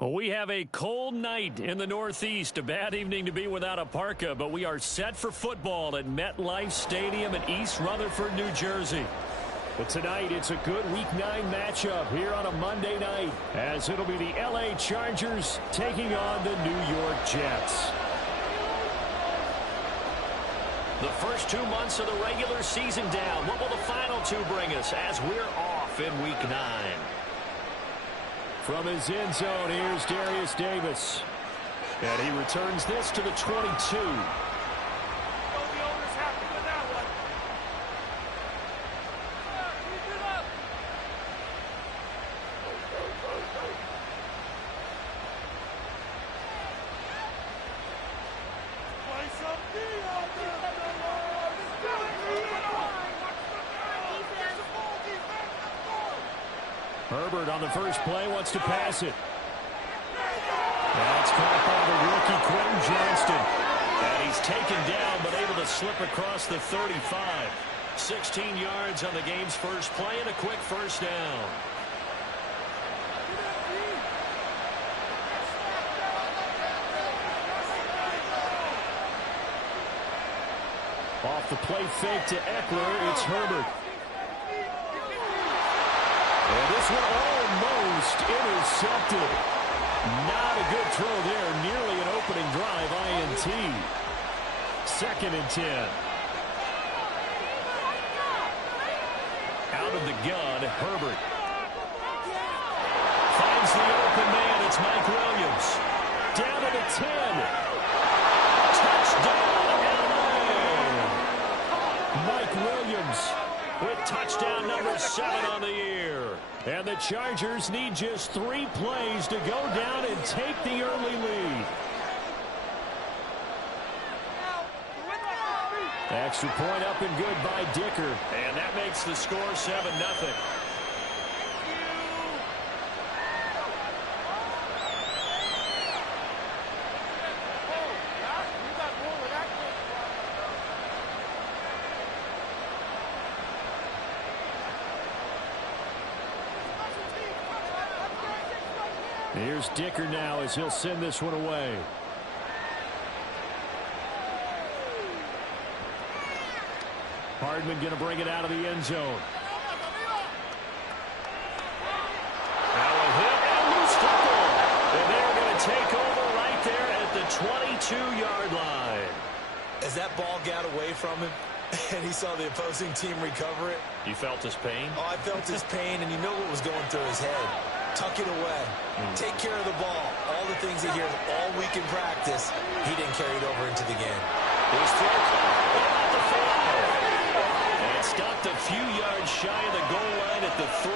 We have a cold night in the Northeast. A bad evening to be without a parka, but we are set for football at MetLife Stadium in East Rutherford, New Jersey. But tonight, it's a good Week 9 matchup here on a Monday night, as it'll be the L.A. Chargers taking on the New York Jets. The first 2 months of the regular season down. What will the final two bring us as we're off in Week 9? From his end zone, here's Darius Davis. And he returns this to the 22. Herbert on the first play wants to pass it. That's caught by the rookie Quentin Johnston. And he's taken down but able to slip across the 35. 16 yards on the game's first play and a quick first down. Off the play fake to Eckler, it's Herbert. And this one almost intercepted. Not a good throw there. Nearly an opening drive, INT. 2nd and 10. Out of the gun, Herbert. Finds the open man. It's Mike Williams. Down to the 10. Touchdown, LA. Mike Williams with touchdown number 7 on the year. And the Chargers need just 3 plays to go down and take the early lead. Extra point up and good by Dicker. And that makes the score 7-0. Here's Dicker now as he'll send this one away. Hardman going to bring it out of the end zone. Now a hit and loose tackle. And they're going to take over right there at the 22-yard line. As that ball got away from him and he saw the opposing team recover it. You felt his pain? Oh, I felt his pain, and you know what was going through his head. Tuck it away. Take care of the ball. All the things he hears all week in practice, he didn't carry it over into the game. He's thrown about the 5. And stopped a few yards shy of the goal line at the 3.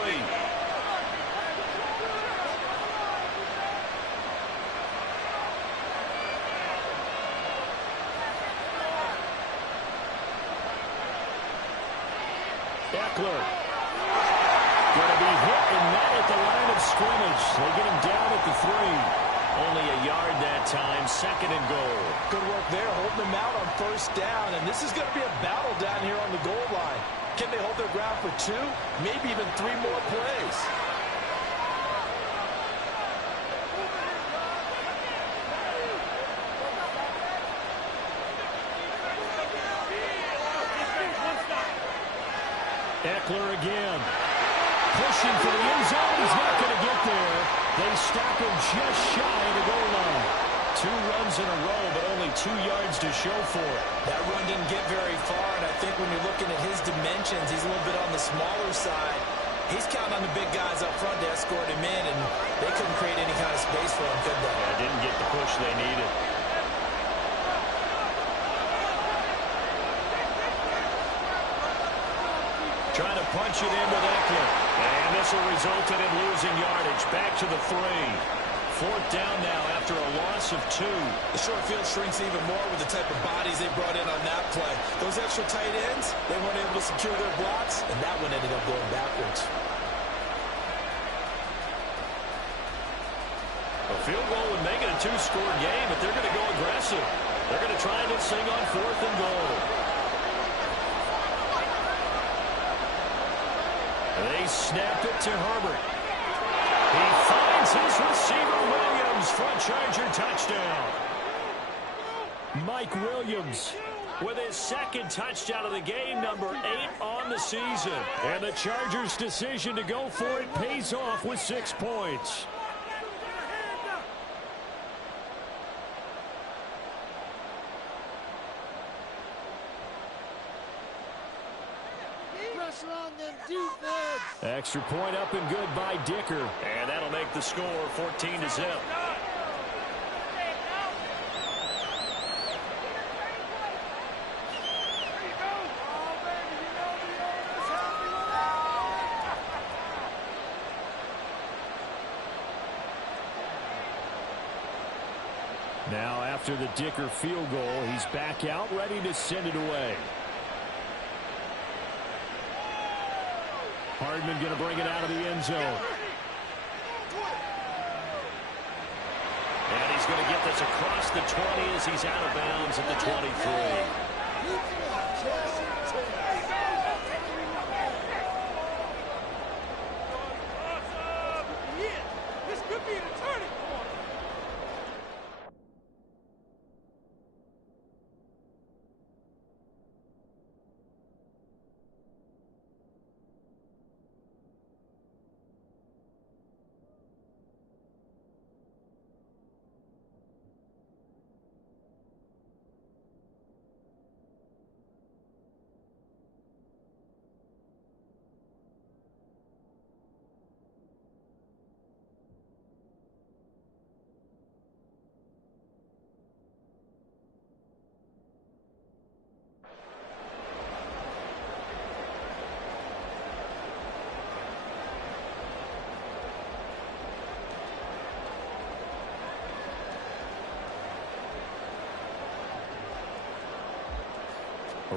Eckler. Going to be hit and met at the line of scrimmage. They get him down at the 3. Only a yard that time. 2nd and goal. Good work there, holding them out on first down. And this is going to be a battle down here on the goal line. Can they hold their ground for 2? Maybe even 3 more plays. Eckler again. Pushing for the end zone. He's not going to get there. They stop him just shy of the goal line. 2 runs in a row, but only 2 yards to show for it. That run didn't get very far, and I think when you're looking at his dimensions, he's a little bit on the smaller side. He's counting on the big guys up front to escort him in, and they couldn't create any kind of space for him, could they? Yeah, didn't get the push they needed. Trying to punch it in with Eckler. And this will result in him losing yardage. Back to the 3. 4th down now after a loss of 2. The short field shrinks even more with the type of bodies they brought in on that play. Those extra tight ends, they weren't able to secure their blocks, and that one ended up going backwards. A field goal would make it a 2-score game, but they're going to go aggressive. They're going to try this thing on 4th and goal. They snap it to Herbert. He finds his receiver, Williams. Charger touchdown. Mike Williams with his second touchdown of the game, number 8 on the season. And the Chargers' decision to go for it pays off with 6 points. Extra point up and good by Dicker. And that'll make the score 14-0. Now after the Dicker field goal, he's back out ready to send it away. Hardman going to bring it out of the end zone. And he's going to get this across the 20 as he's out of bounds at the 23.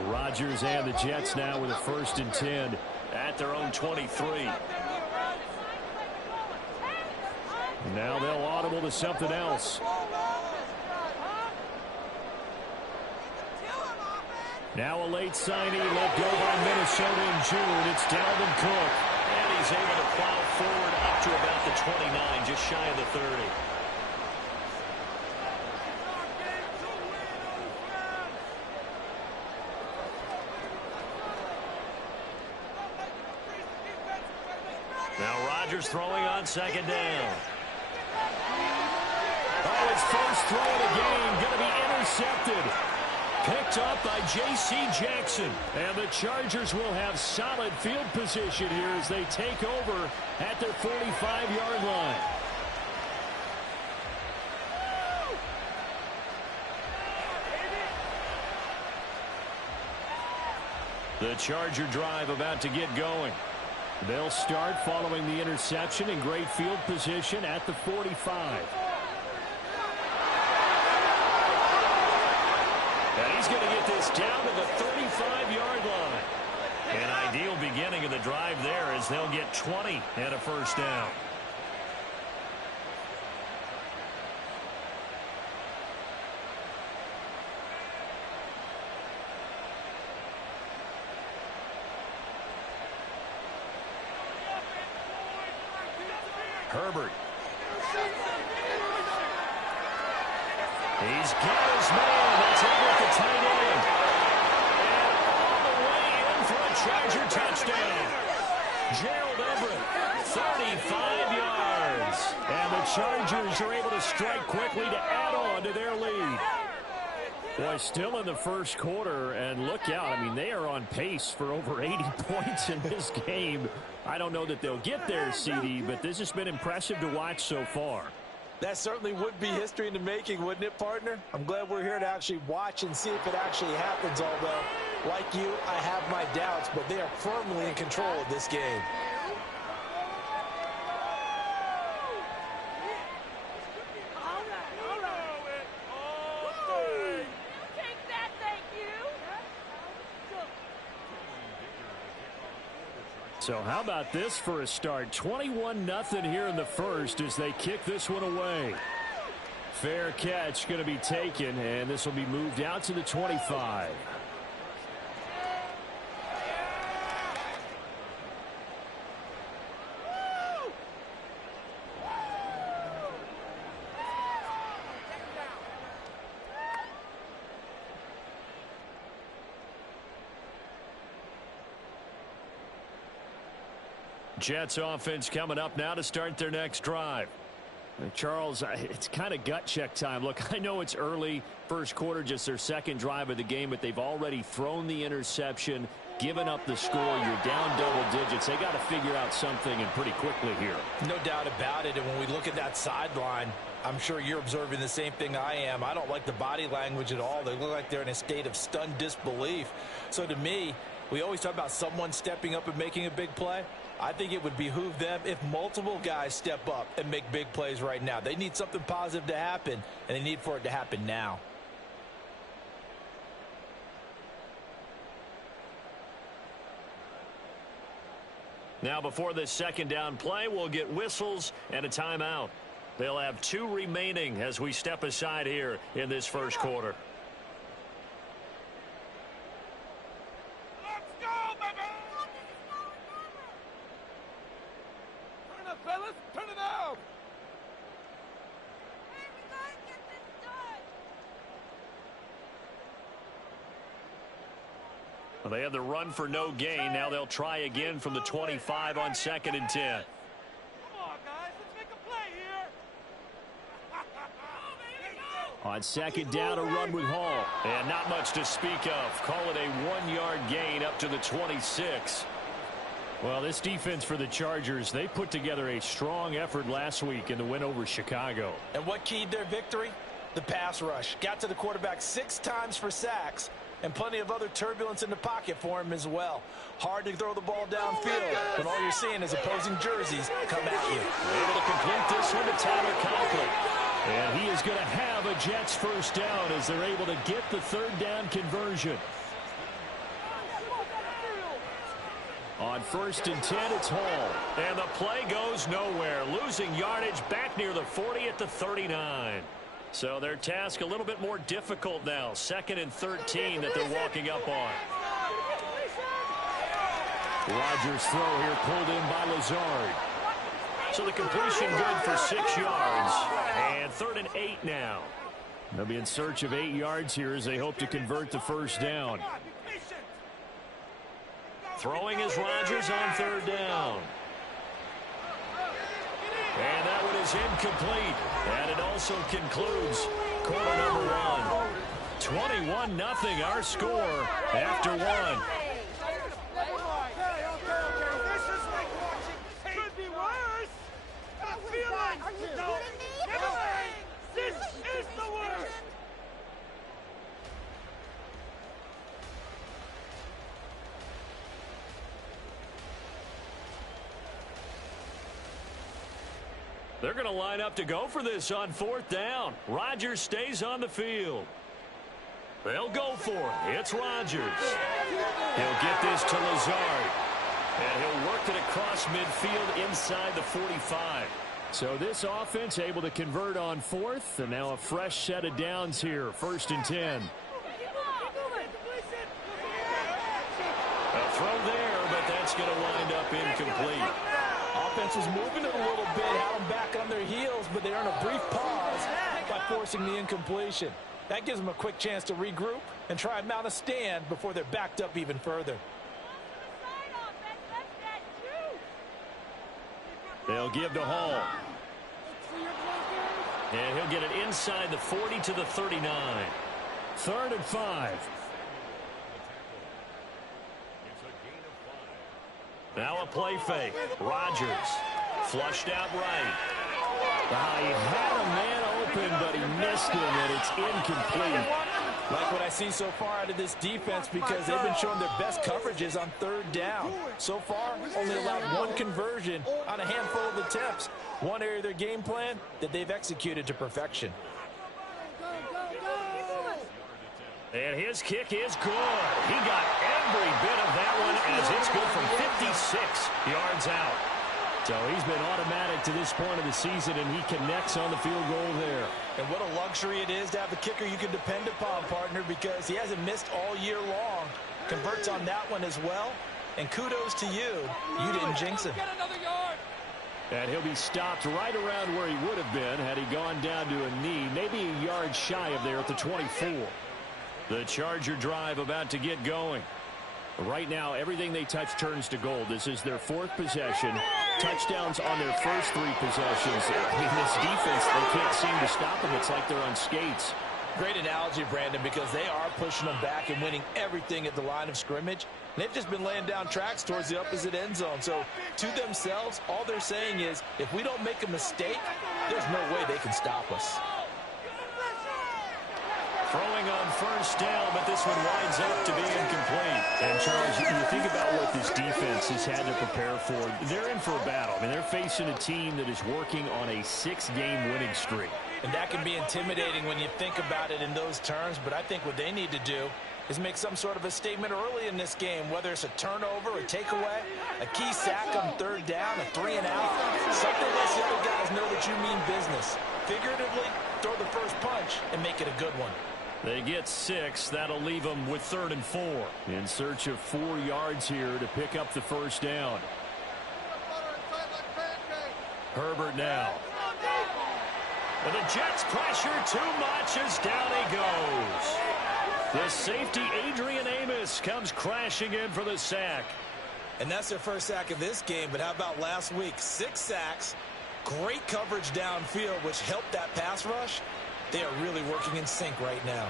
Rodgers and the Jets now with a 1st and 10 at their own 23. Now they'll audible to something else. Now a late signee let go by Minnesota in June. It's Dalvin Cook. And he's able to plow forward up to about the 29, just shy of the 30. Now Rodgers throwing on 2nd down. Oh, his first throw of the game going to be intercepted. Picked up by J.C. Jackson. And the Chargers will have solid field position here as they take over at their 45-yard line. The Charger drive about to get going. They'll start following the interception in great field position at the 45. And he's going to get this down to the 35-yard line. An ideal beginning of the drive there as they'll get 20 and a 1st down. Herbert. He's got his man. That's over at the tight end. And all the way in for a Charger touchdown. Gerald Everett, 35 yards. And the Chargers are able to strike quickly to add on to their lead. Boy, still in the first quarter, and look out. I mean, they are on pace for over 80 points in this game. I don't know that they'll get there, CD, but this has been impressive to watch so far. That certainly would be history in the making, wouldn't it, partner? I'm glad we're here to actually watch and see if it actually happens, although, like you, I have my doubts, but they are firmly in control of this game. So how about this for a start? 21-0 here in the first as they kick this one away. Fair catch going to be taken, and this will be moved out to the 25. Jets offense coming up now to start their next drive. Charles, it's kind of gut check time. Look, I know it's early, first quarter, just their second drive of the game, but they've already thrown the interception, given up the score. You're down double digits. They got to figure out something, and pretty quickly here. No doubt about it. And when we look at that sideline, I'm sure you're observing the same thing I am. I don't like the body language at all. They look like they're in a state of stunned disbelief. So to me, we always talk about someone stepping up and making a big play. I think it would behoove them if multiple guys step up and make big plays right now. They need something positive to happen, and they need for it to happen now. Now, before this second down play, we'll get whistles and a timeout. They'll have 2 remaining as we step aside here in this first quarter. Let's go, baby! Turn it up, fellas! Turn it out! Hey, we gotta get this done! Well, they had the run for no gain. Now they'll try again from the 25 on 2nd and 10. Come on, guys. Let's make a play here. On 2nd down, a run with Hall. And not much to speak of. Call it a 1-yard gain up to the 26. Well, this defense for the Chargers, they put together a strong effort last week in the win over Chicago. And what keyed their victory? The pass rush. Got to the quarterback 6 times for sacks, and plenty of other turbulence in the pocket for him as well. Hard to throw the ball downfield when all you're seeing is opposing jerseys come at you. Able to complete this one to Tyler Conklin. And he is going to have a Jets first down as they're able to get the 3rd down conversion. On 1st and 10, it's Hall. And the play goes nowhere. Losing yardage back near the 40 at the 39. So their task a little bit more difficult now. 2nd and 13 that they're walking up on. Rodgers' throw here pulled in by Lazard. So the completion good for 6 yards. And 3rd and 8 now. They'll be in search of 8 yards here as they hope to convert the first down. Throwing is Rodgers on 3rd down. And that one is incomplete. And it also concludes quarter number 1. 21-0 our score after 1. This is the worst! They're going to line up to go for this on 4th down. Rodgers stays on the field. They'll go for it. It's Rodgers. He'll get this to Lazard. And he'll work it across midfield inside the 45. So this offense able to convert on 4th. And now a fresh set of downs here. 1st and 10. A throw there, but that's going to wind up incomplete. Offense was moving it a little bit, had them back on their heels, but they earn a brief pause by forcing the incompletion. That gives them a quick chance to regroup and try and mount a stand before they're backed up even further. They'll give to Hall. And he'll get it inside the 40 to the 39. 3rd and 5. Now a play fake. Rodgers flushed out right. He had a man open, but he missed him, and it's incomplete. Like what I see so far out of this defense, because they've been showing their best coverages on 3rd down. So far, only allowed 1 conversion on a handful of attempts. One area of their game plan that they've executed to perfection. And his kick is good. He got every bit of that one as it's good from 56 yards out. So he's been automatic to this point of the season, and he connects on the field goal there. And what a luxury it is to have a kicker you can depend upon, partner, because he hasn't missed all year long. Converts on that one as well. And kudos to you. You didn't jinx him. And he'll be stopped right around where he would have been had he gone down to a knee, maybe a yard shy of there at the 24. The Charger drive about to get going. Right now, everything they touch turns to gold. This is their 4th possession. Touchdowns on their first 3 possessions. I mean, this defense, they can't seem to stop them. It's like they're on skates. Great analogy, Brandon, because they are pushing them back and winning everything at the line of scrimmage. They've just been laying down tracks towards the opposite end zone. So, to themselves, all they're saying is, if we don't make a mistake, there's no way they can stop us. Throwing on first down, but this one winds up to be incomplete. And, Charles, you think about what this defense has had to prepare for. They're in for a battle. I mean, they're facing a team that is working on a 6-game winning streak. And that can be intimidating when you think about it in those terms, but I think what they need to do is make some sort of a statement early in this game, whether it's a turnover, a takeaway, a key sack on 3rd down, a 3-and-out, something lets the other guys know that you mean business. Figuratively, throw the first punch and make it a good one. They get 6. That'll leave them with 3rd and 4. In search of 4 yards here to pick up the first down. Herbert now. But the Jets pressure too much as down he goes. The safety, Adrian Amos, comes crashing in for the sack. And that's their first sack of this game, but how about last week? 6 sacks, great coverage downfield, which helped that pass rush. They are really working in sync right now.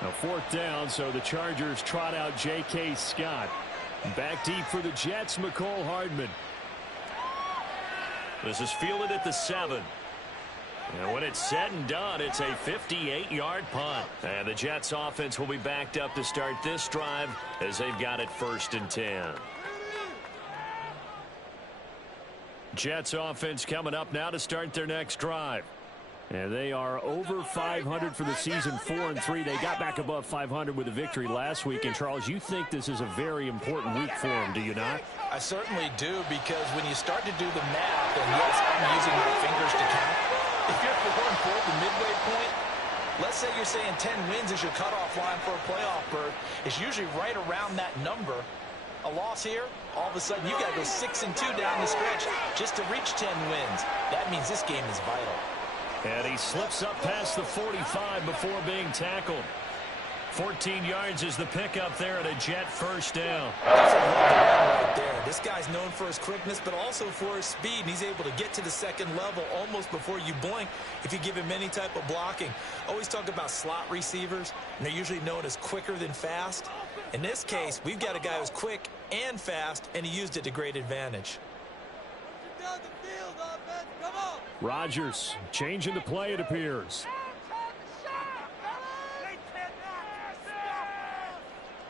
Now 4th down, so the Chargers trot out J.K. Scott. Back deep for the Jets, McCole Hardman. This is fielded at the 7. And when it's said and done, it's a 58-yard punt. And the Jets offense will be backed up to start this drive as they've got it 1st and 10. Jets offense coming up now to start their next drive. And they are over 500 for the season, 4-3. They got back above 500 with a victory last week. And, Charles, you think this is a very important week for them, do you not? I certainly do, because when you start to do the math, and yes, I'm using my fingers to count, if you're 4-4 at the midway point, let's say you're saying 10 wins is your cutoff line for a playoff berth, it's usually right around that number. A loss here, all of a sudden you got to go 6-2 down the stretch just to reach 10 wins. That means this game is vital. And he slips up past the 45 before being tackled. 14 yards is the pickup there at a Jet first down. Right there. This guy's known for his quickness, but also for his speed. And he's able to get to the second level almost before you blink if you give him any type of blocking. Always talk about slot receivers, and they're usually known as quicker than fast. In this case, we've got a guy who's quick and fast, and he used it to great advantage. Rodgers changing the play, it appears.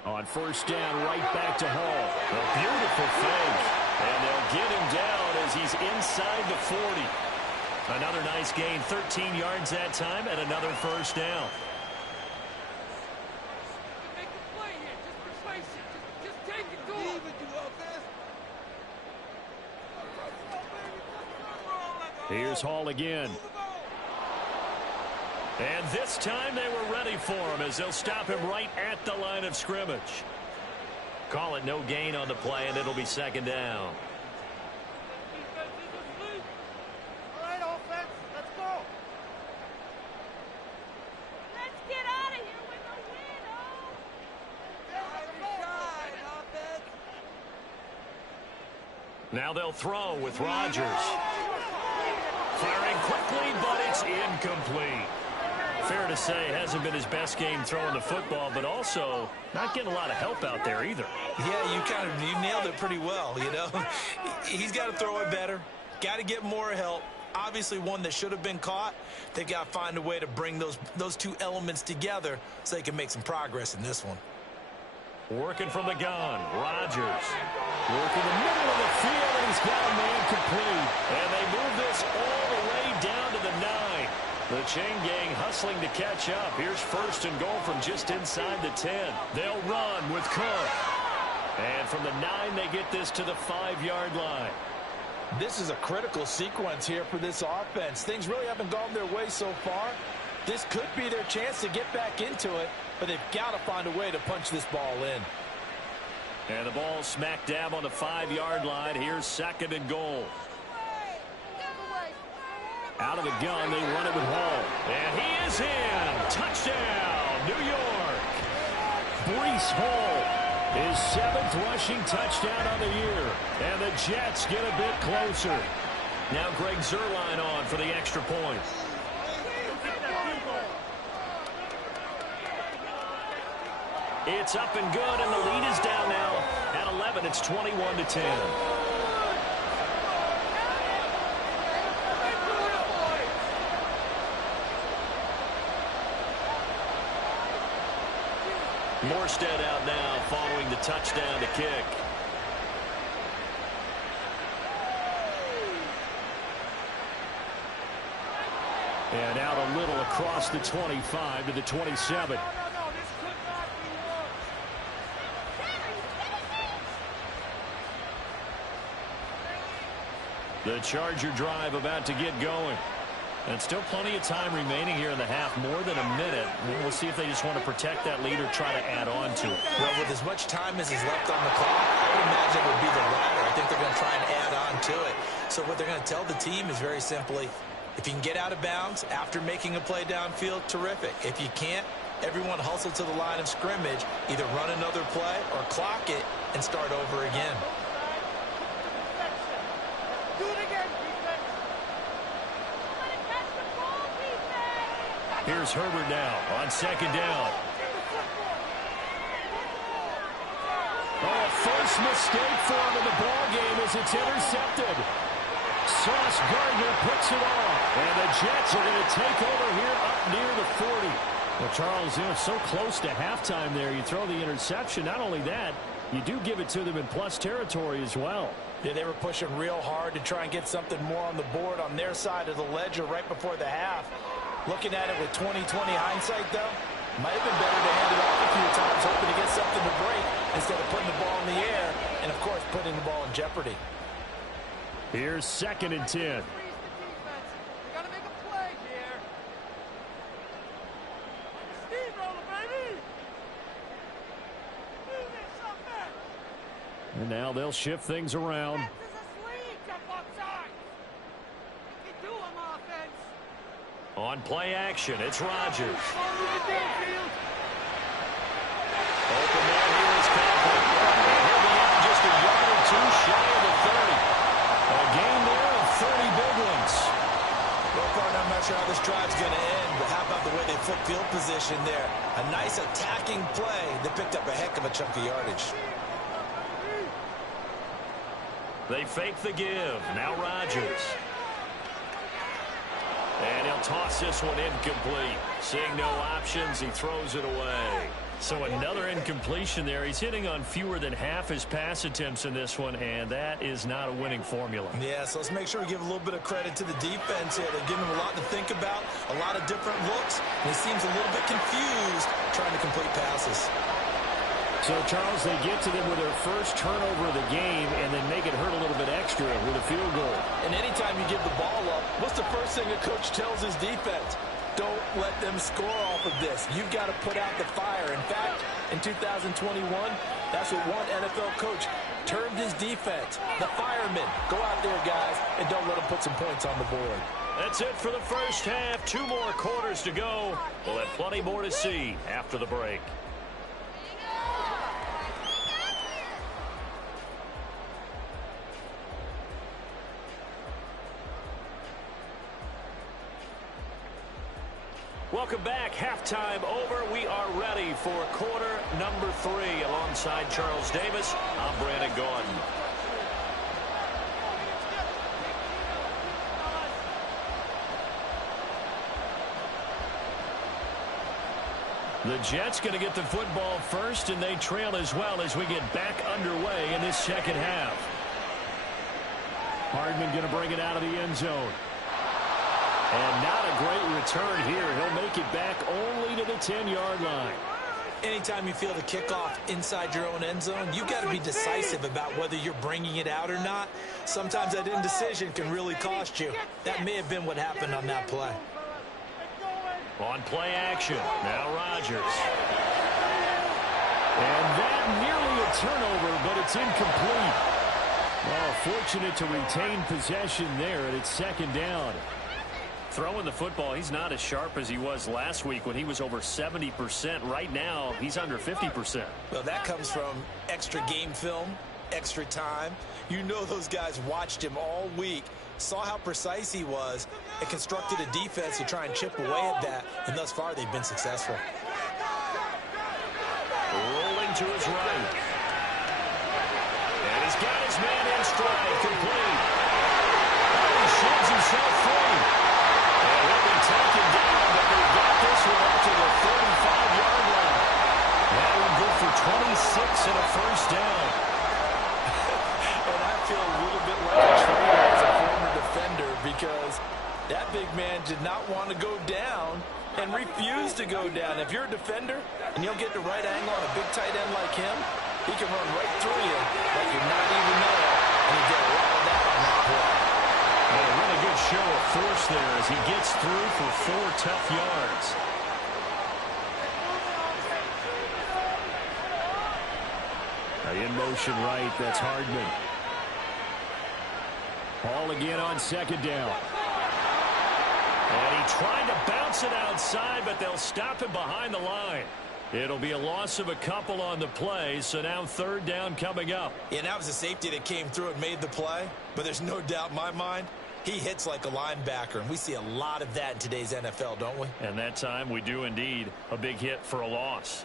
On first down, right back to Hall. A beautiful fake. And they'll get him down as he's inside the 40. Another nice gain, 13 yards that time, and another first down. Make a play here. Just replace it. Just take it to him. Here's Hall again. And this time they were ready for him as they'll stop him right at the line of scrimmage. Call it no gain on the play, and it'll be second down. All right, offense, let's go. Let's get out of here with a win, Now they'll throw with Rodgers. Firing quickly, but it's incomplete. Fair to say, hasn't been his best game throwing the football, but also not getting a lot of help out there either. Yeah, you nailed it pretty well, you know. He's got to throw it better, got to get more help. Obviously one that should have been caught. They've got to find a way to bring those two elements together so they can make some progress in this one. Working from the gun, Rodgers. Working the middle of the field, and he's got a man complete. And they move this all the way down to the 9. The chain gang hustling to catch up. Here's first and goal from just inside the 10. They'll run with Cook. And from the 9, they get this to the 5-yard line. This is a critical sequence here for this offense. Things really haven't gone their way so far. This could be their chance to get back into it, but they've got to find a way to punch this ball in. And the ball smack dab on the 5-yard line. Here's second and goal. Out of the gun, they run it with Hall. And he is in. Touchdown, New York. Breece Hall His 7th rushing touchdown on the year. And the Jets get a bit closer. Now Greg Zuerlein on for the extra point. It's up and good, and the lead is down now. At 11, it's 21-10. Morstead out now following the touchdown to kick. And out a little across the 25 to the 27. The Charger drive about to get going. And still plenty of time remaining here in the half, more than a minute. We'll see if they just want to protect that lead or try to add on to it. Well, with as much time as is left on the clock, I would imagine it would be the latter. I think they're going to try and add on to it. So what they're going to tell the team is very simply, if you can get out of bounds after making a play downfield, terrific. If you can't, everyone hustle to the line of scrimmage, either run another play or clock it and start over again. Here's Herbert now on second down. Oh, first mistake for him in the ball game as it's intercepted. Sauce Gardner puts it off. And the Jets are going to take over here up near the 40. Well, Charles, so close to halftime there. You throw the interception. Not only that, you do give it to them in plus territory as well. Yeah, they were pushing real hard to try and get something more on the board on their side of the ledger right before the half. Looking at it with 20/20 hindsight, though, might have been better to hand it off a few times, hoping to get something to break instead of putting the ball in the air and, of course, putting the ball in jeopardy. Here's 2nd and 10. And now they'll shift things around. On play action, it's Rodgers. Open man here is Conklin. He'll be out just a yard or two shy of the 30. A gain there of 30 big ones. Well, partner, I'm not sure how this drive's going to end, but how about the way they flip field position there? A nice attacking play that picked up a heck of a chunk of yardage. They fake the give. Now Rodgers. And he'll toss this one incomplete. Seeing no options, he throws it away. So another incompletion there. He's hitting on fewer than half his pass attempts in this one, and that is not a winning formula. Yeah, so let's make sure we give a little bit of credit to the defense here. They're giving him a lot to think about, a lot of different looks, and he seems a little bit confused trying to complete passes. So, Charles, they get to them with their first turnover of the game and then make it hurt a little bit extra with a field goal. And anytime you give the ball up, what's the first thing a coach tells his defense? Don't let them score off of this. You've got to put out the fire. In fact, in 2021, that's what one NFL coach termed his defense. The firemen. Go out there, guys, and don't let them put some points on the board. That's it for the first half. 2 more quarters to go. We'll have plenty more to see after the break. Welcome back. Halftime over. We are ready for quarter number 3. Alongside Charles Davis, I'm Brandon Gaudin. The Jets going to get the football first, and they trail as well as we get back underway in this second half. Hardman going to bring it out of the end zone. And not a great return here. He'll make it back only to the 10-yard line. Anytime you feel the kickoff inside your own end zone, you've got to be decisive about whether you're bringing it out or not. Sometimes that indecision can really cost you. That may have been what happened on that play. On play action, now Rodgers. And that nearly a turnover, but it's incomplete. Well, fortunate to retain possession there, and it's second down. Throwing the football, he's not as sharp as he was last week when he was over 70%. Right now, he's under 50%. Well, that comes from extra game film, extra time. You know those guys watched him all week, saw how precise he was, and constructed a defense to try and chip away at that, and thus far they've been successful. Rolling to his right. And he's got his man in stride, complete. Oh, he shoves himself free. And he'll be taken down, but they've got this one up to the 35-yard line. That one good for 26 and a first down. And I feel a little bit like a traitor as a former defender because that big man did not want to go down and refused to go down. If you're a defender and you'll get the right angle on a big tight end like him, he can run right through you like you're not even there, and you get a lot of that on that play. And a really good show of force there as he gets through for 4 tough yards. In motion right, that's Hardman. Ball again on second down. And he tried to bounce it outside, but they'll stop him behind the line. It'll be a loss of a couple on the play, so now third down coming up. Yeah, that was a safety that came through and made the play, but there's no doubt in my mind he hits like a linebacker, and we see a lot of that in today's NFL, don't we? And that time we do indeed. A big hit for a loss.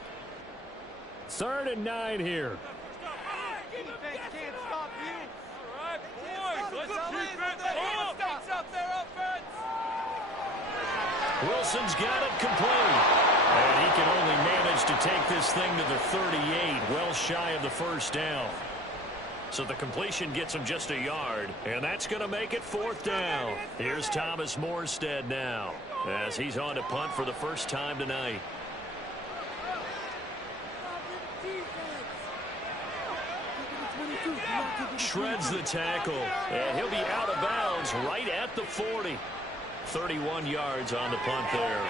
3rd and 9 here. Defense can't stop you. All right, boys, let's keep it up there, offense. Wilson's got it complete. And he can only manage to take this thing to the 38, well shy of the first down. So the completion gets him just a yard, and that's going to make it 4th down. Here's Thomas Morstead now, as he's on to punt for the first time tonight. Shreds the tackle, and he'll be out of bounds right at the 40. 31 yards on the punt there.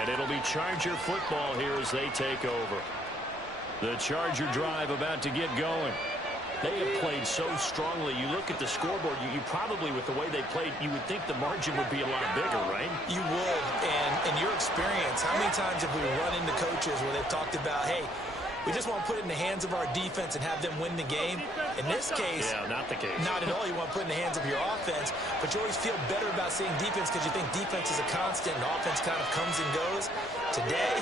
And it'll be Charger football here as they take over. The Charger drive about to get going. They have played so strongly. You look at the scoreboard, you probably, with the way they played, you would think the margin would be a lot bigger, right? You would. And in your experience, how many times have we run into coaches where they've talked about, hey, we just want to put it in the hands of our defense and have them win the game. In this case, yeah, not the case. Not at all. You want to put it in the hands of your offense, but you always feel better about seeing defense because you think defense is a constant and offense kind of comes and goes. Today,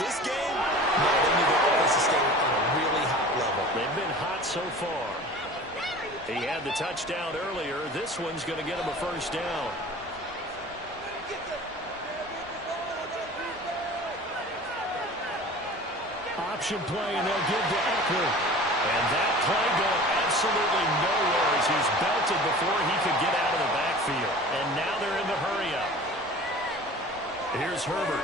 this game, no, they knew their offense to stay on a really hot level. They've been hot so far. He had the touchdown earlier. This one's going to get him a first down. Option play, and they'll give to Eckler. And that play going absolutely nowhere as he's belted before he could get out of the backfield. And now they're in the hurry-up. Here's Herbert.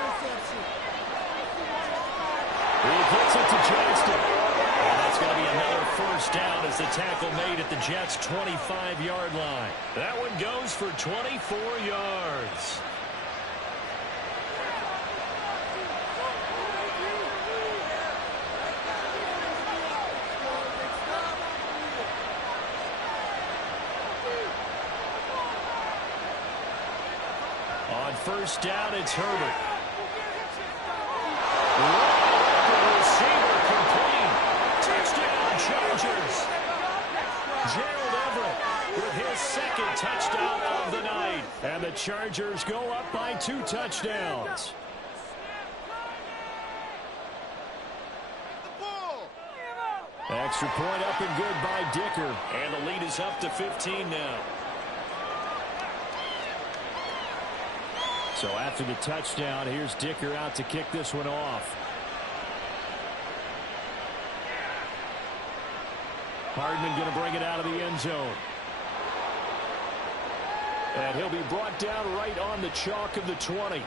He puts it to Johnston. And that's going to be another first down as the tackle made at the Jets' 25-yard line. That one goes for 24 yards. First down, it's Herbert. Receiver complete. Touchdown, Chargers. Gerald Everett with his 2nd touchdown of the night. And the Chargers go up by 2 touchdowns. Extra point up and good by Dicker. And the lead is up to 15 now. So after the touchdown, here's Dicker out to kick this one off. Hardman going to bring it out of the end zone. And he'll be brought down right on the chalk of the 20.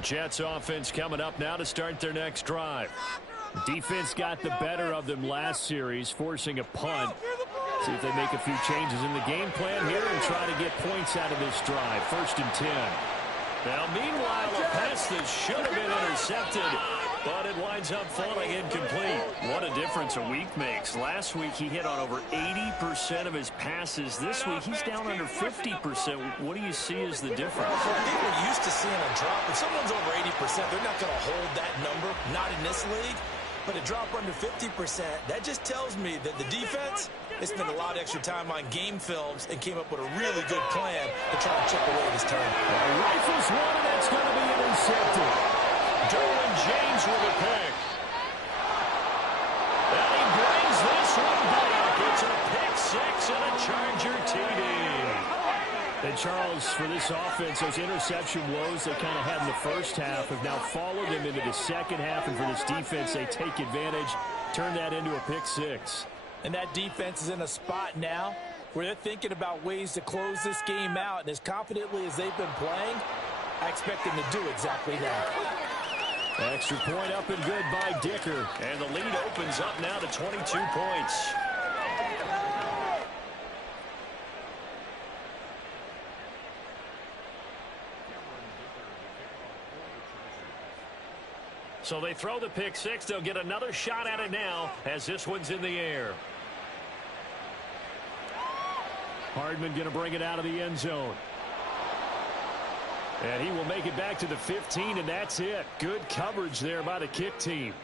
Jets offense coming up now to start their next drive. Defense got the better of them last series, forcing a punt. See if they make a few changes in the game plan here and try to get points out of this drive. 1st and 10. Now, meanwhile, a pass that should have been intercepted but it winds up falling incomplete. What a difference a week makes. Last week he hit on over 80% of his passes. This week he's down under 50%. What do you see as the difference? Well, I think we're used to seeing a drop. If someone's over 80%, they're not going to hold that number, not in this league. But a drop under 50%, that just tells me that the defense, they spent a lot of extra time on game films and came up with a really good plan to try to chip away this turn. Rifles one, and that's going to be intercepted. Derwin James with a pick. And he brings this one back. It's a pick six and a Charger TD. And Charles, for this offense, those interception woes they kind of had in the first half have now followed them into the second half. And for this defense, they take advantage, turn that into a pick six. And that defense is in a spot now where they're thinking about ways to close this game out. And as confidently as they've been playing, I expect them to do exactly that. Extra point up and good by Dicker. And the lead opens up now to 22 points. So they throw the pick six. They'll get another shot at it now as this one's in the air. Hardman going to bring it out of the end zone. And he will make it back to the 15, and that's it. Good coverage there by the kick team.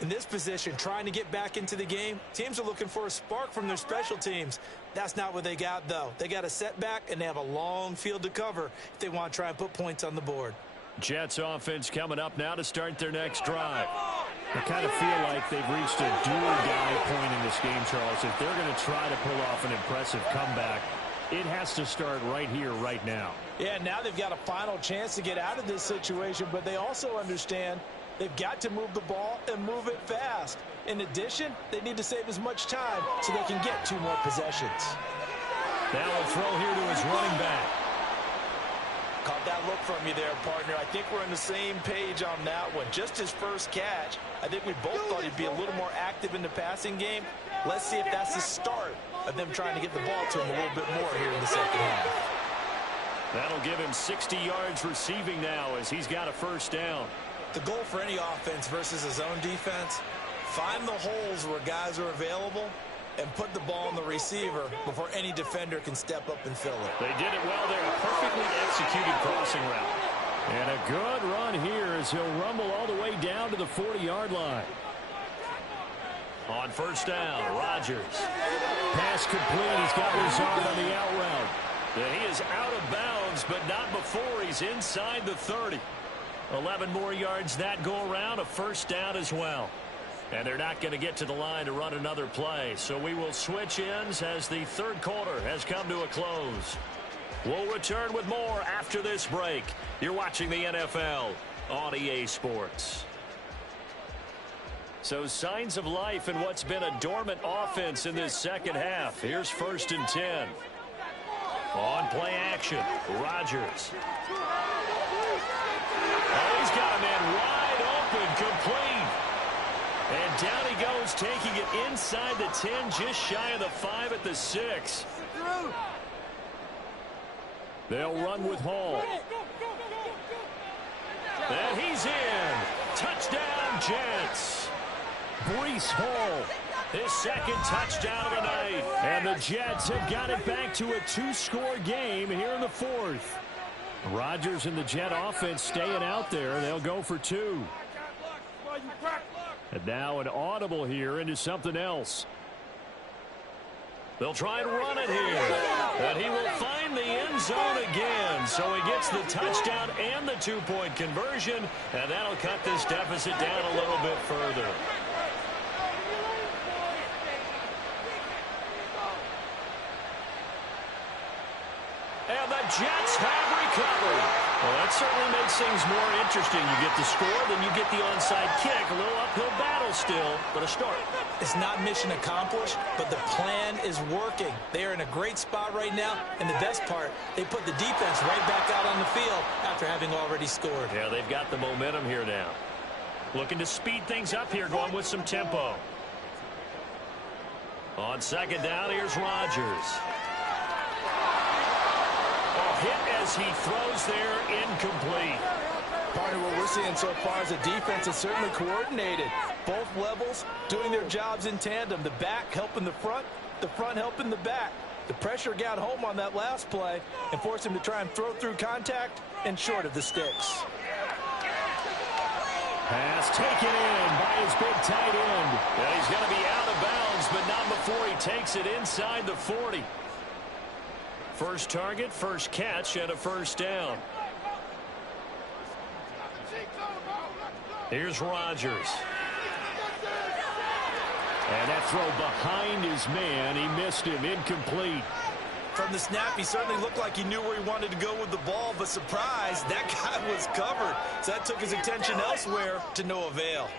In this position, trying to get back into the game, teams are looking for a spark from their special teams. That's not what they got, though. They got a setback, and they have a long field to cover if they want to try and put points on the board. Jets offense coming up now to start their next drive. I kind of feel like they've reached a do-or-die point in this game, Charles. If they're going to try to pull off an impressive comeback, it has to start right here, right now. Yeah, now they've got a final chance to get out of this situation, but they also understand they've got to move the ball and move it fast. In addition, they need to save as much time so they can get 2 more possessions. Now a throw here to his running back. Caught that look from you there, partner. I think we're on the same page on that one. Just his first catch, I think we both thought he'd be a little more active in the passing game. Let's see if that's the start of them trying to get the ball to him a little bit more here in the second half. That'll give him 60 yards receiving now as he's got a first down. The goal for any offense versus a zone defense, find the holes where guys are available and put the ball on the receiver before any defender can step up and fill it. They did it well there. A perfectly executed crossing route. And a good run here as he'll rumble all the way down to the 40-yard line. On first down, Rodgers. Pass complete. He's got Lazard on the out route. And he is out of bounds, but not before he's inside the 30. 11 more yards that go around, a first down as well. And they're not going to get to the line to run another play. So we will switch ends as the third quarter has come to a close. We'll return with more after this break. You're watching the NFL on EA Sports. So signs of life in what's been a dormant offense in this second half. Here's 1st and 10. On play action, Rodgers. Oh, he's got a man wide open, complete. And down he goes, taking it inside the 10, just shy of the 5 at the 6. They'll run with Hall. And he's in. Touchdown, Jets. Breece Hall, his second touchdown of the night. And the Jets have got it back to a 2-score game here in the 4th. Rodgers and the Jet offense staying out there. They'll go for 2. And now an audible here into something else. They'll try and run it here. And he will find the end zone again. So he gets the touchdown and the 2-point conversion. And that'll cut this deficit down a little bit further. And the Jets have recovered. Well, that certainly makes things more interesting. You get the score, then you get the onside kick. A little uphill battle still, but a start. It's not mission accomplished, but the plan is working. They are in a great spot right now, and the best part, they put the defense right back out on the field after having already scored. Yeah, they've got the momentum here now. Looking to speed things up here, going with some tempo. On second down, here's Rodgers. Hit as he throws there, incomplete. Partner, what we're seeing so far is the defense is certainly coordinated. Both levels doing their jobs in tandem. The back helping the front helping the back. The pressure got home on that last play and forced him to try and throw through contact and short of the sticks. Pass taken in by his big tight end. And he's going to be out of bounds, but not before he takes it inside the 40. First target, first catch, and a first down. Here's Rodgers. And that throw behind his man. He missed him. Incomplete. From the snap, he certainly looked like he knew where he wanted to go with the ball, but surprise, that guy was covered. So that took his attention elsewhere to no avail.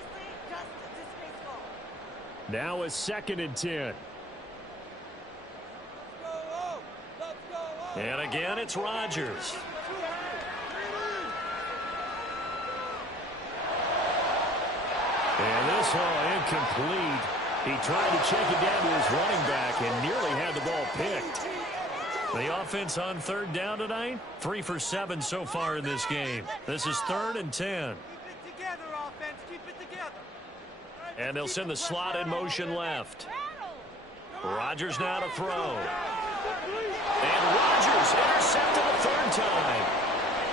Now a 2nd and 10. And again, it's Rodgers. And this one incomplete. He tried to check it down to his running back and nearly had the ball picked. The offense on 3rd down tonight, 3 for 7 so far in this game. This is 3rd and 10. Keep it together, offense. Keep it together. And they'll send the slot in motion left. Rodgers now to throw. And Rodgers intercepted the 3rd time.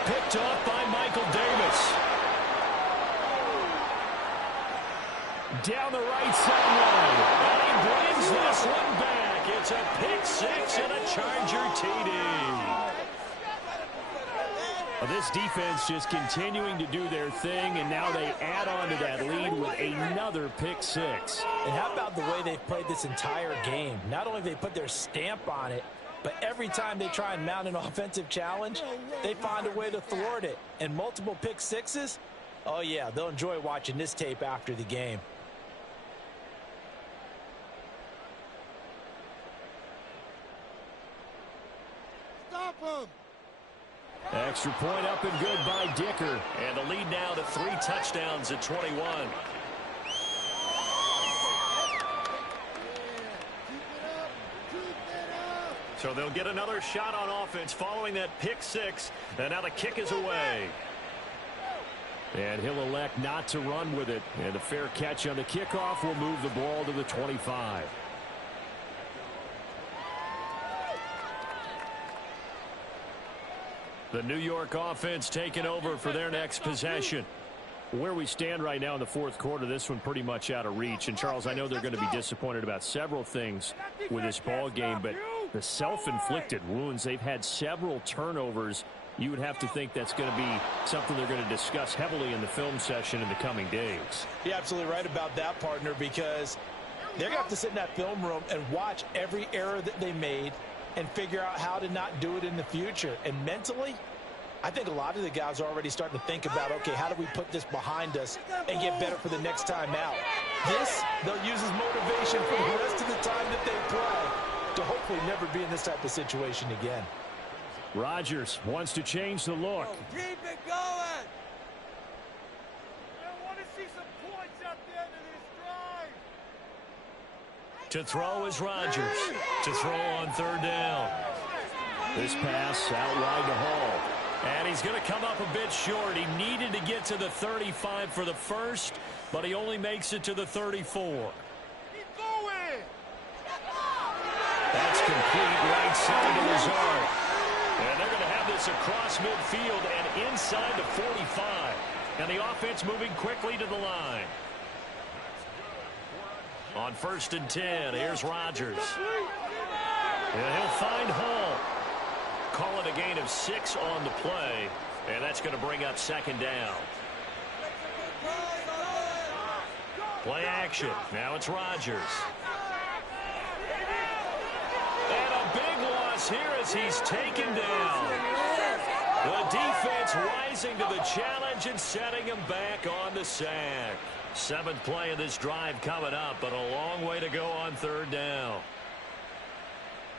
Picked off by Michael Davis. Down the right sideline. And he brings this one back. It's a pick 6 and a Charger TD. Well, this defense just continuing to do their thing, and now they add on to that lead with another pick 6. And how about the way they've played this entire game? Not only have they put their stamp on it, but every time they try and mount an offensive challenge, they find a way to thwart it. And multiple pick 6s, oh yeah, they'll enjoy watching this tape after the game. Stop him! Extra point up and good by Dicker. And the lead now to 3 touchdowns at 21. So they'll get another shot on offense following that pick 6. And now the kick is away. And he'll elect not to run with it. And a fair catch on the kickoff will move the ball to the 25. The New York offense taking over for their next possession. Where we stand right now in the 4th quarter, this one pretty much out of reach. And, Charles, I know they're going to be disappointed about several things with this ball game, but the self-inflicted wounds, they've had several turnovers. You would have to think that's going to be something they're going to discuss heavily in the film session in the coming days. You're absolutely right about that, partner, because they're going to have to sit in that film room and watch every error that they made and figure out how to not do it in the future. And mentally, I think a lot of the guys are already starting to think about, okay, how do we put this behind us and get better for the next time out? This, they'll use as motivation for the rest of the time that they play to hopefully never be in this type of situation again. Rodgers wants to change the look. Keep it going! I want to see some points at the end of this drive! To throw is Rodgers. To throw on 3rd down. This pass out wide to Hall. And he's going to come up a bit short. He needed to get to the 35 for the first, but he only makes it to the 34. Keep going! That's complete right side to Lazard. And they're going to have this across midfield and inside the 45. And the offense moving quickly to the line. On 1st and 10, here's Rodgers. And he'll find Hall. Call it a gain of 6 on the play. And that's going to bring up 2nd down. Play action. Now it's Rodgers. And a big loss here as he's taken down. The defense rising to the challenge and setting him back on the sack. 7th play of this drive coming up, but a long way to go on 3rd down.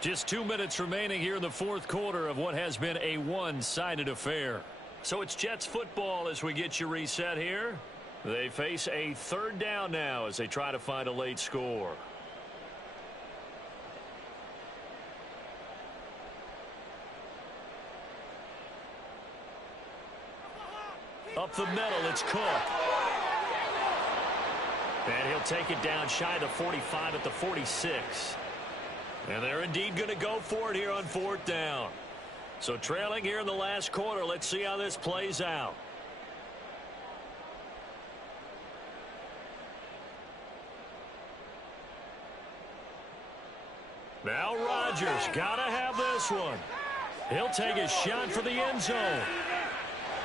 Just 2 minutes remaining here in the 4th quarter of what has been a one-sided affair. So it's Jets football as we get you reset here. They face a 3rd down now as they try to find a late score. Keep Up the middle, it's Cook. And he'll take it down shy of the 45 at the 46. And they're indeed going to go for it here on 4th down. So trailing here in the last quarter. Let's see how this plays out. Now Rodgers got to have this one. He'll take a shot for the end zone.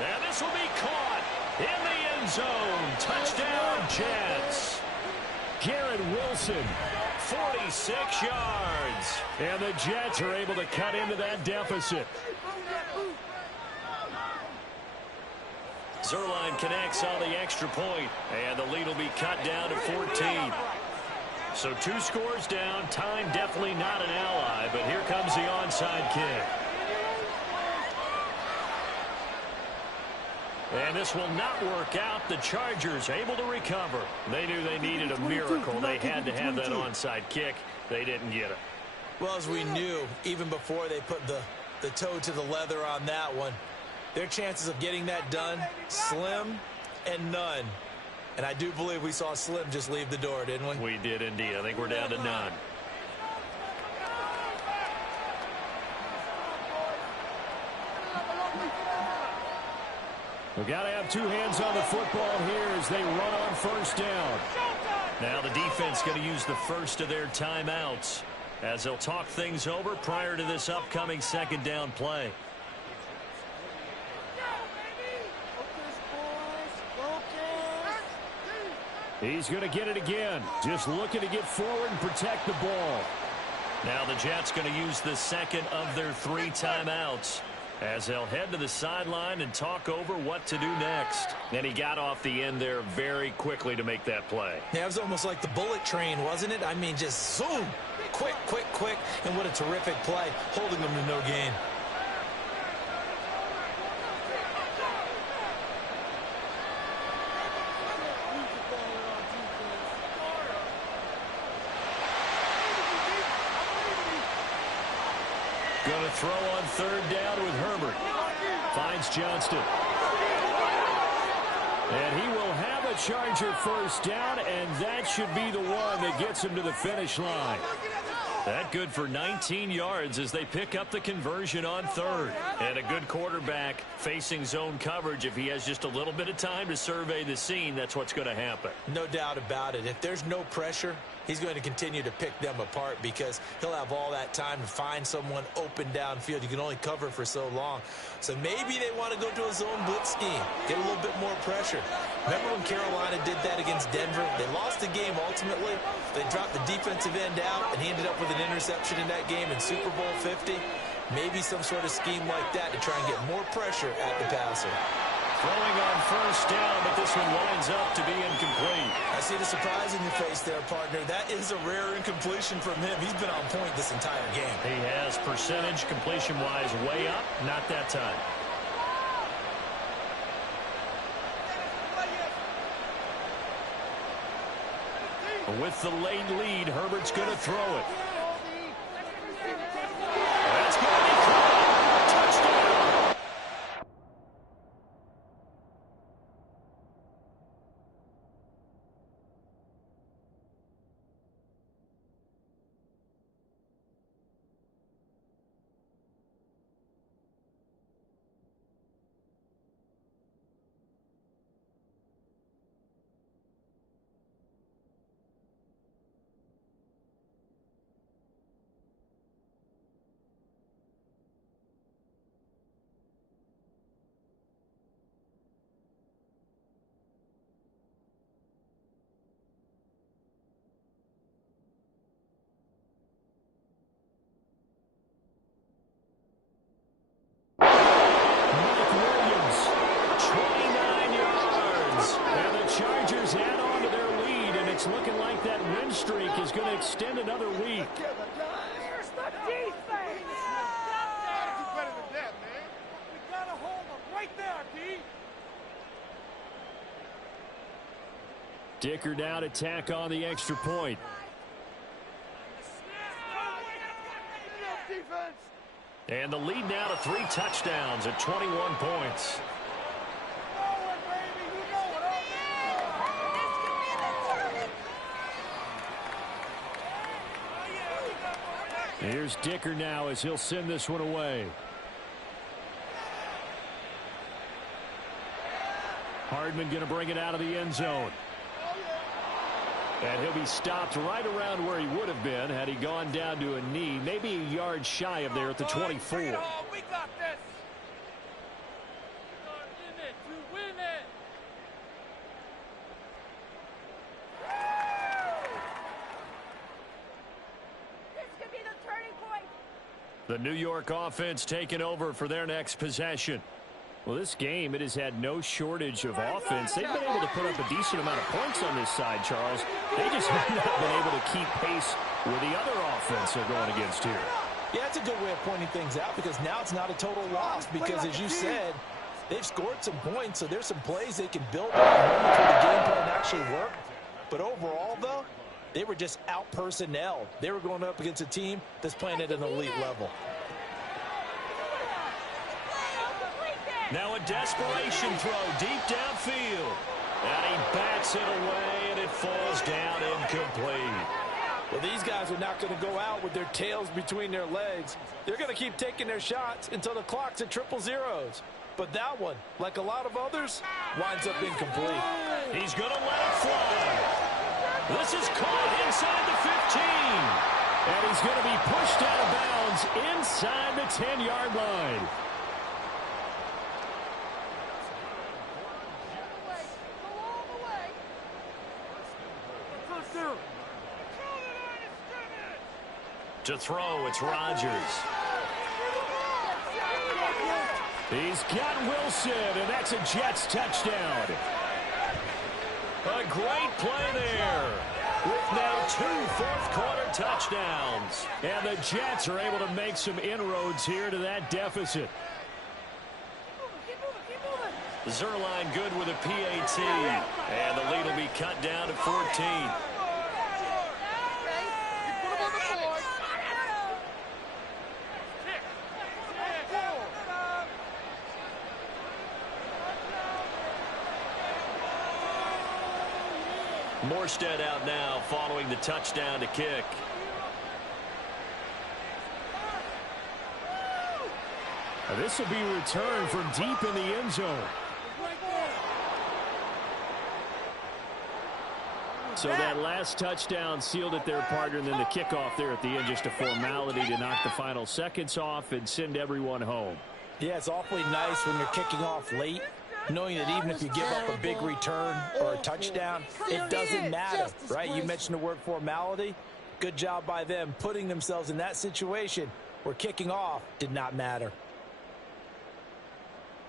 And this will be caught in the end zone. Touchdown, Jets. Garrett Wilson, 46 yards. And the Jets are able to cut into that deficit. Zuerlein connects on the extra point, and the lead will be cut down to 14. So 2 scores down. Time definitely not an ally, but here comes the onside kick. And this will not work out. The Chargers able to recover. They knew they needed a miracle. They had to have that onside kick. They didn't get it. Well, as we knew, even before they put the toe to the leather on that one, their chances of getting that done, slim and none. And I do believe we saw Slim just leave the door, didn't we? We did indeed. I think we're down to none. We've got to have 2 hands on the football here as they run on 1st down. Now the defense going to use the first of their timeouts as they'll talk things over prior to this upcoming 2nd down play. He's going to get it again. Just looking to get forward and protect the ball. Now the Jets going to use the 2nd of their 3 timeouts as they'll head to the sideline and talk over what to do next. And he got off the end there very quickly to make that play. Yeah, it was almost like the bullet train, wasn't it? I mean, just zoom. Quick, quick, quick. And what a terrific play, holding them to no gain. Going to throw on 3rd down with Herbert. Finds Johnston. And he will have a Charger 1st down, and that should be the one that gets him to the finish line. That good for 19 yards as they pick up the conversion on 3rd. And a good quarterback facing zone coverage. If he has just a little bit of time to survey the scene, that's what's going to happen. No doubt about it. If there's no pressure, he's going to continue to pick them apart because he'll have all that time to find someone open downfield. You can only cover for so long. So maybe they want to go to a zone blitz scheme, get a little bit more pressure. Remember when Carolina did that against Denver? They lost the game ultimately. They dropped the defensive end out, and he ended up with an interception in that game in Super Bowl 50. Maybe some sort of scheme like that to try and get more pressure at the passer. Throwing on 1st down, but this one winds up to be incomplete. I see the surprise in your face there, partner. That is a rare incompletion from him. He's been on point this entire game. He has percentage completion-wise way up. Not that time. With the late lead, Herbert's going to throw it. That's going to be caught. Touchdown. It's looking like that win streak is going to extend another week. Here's the defense. Gotta do better than that, man. We gotta hold them right there, D. Dicker now to tack on the extra point. And the lead now to 3 touchdowns at 21 points. Here's Dicker now as he'll send this one away. Hardman going to bring it out of the end zone. And he'll be stopped right around where he would have been had he gone down to a knee, maybe a yard shy of there at the 24. We got this. To win it. This could be the turning point. The New York offense taking over for their next possession. Well, this game, it has had no shortage of offense. They've been able to put up a decent amount of points on this side, Charles. They just have not been able to keep pace with the other offense they're going against here. Yeah, it's a good way of pointing things out because now it's not a total loss because, as you said, they've scored some points, so there's some plays they can build on moments where the game plan actually worked. But overall, though, they were just out-personnel. They were going up against a team that's playing at an elite level. Now a desperation throw deep downfield. And he bats it away, and it falls down incomplete. Well, these guys are not going to go out with their tails between their legs. They're going to keep taking their shots until the clock's at triple zeros. But that one, like a lot of others, winds up incomplete. He's going to let it fly. This is caught inside the 15. And he's going to be pushed out of bounds inside the 10-yard line. To throw, it's Rodgers. He's got Wilson, and that's a Jets touchdown. A great play there. With now 2 fourth-quarter touchdowns. And the Jets are able to make some inroads here to that deficit. Zerline good with a PAT. And the lead will be cut down to 14. Morstead out now following the touchdown to kick. This will be returned from deep in the end zone. So that last touchdown sealed it their partner, and then the kickoff there at the end, just a formality to knock the final seconds off and send everyone home. Yeah, it's awfully nice when you're kicking off late, knowing that even if you give up a big return or a touchdown, it doesn't matter, right? You mentioned the word formality. Good job by them putting themselves in that situation where kicking off did not matter.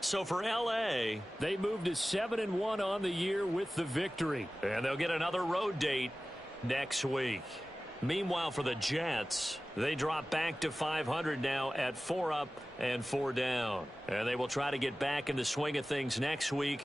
So for L.A., they moved to 7-1 on the year with the victory. And they'll get another road date next week. Meanwhile, for the Jets, they drop back to 500 now at 4 up and 4 down. And they will try to get back in the swing of things next week.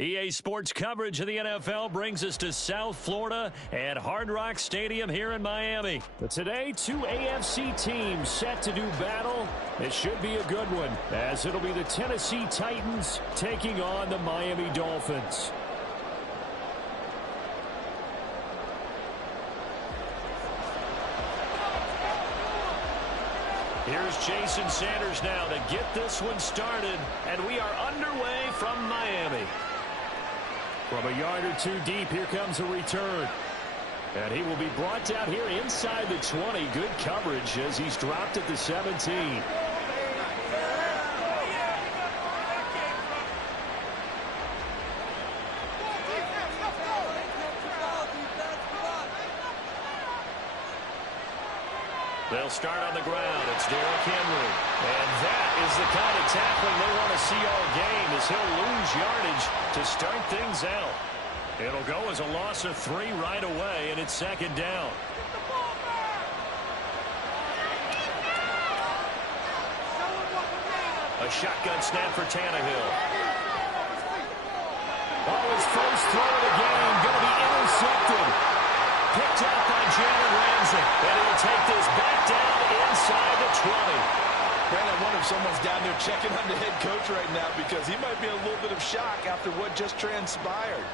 EA Sports coverage of the NFL brings us to South Florida at Hard Rock Stadium here in Miami. But today, two AFC teams set to do battle. It should be a good one, as it'll be the Tennessee Titans taking on the Miami Dolphins. Here's Jason Sanders now to get this one started, and we are underway from Miami. From a yard or two deep, here comes a return. And he will be brought down here inside the 20. Good coverage as he's dropped at the 17. They'll start on the ground. It's Derrick Henry. And that is the kind of tackling they want to see all game, as he'll lose yardage to start things out. It'll go as a loss of 3 right away, and it's second down. A shotgun snap for Tannehill. Oh, his first throw of the game going to be intercepted. Picked out by Jalen Ramsey. And he'll take this back down inside the 20. Brandon, I wonder if someone's down there checking on the head coach right now, because he might be in a little bit of shock after what just transpired.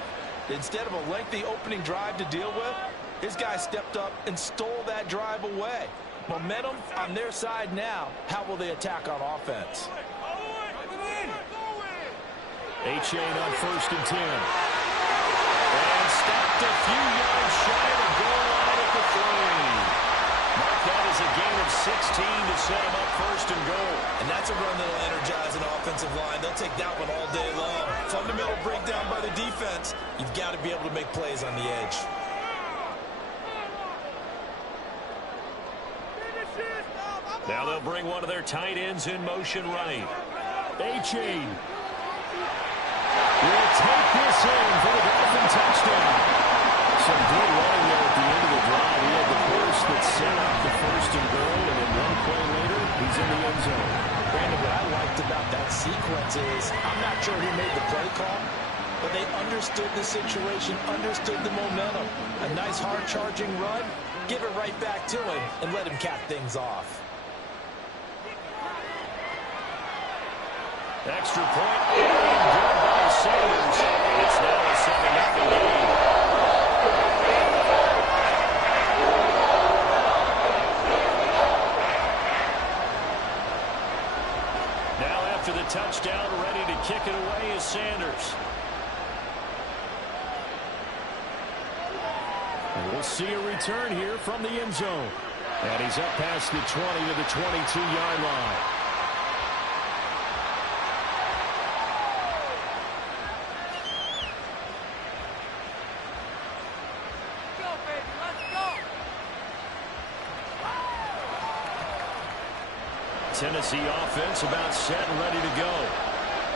Instead of a lengthy opening drive to deal with, his guy stepped up and stole that drive away. Momentum on their side now. How will they attack on offense? Achane on 1st and 10. And stopped a few yards shy of the goal line at the 3. Mark that as a gain of 16 to set him up 1st and goal. And that's a run that'll energize an offensive line. They'll take that one all day long. Fundamental breakdown by the defense. You've got to be able to make plays on the edge. Now they'll bring one of their tight ends in motion right. Achane will take this in for the Dolphin touchdown. Some good running there at the end of the drive. He had the burst that set up the 1st and goal, and then one play later, he's in the end zone. Brandon, what I liked about that sequence is, I'm not sure who made the play call, but they understood the situation, understood the momentum. A nice hard-charging run, give it right back to him, and let him cap things off. Extra point, and good by Sanders. It's now a 7-0 game. Now after the touchdown, ready to kick it away is Sanders. And we'll see a return here from the end zone. And he's up past the 20 to the 22-yard line. Tennessee offense about set and ready to go.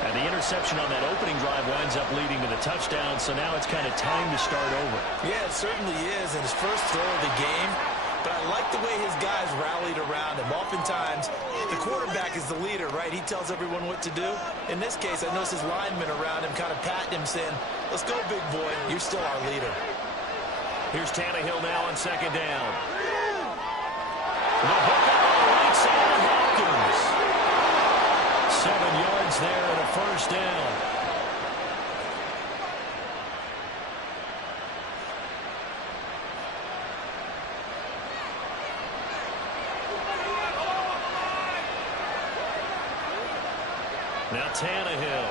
And the interception on that opening drive winds up leading to the touchdown, so now it's kind of time to start over. Yeah, it certainly is, and his first throw of the game. But I like the way his guys rallied around him. Oftentimes, the quarterback is the leader, right? He tells everyone what to do. In this case, I noticed his linemen around him kind of patting him, saying, "Let's go, big boy. You're still our leader." Here's Tannehill now on 2nd down. The hook on the right side of Hopkins. 7 yards there and a 1st down. Now Tannehill.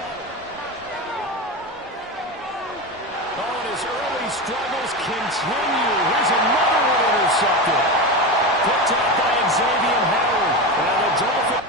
Oh, and his early struggles continue. Here's another one intercepted. Picked up by Xavier Howard. And the Dolphins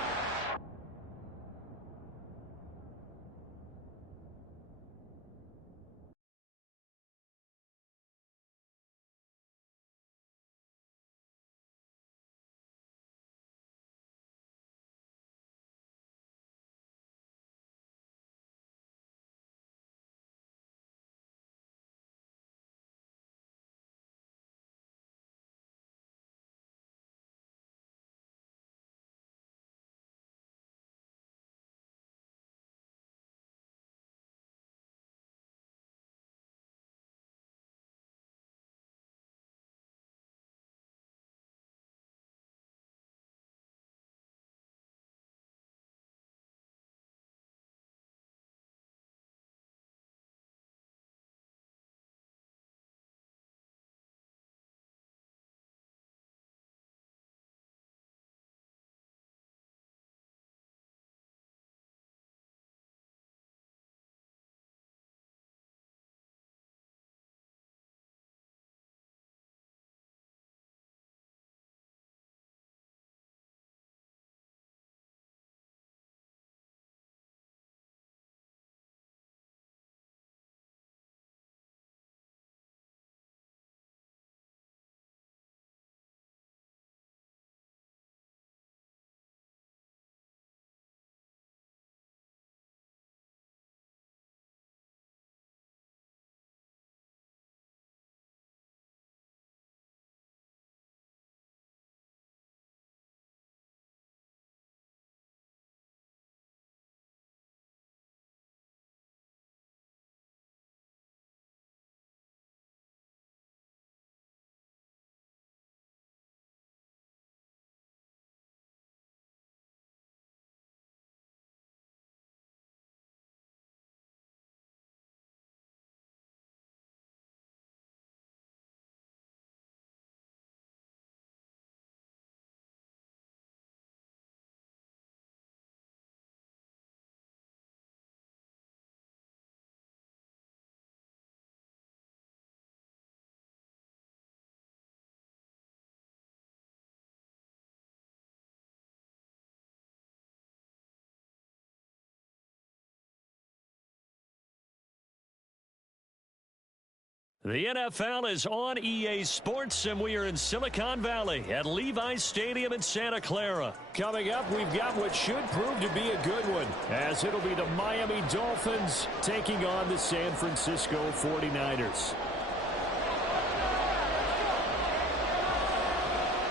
The NFL is on EA Sports, and we are in Silicon Valley at Levi's Stadium in Santa Clara. Coming up, we've got what should prove to be a good one, as it'll be the Miami Dolphins taking on the San Francisco 49ers.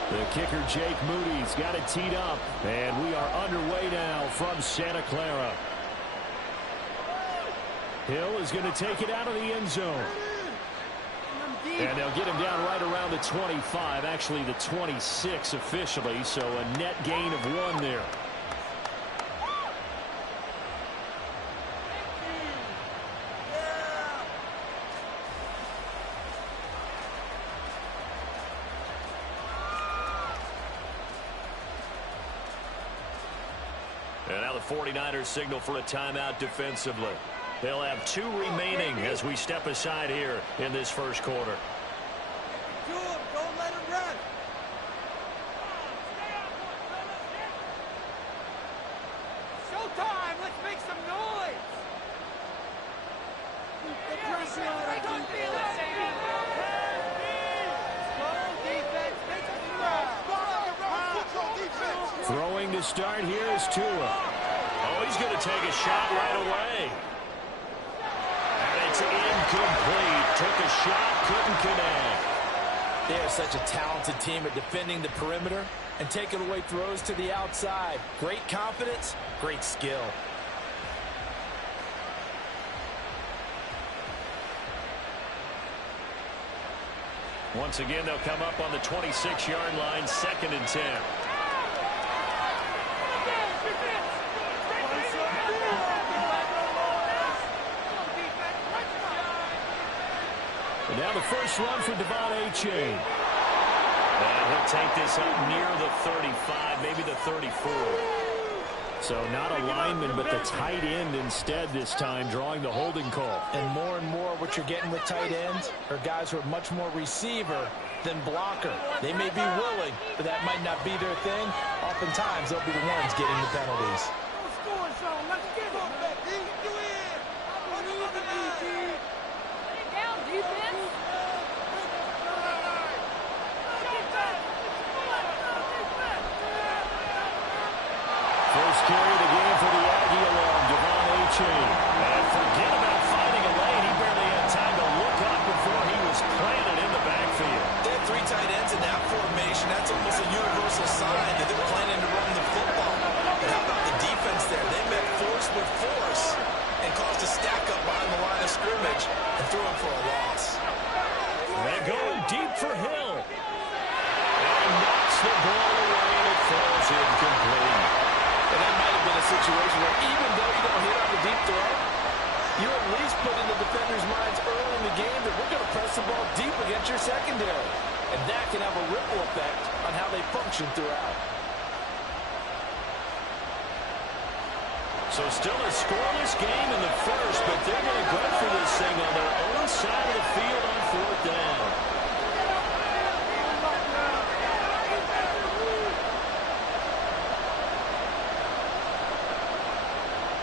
The kicker, Jake Moody's got it teed up, and we are underway now from Santa Clara. Hill is going to take it out of the end zone. And they'll get him down right around the 25, actually the 26 officially, so a net gain of 1 there. And now the 49ers signal for a timeout defensively. They'll have 2 remaining as we step aside here in this first quarter. Don't let him run. Showtime. Let's make some noise. Keep the pressure on our defense. Throwing to start here is Tua. Oh, he's going to take a shot right away. It's incomplete. Took a shot, couldn't connect. They are such a talented team at defending the perimeter and taking away throws to the outside. Great confidence, great skill. Once again, they'll come up on the 26-yard line, 2nd and 10. And now the first run for Devon Achane. And he'll take this up near the 35, maybe the 34. So not a lineman, but the tight end instead this time, drawing the holding call. And more what you're getting with tight ends are guys who are much more receiver than blocker. They may be willing, but that might not be their thing. Oftentimes, they'll be the ones getting the penalties. First carry of the game for the Aggie alum, Devon Achane. And forget about finding a lane. He barely had time to look up before he was planted in the backfield. They have 3 tight ends in that formation. That's almost a universal sign that they're planning to run the football. But how about the defense there? They met force with force and caused a stack up behind the line of scrimmage and threw him for a loss. They're going deep for Hill. And knocks the ball away and it falls incomplete. And that might have been a situation where even though you don't hit on the deep throw, you at least put in the defenders' minds early in the game that we're going to press the ball deep against your secondary. And that can have a ripple effect on how they function throughout. So still a scoreless game in the first, but they're going to go for this thing on their own side of the field on 4th down.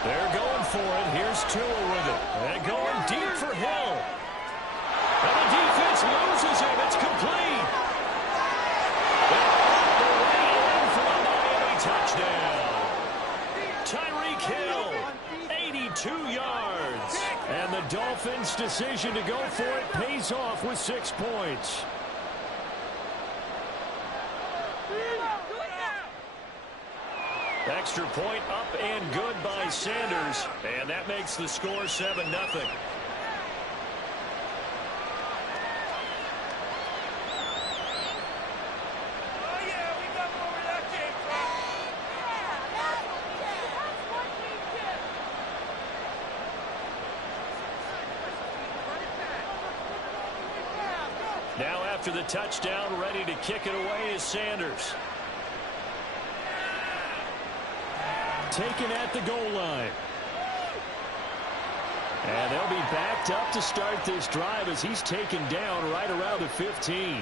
They're going for it. Here's Tua with it. They're going deep for Hill. And the defense loses him. It's complete. They're all the way in for a Miami touchdown. Tyreek Hill, 82 yards. And the Dolphins' decision to go for it pays off with 6 points. Extra point up and good by Sanders. And that makes the score 7-0. Now after the touchdown, ready to kick it away is Sanders. Taken at the goal line. And they'll be backed up to start this drive as he's taken down right around the 15.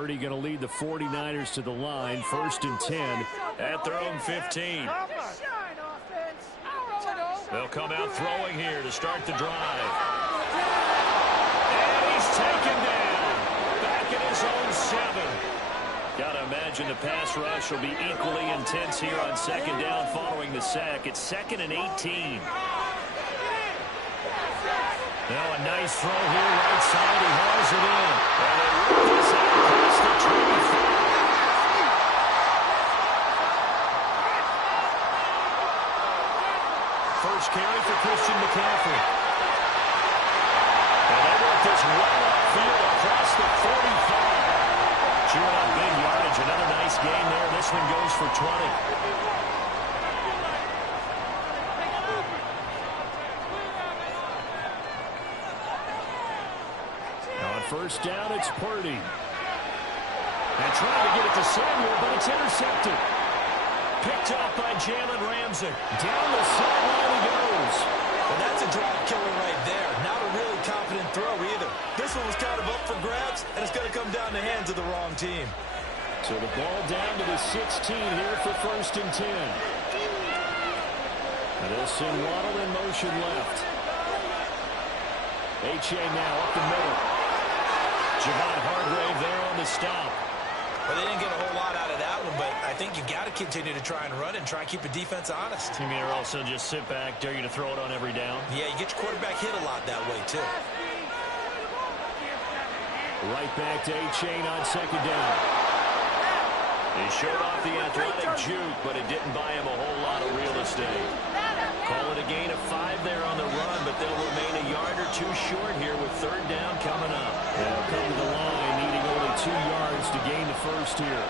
Purdy going to lead the 49ers to the line, 1st and 10 at their own 15. They'll come out throwing here to start the drive. And he's taken down back at his own 7. Got to imagine the pass rush will be equally intense here on 2nd down following the sack. It's 2nd and 18. Now a nice throw here, right side. He hauls it in. And they work this out across the 25. First carry for Christian McCaffrey. And they work this well upfield across the 45. Chewing up big yardage. Another nice gain there. This one goes for 20. First down, it's Purdy. And trying to get it to Samuel, but it's intercepted. Picked up by Jalen Ramsey. Down the sideline he goes. And that's a drive killer right there. Not a really confident throw either. This one was kind of up for grabs, and it's going to come down the hands of the wrong team. So the ball down to the 16 here for 1st and 10. And they'll send Waddle in motion left. H.A. now up the middle. Javon Hargrave there on the stop. Well, they didn't get a whole lot out of that one, but I think you got to continue to try and run and try and keep the defense honest. You mean, or also just sit back, dare you to throw it on every down? Yeah, you get your quarterback hit a lot that way, too. Right back to A-Chain on 2nd down. He showed off the athletic juke, but it didn't buy him a whole lot of real estate. Call it a gain of 5 there on the run, but they'll remain a yard or 2 short here with 3rd down coming up. They'll come to the line, needing only 2 yards to gain the first here.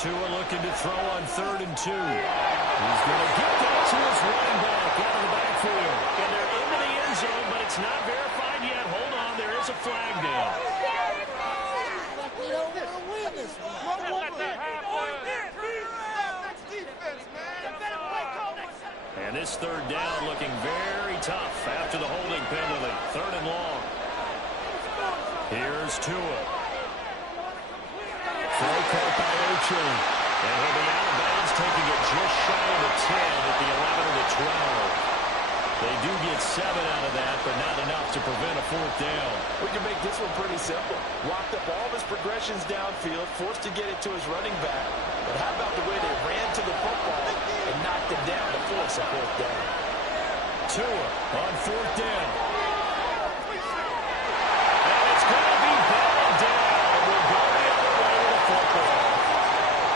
Tua looking to throw on 3rd and 2. He's going to get that to his running back out of the backfield. And they're into the end zone, but it's not verified yet. Hold on, there is a flag down. And this 3rd down looking very tough after the holding penalty. 3rd and long. Here's Tua. Throw caught by O'Chain. And he'll be out of bounds, taking it just shy of the 10 at the 11 of the 12. They do get 7 out of that, but not enough to prevent a 4th down. We can make this one pretty simple. Locked up all of his progressions downfield, forced to get it to his running back. But how about the way they ran to the football and knocked him down to force a 4th down? Tua on 4th down. And it's going to be batted down. We'll go the other way with the football.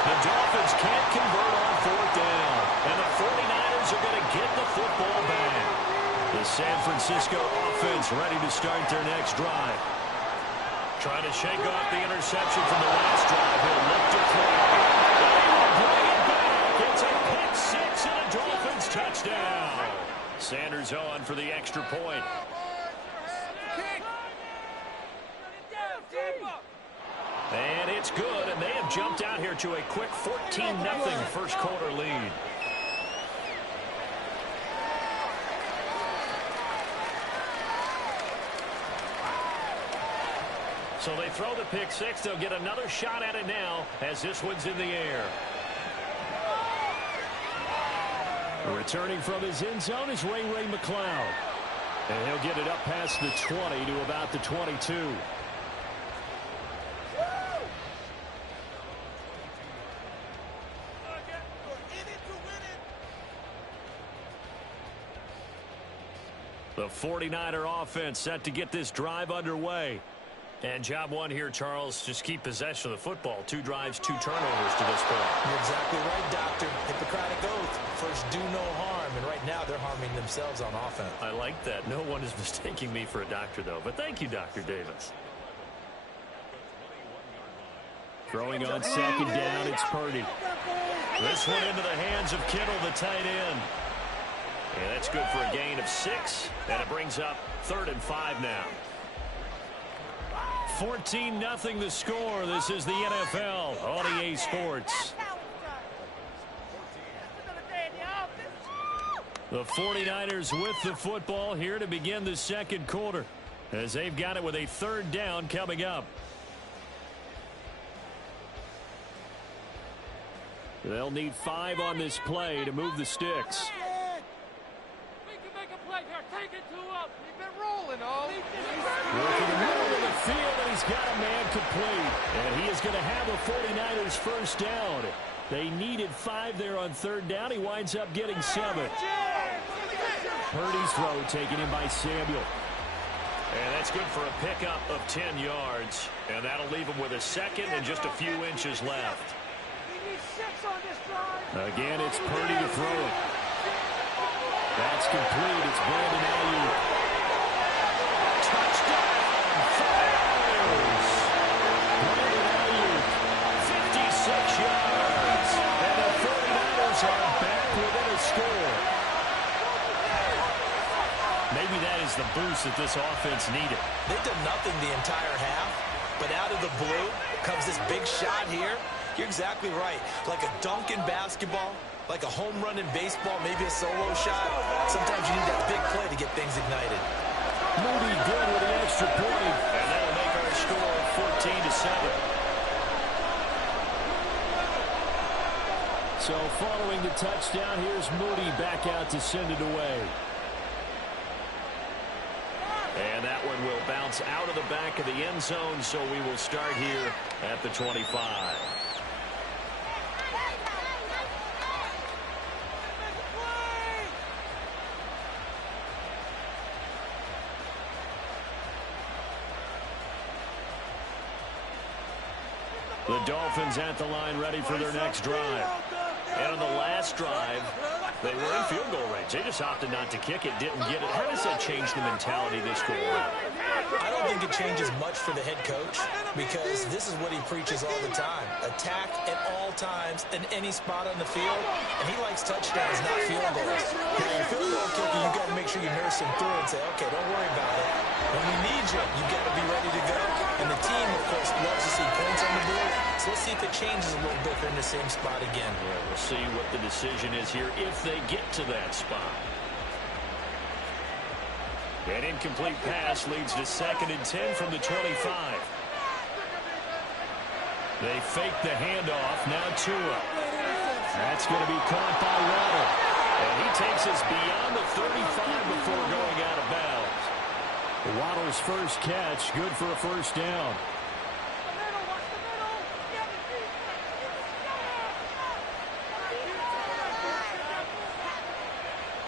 The Dolphins can't convert on 4th down. And the 49ers are going to get the football back. The San Francisco offense ready to start their next drive. Trying to shake off the interception from the last drive. He'll look to throw. They will bring it back. It's a pick 6 and a Dolphins touchdown. Sanders on for the extra point. And it's good, and they have jumped out here to a quick 14-0 first quarter lead. So they throw the pick 6. They'll get another shot at it now as this one's in the air. Returning from his end zone is Ray McCloud. And he'll get it up past the 20 to about the 22. The 49er offense set to get this drive underway. And job one here, Charles, just keep possession of the football. 2 drives, 2 turnovers to this point. You're exactly right, Doctor. Hippocratic oath. First, do no harm. And right now, they're harming themselves on offense. I like that. No one is mistaking me for a doctor, though. But thank you, Dr. Davis. Throwing on 2nd down, it's Purdy. This one into the hands of Kittle, the tight end. And that's good for a gain of 6. And it brings up 3rd and 5 now. 14-0 the score. This is the NFL on EA Sports. The 49ers with the football here to begin the second quarter, as they've got it with a third down coming up. They'll need 5 on this play to move the sticks. We can make a play here. Take it to him. Keep it rolling, oh. Working the middle of the field, and he's got a man complete. And he is going to have a 49ers first down. They needed 5 there on third down. He winds up getting 7. Purdy's throw taken in by Samuel. And that's good for a pickup of 10 yards. And that'll leave him with a second and just a few inches left. Again, it's Purdy to throw it. That's complete. It's Brandon Ayuk. Touchdown! Fires! Brandon Ayuk, 56 yards. And the 49ers are back within a score. Maybe that is the boost that this offense needed. They've done nothing the entire half, but out of the blue comes this big shot here. You're exactly right. Like a dunk in basketball, like a home run in baseball, maybe a solo shot. Sometimes you need that big play to get things ignited. Moody good with the extra point. And that'll make our score 14-7. So following the touchdown, here's Moody back out to send it away. And that one will bounce out of the back of the end zone, so we will start here at the 25. The Dolphins at the line ready for their next drive. And on the last drive, they were in field goal range. They just opted not to kick it, didn't get it. How does that change the mentality this go around? I don't think it changes much for the head coach because this is what he preaches all the time. Attack at all times in any spot on the field, and he likes touchdowns, not field goals. Now, your field goal kicker, you've got to make sure you nurse him through and say, okay, don't worry about it. When we need you, you've got to be ready to go. And the team, of course, loves to see points on the board. So let's see if it changes a little bit. They're in the same spot again. Yeah, we'll see what the decision is here if they get to that spot. An incomplete pass leads to 2nd and 10 from the 25. They fake the handoff. Now Tua. That's going to be caught by Waddle. And he takes us beyond the 35 before going out of bounds. Waddle's first catch, good for a first down.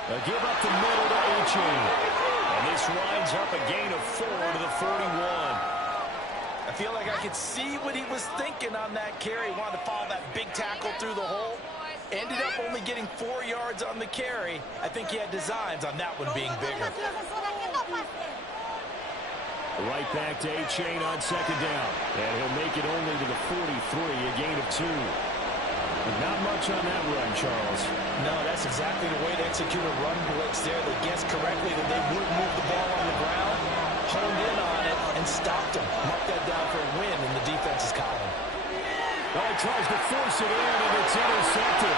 A give up the middle to A-Chain. And this winds up a gain of 4 to the 41. I feel like I could see what he was thinking on that carry. He wanted to follow that big tackle through the hole. Ended up only getting 4 yards on the carry. I think he had designs on that one being bigger. Right back to A-Chain on 2nd down. And he'll make it only to the 43, a gain of 2. Not much on that run, Charles. No, that's exactly the way to execute a run blitz there. They guessed correctly that they would move the ball on the ground, honed in on it, and stopped them. Mark that down for a win in the defense's column. Well, he tries to force it in, and it's intercepted.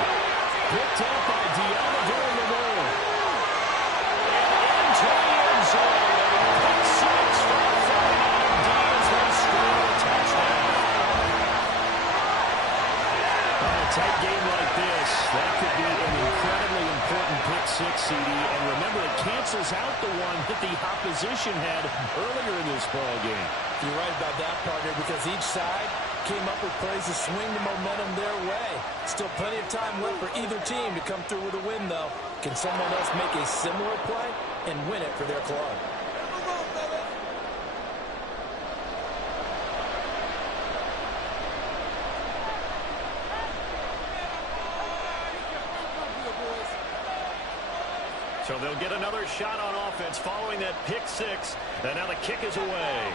Picked up by Deontay Lamore. And into the end zone. Pick 6 for the 49ers. They score a touchdown. A tight game like this, that could be an incredibly important pick 6, CD. And remember, it cancels out the one that the opposition had earlier in this ball game. You're right about that, partner, because each side came up with plays to swing the momentum their way. Still plenty of time left for either team to come through with a win, though. Can someone else make a similar play and win it for their club? So they'll get another shot on offense following that pick 6. And now the kick is away.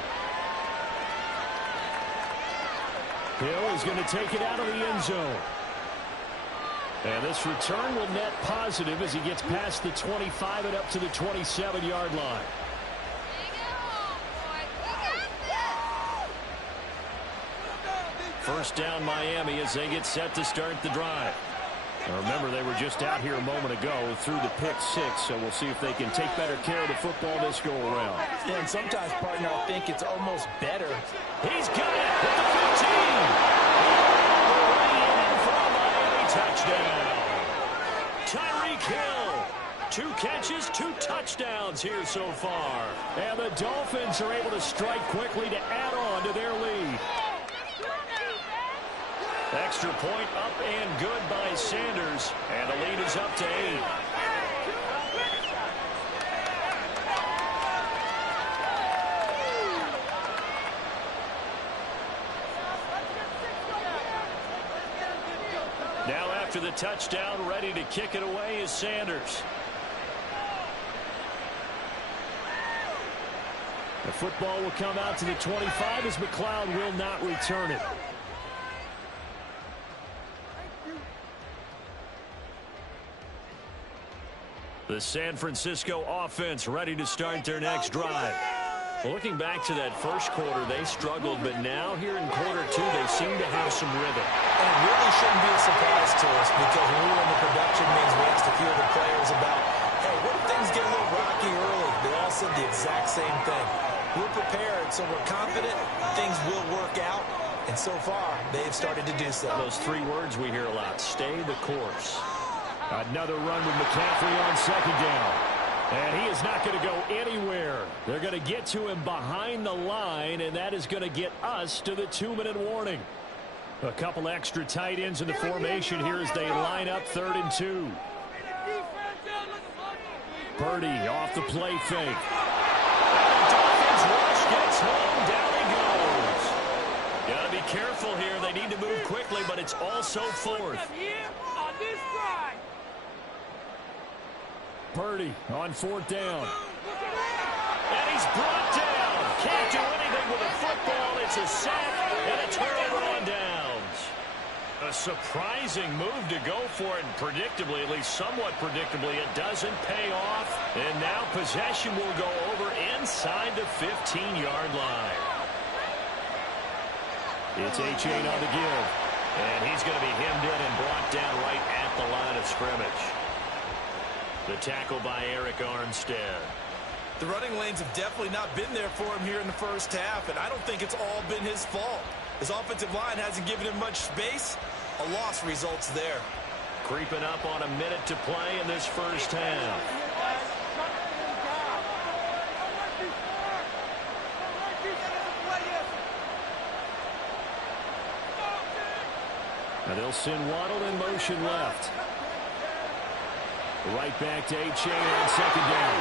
Hill is going to take it out of the end zone. And this return will net positive as he gets past the 25 and up to the 27-yard line. First down Miami as they get set to start the drive. Now remember, they were just out here a moment ago through the pick six, so we'll see if they can take better care of the football this go-around. Yeah, and sometimes, partner, I think it's almost better. He's got it at the 15. Way in for a Miami touchdown. Tyreek Hill. 2 catches, 2 touchdowns here so far. And the Dolphins are able to strike quickly to add on to their lead. Extra point up and good by Sanders. And the lead is up to 8. Now after the touchdown, ready to kick it away is Sanders. The football will come out to the 25 as McLeod will not return it. The San Francisco offense ready to start their next drive. Looking back to that first quarter, they struggled, but now here in quarter 2, they seem to have some rhythm. And it really shouldn't be a surprise to us, because when we were in the production meetings, we asked a few of the players about, hey, what if things get a little rocky early? They all said the exact same thing. We're prepared, so we're confident things will work out. And so far, they've started to do so. Those 3 words we hear a lot: stay the course. Another run with McCaffrey on second down. And he is not going to go anywhere. They're going to get to him behind the line, and that is going to get us to the 2-minute warning. A couple extra tight ends in the formation here as they line up 3rd and 2. Purdy off the play fake. And the Dolphins rush gets home. Down he goes. Got to be careful here. They need to move quickly, but it's also 4th. Purdy on 4th down. And he's brought down. Can't do anything with a football. It's a sack and a turnover on downs. A surprising move to go for it, and predictably, at least somewhat predictably, it doesn't pay off. And now possession will go over inside the 15-yard line. It's Achane on the give. And he's going to be hemmed in and brought down right at the line of scrimmage. The tackle by Eric Armstead. The running lanes have definitely not been there for him here in the first half, and I don't think it's all been his fault. His offensive line hasn't given him much space. A loss results there. Creeping up on a minute to play in this first half. Now they'll send Waddle in motion left. Right back to Achane on second down.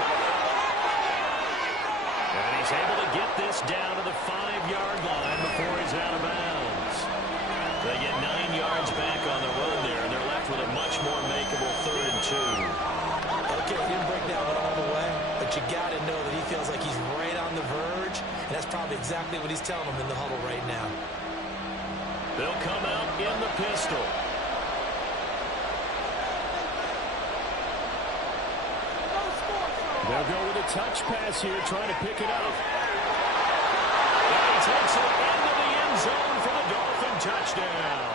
And he's able to get this down to the 5-yard line before he's out of bounds. They get 9 yards back on the run there, and they're left with a much more makeable 3rd and 2. Okay, he didn't break down all the way, but you got to know that he feels like he's right on the verge, and that's probably exactly what he's telling them in the huddle right now. They'll come out in the pistol. They'll go with a touch pass here, trying to pick it up. And he takes it into the end zone for the Dolphin touchdown.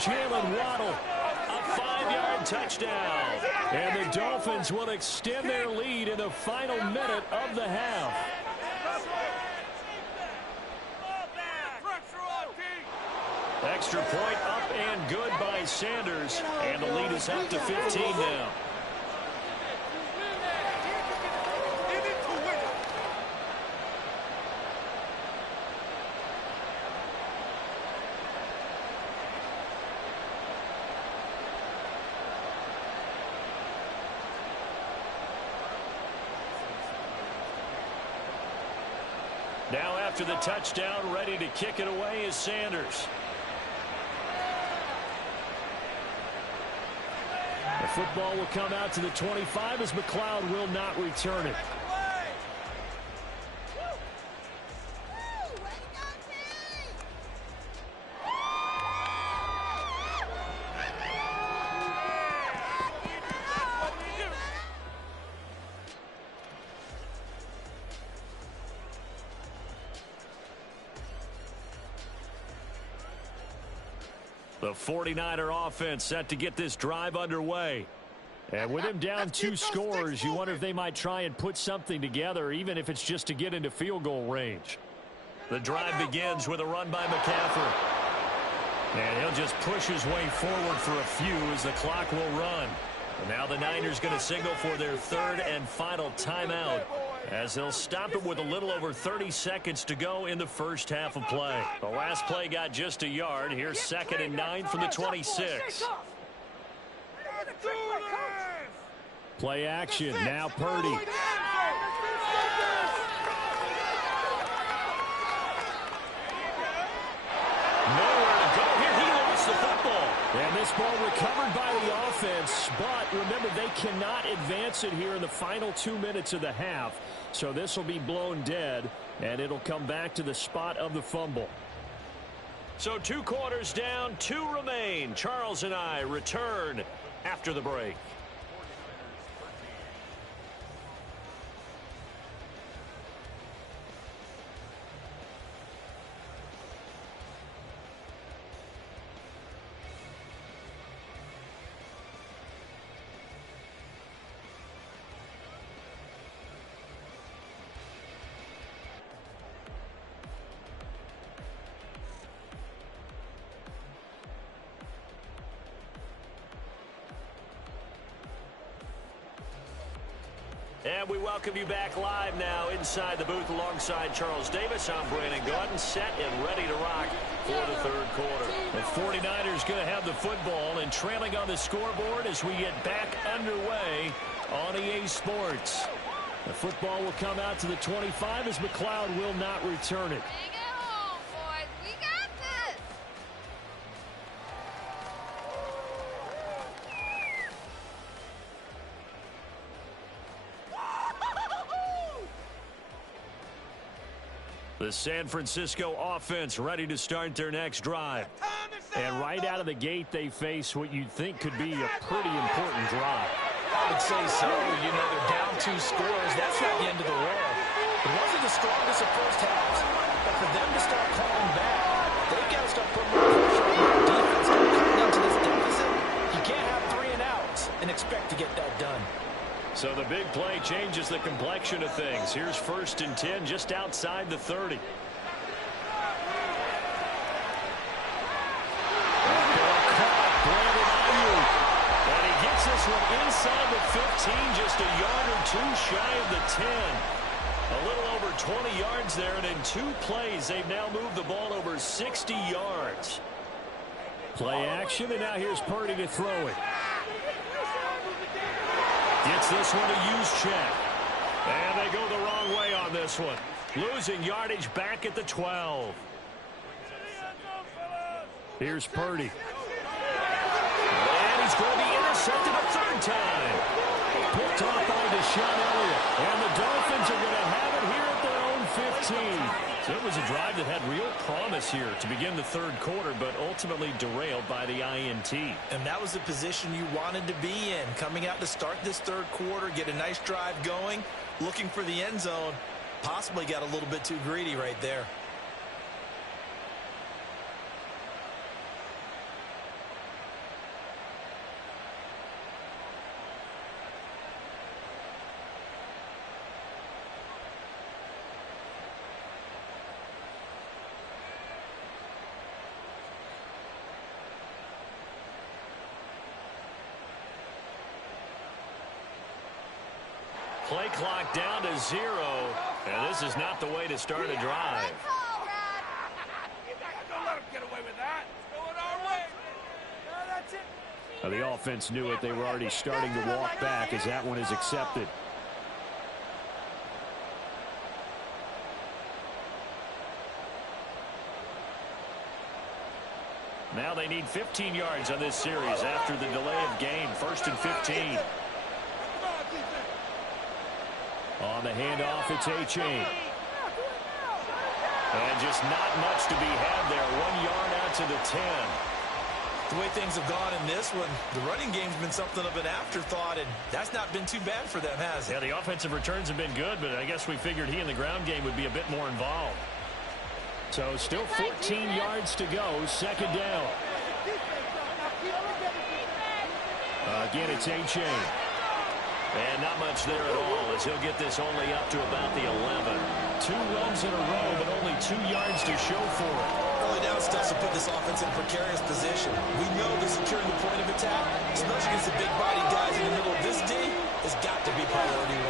Jalen Waddle, a 5-yard touchdown. And the Dolphins will extend their lead in the final minute of the half. Extra point up and good by Sanders. And the lead is up to 15 now. Now after the touchdown, ready to kick it away is Sanders. The football will come out to the 25 as McLeod will not return it. The 49er offense set to get this drive underway. And with him down 2 scores, you wonder if they might try and put something together, even if it's just to get into field goal range. The drive begins with a run by McCaffrey. And he'll just push his way forward for a few as the clock will run. And now the Niners going to signal for their 3rd and final timeout, as they'll stop it with a little over 30 seconds to go in the first half of play. The last play got just a yard. Here's 2nd and 9 from the 26. Play action. Now Purdy. Nowhere to go here. He lost the football. And this ball recovered by the offense, but remember, they cannot advance it here in the final 2 minutes of the half. So this will be blown dead, and it'll come back to the spot of the fumble. So 2 quarters down, 2 remain. Charles and I return after the break. And we welcome you back live now inside the booth alongside Charles Davis. I'm Brandon Gaudin, set and ready to rock for the 3rd quarter. The 49ers going to have the football and trailing on the scoreboard as we get back underway on EA Sports. The football will come out to the 25 as McLeod will not return it. The San Francisco offense ready to start their next drive. And right out of the gate, they face what you'd think could be a pretty important drive. I would say so. You know, they're down 2 scores. That's not the end of the world. It wasn't the strongest of first halves, but for them to start calling back, they've got to start putting more pressure on their defense. Start cutting into this deficit. You can't have 3 and outs and expect to get that done. So the big play changes the complexion of things. Here's 1st and 10 just outside the 30. And he gets this one inside the 15, just a yard or 2 shy of the 10. A little over 20 yards there, and in 2 plays, they've now moved the ball over 60 yards. Play action, and now here's Purdy to throw it. Gets this one to use check. And they go the wrong way on this one. Losing yardage back at the 12. Here's Purdy. And he's going to be intercepted a 3rd time. Picked off by Deshaun Elliott. And the Dolphins are going to have it here at their own 15. So it was a drive that had real promise here to begin the 3rd quarter, but ultimately derailed by the INT. And that was the position you wanted to be in. Coming out to start this 3rd quarter, get a nice drive going, looking for the end zone. Possibly got a little bit too greedy right there. Play clock down to 0, and this is not the way to start a drive. Don't let him get away with that. It's going our way. That's it. Now, the offense knew it. They were already starting to walk back as that one is accepted. Now they need 15 yards on this series after the delay of game. 1st and 15. On the handoff, it's A-Chain. And just not much to be had there. 1 yard out to the 10. The way things have gone in this one, the running game's been something of an afterthought, and that's not been too bad for them, has it? Yeah, the offensive returns have been good, but I guess we figured he in the ground game would be a bit more involved. So still 14 yards to go, 2nd down. Again, it's A.J. And not much there at all as he'll get this only up to about the 11. 2 runs in a row, but only 2 yards to show for it. Early down stuff to put this offense in a precarious position. We know that securing the point of attack, especially against the big-body guys in the middle of this D, has got to be priority 1.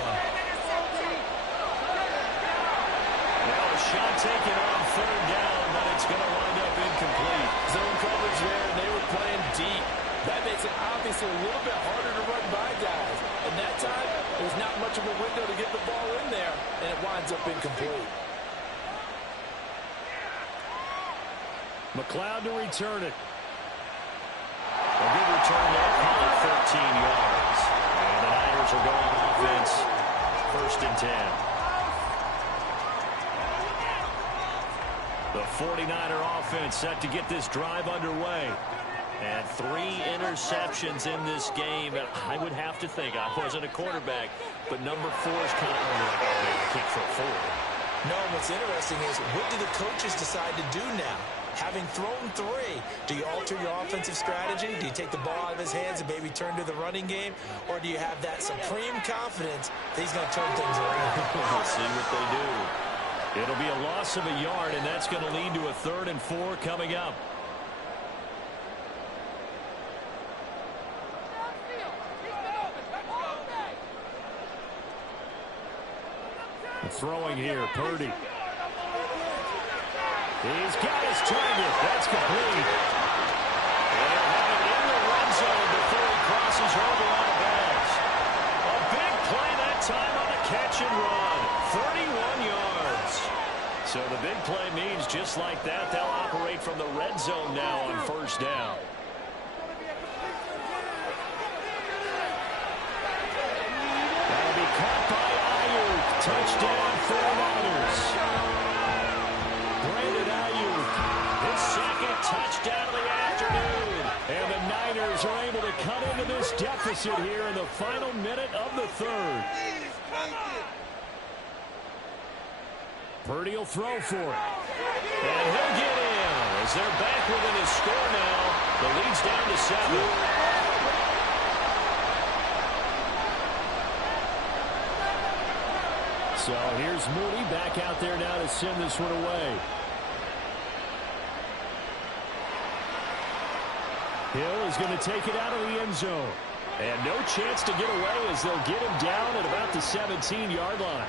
Now a shot taken on 3rd down, but it's going to wind up incomplete. Zone coverage there, and they were playing deep. That makes it obviously a little bit harder to run by guys. And that time, there's not much of a window to get the ball in there, and it winds up incomplete. McLeod to return it. A good return there, probably 13 yards. And the Niners are going offense, 1st and 10. The 49er offense set to get this drive underway. And 3 interceptions in this game. And I would have to think, I wasn't a quarterback, but number 4 is kind of like, oh, man, I can't throw 4. No, what's interesting is, what do the coaches decide to do now? Having thrown 3, do you alter your offensive strategy? Do you take the ball out of his hands and maybe turn to the running game? Or do you have that supreme confidence that he's going to turn things around? We'll see what they do. It'll be a loss of a yard, and that's going to lead to a 3rd and 4 coming up. Throwing here, Purdy. He's got his target. That's complete. And he'll have it in the red zone before he crosses over on a bounce. A big play that time on a catch and run. 31 yards. So the big play means just like that, they'll operate from the red zone now on 1st down. That'll be caught by Ayuk. Touchdown, 49ers. Brandon Ayuk, his 2nd touchdown of the afternoon. And the Niners are able to cut into this deficit here in the final minute of the 3rd. Purdy will throw for it. And he'll get in as they're back within his score now. The lead's down to 7. So here's Mooney back out there now to send this one away. Hill is going to take it out of the end zone. And no chance to get away as they'll get him down at about the 17-yard line.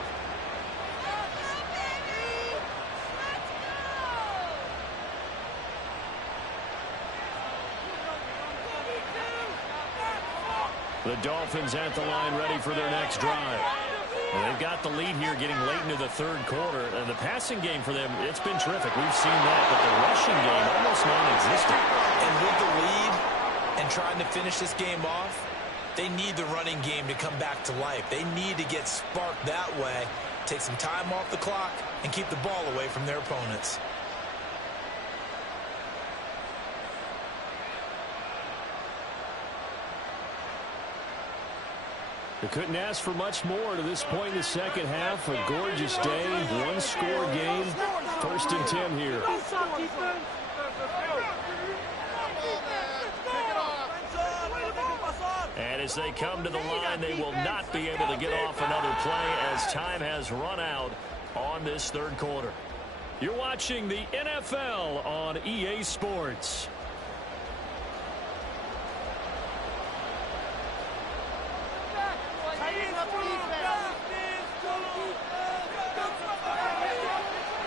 The Dolphins at the line ready for their next drive. And they've got the lead here getting late into the 3rd quarter. And the passing game for them, it's been terrific. We've seen that, but the rushing game almost non-existent. And with the lead and trying to finish this game off, they need the running game to come back to life. They need to get sparked that way, take some time off the clock, and keep the ball away from their opponents. They couldn't ask for much more to this point in the 2nd half. A gorgeous day, 1-score game. 1st and 10 here. And as they come to the line, they will not be able to get off another play as time has run out on this 3rd quarter. You're watching the NFL on EA Sports.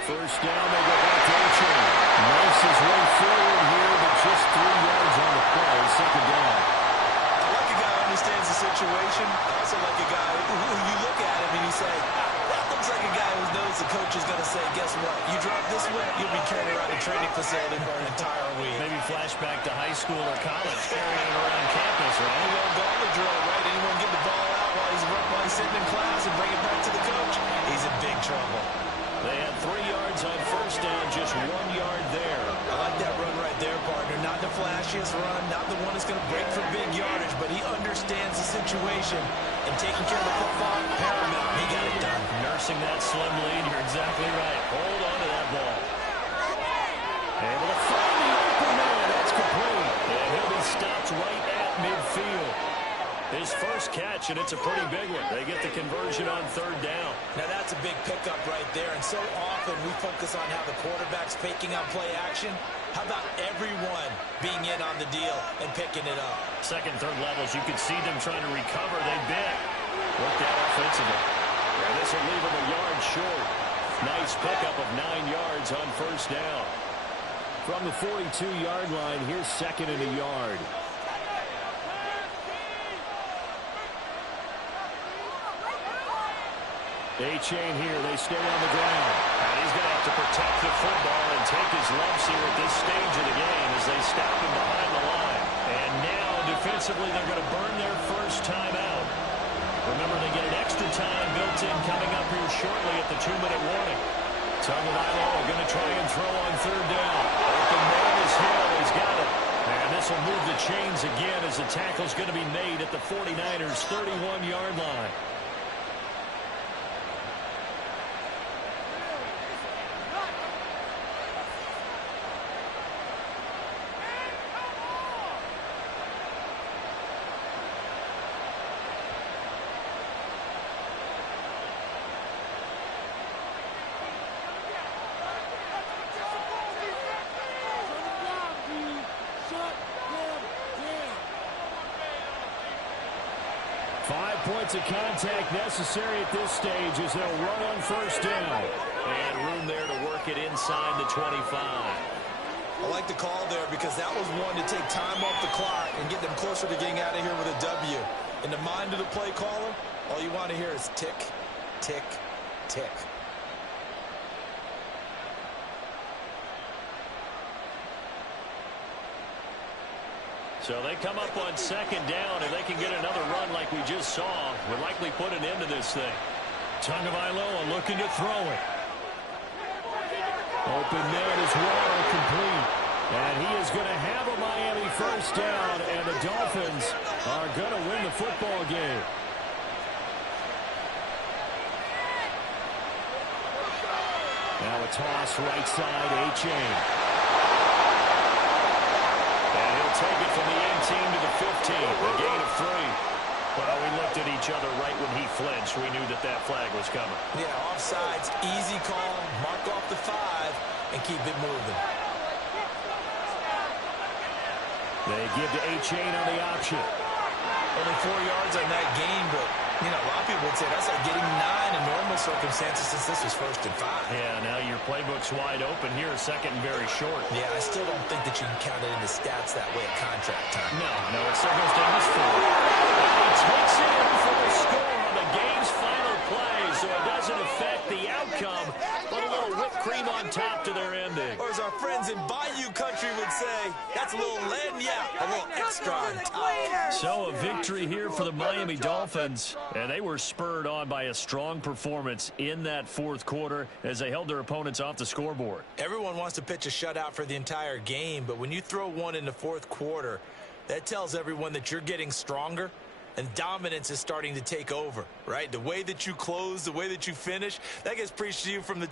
First down, they go back to Ocho. Makes his way forward here, but just 3 yards on the play. 2nd down. I like a guy who understands the situation. I also like a guy who you look at him and you say, that looks like a guy who knows the coach is going to say, guess what? You drop this way, you'll be carried around a training facility for an entire week. Maybe flashback to high school or college, carrying it around campus, right? The old gauntlet drill, right? Anyone get the ball out while he's sitting in class and bring it back to the coach? He's in big trouble. They had 3 yards on 1st down, just 1 yard there. I like that run right there, partner. Not the flashiest run, not the one that's going to break for big yardage, but he understands the situation, and taking care of the football, paramount. He got it done. Nursing that slim lead, you're exactly right. Hold on to that ball. Able to find the open man. That's complete. And he'll be stopped right at midfield. catch, and it's a pretty big one. They get the conversion on third down. Now, that's a big pickup right there, and so often we focus on how the quarterback's faking on play action. How about everyone being in on the deal and picking it up? Second, third levels, you could see them trying to recover. They bit. Worked out offensively. And this will leave them a yard short. Nice pickup of 9 yards on first down. From the 42-yard line, here's second and a yard. A-Chain here. They stay on the ground. And he's going to have to protect the football and take his lumps here at this stage of the game as they stop him behind the line. And now, defensively, they're going to burn their first time out. Remember, they get an extra time built in coming up here shortly at the 2-minute warning. Tagovailoa going to try and throw on third down. Open man is Hill. He's got it. And this will move the chains again as the tackle's going to be made at the 49ers' 31-yard line. Points of contact necessary at this stage as they'll run on first down. And room there to work it inside the 25. I like the call there because that was one to take time off the clock and get them closer to getting out of here with a W. In the mind of the play caller, all you want to hear is tick, tick, tick. So they come up on second down, and they can get another run like we just saw. Would likely put an end to this thing. Tagovailoa looking to throw it. Open man is Waddle complete. And he is going to have a Miami first down, and the Dolphins are going to win the football game. Now a toss right side, A-Chain. Take it from the 18 to the 15, a gain of 3. Well, we looked at each other right when he flinched. We knew that that flag was coming. Yeah, offsides, easy call, mark off the 5, and keep it moving. They give to A-Chain on the option. Only 4 yards on that gain, but, you know, a lot of people would say that's like getting 9 in normal circumstances since this was 1st and 5. Yeah, now your playbook's wide open here, second and very short. Yeah, I still don't think that you can count it in the stats that way at contract time. No, it still goes down as 4. And he takes it in for the score on the game's final play, so it doesn't affect the outcome, but a little whipped cream on top to their ending. Or as our friends in Bayou Country would say, that's a little lagniappe, a little extra on top. So a victory here for the Miami Dolphins, and they were spurred on by a strong performance in that fourth quarter as they held their opponents off the scoreboard. Everyone wants to pitch a shutout for the entire game, but when you throw one in the fourth quarter, that tells everyone that you're getting stronger and dominance is starting to take over, right? The way that you close, the way that you finish, that gets preached to you from the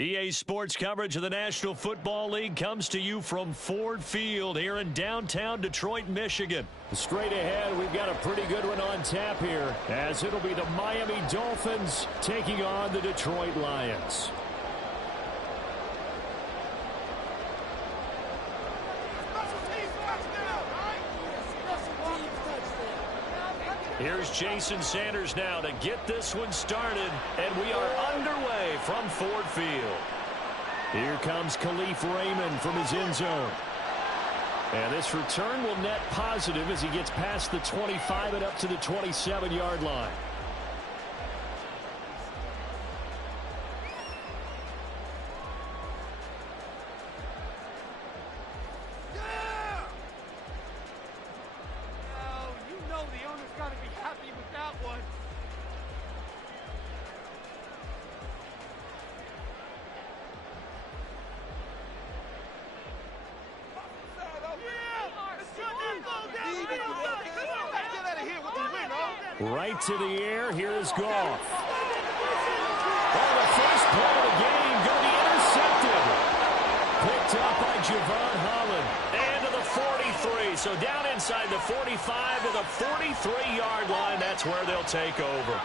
EA Sports coverage of the National Football League comes to you from Ford Field here in downtown Detroit, Michigan. Straight ahead, we've got a pretty good one on tap here, as it'll be the Miami Dolphins taking on the Detroit Lions. Here's Jason Sanders now to get this one started, and we are underway from Ford Field. Here comes Khalif Raymond from his end zone. And this return will net positive as he gets past the 25 and up to the 27-yard line. Right to the air. Here is Goff. Oh, the first play of the game going to be intercepted. Picked up by Javon Holland. And to the 43. So down inside the 45 to the 43-yard line. That's where they'll take over.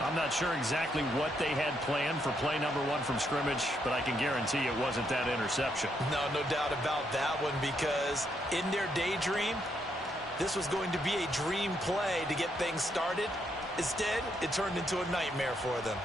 I'm not sure exactly what they had planned for play number 1 from scrimmage, but I can guarantee it wasn't that interception. No doubt about that one, because in their daydream, this was going to be a dream play to get things started. Instead, it turned into a nightmare for them.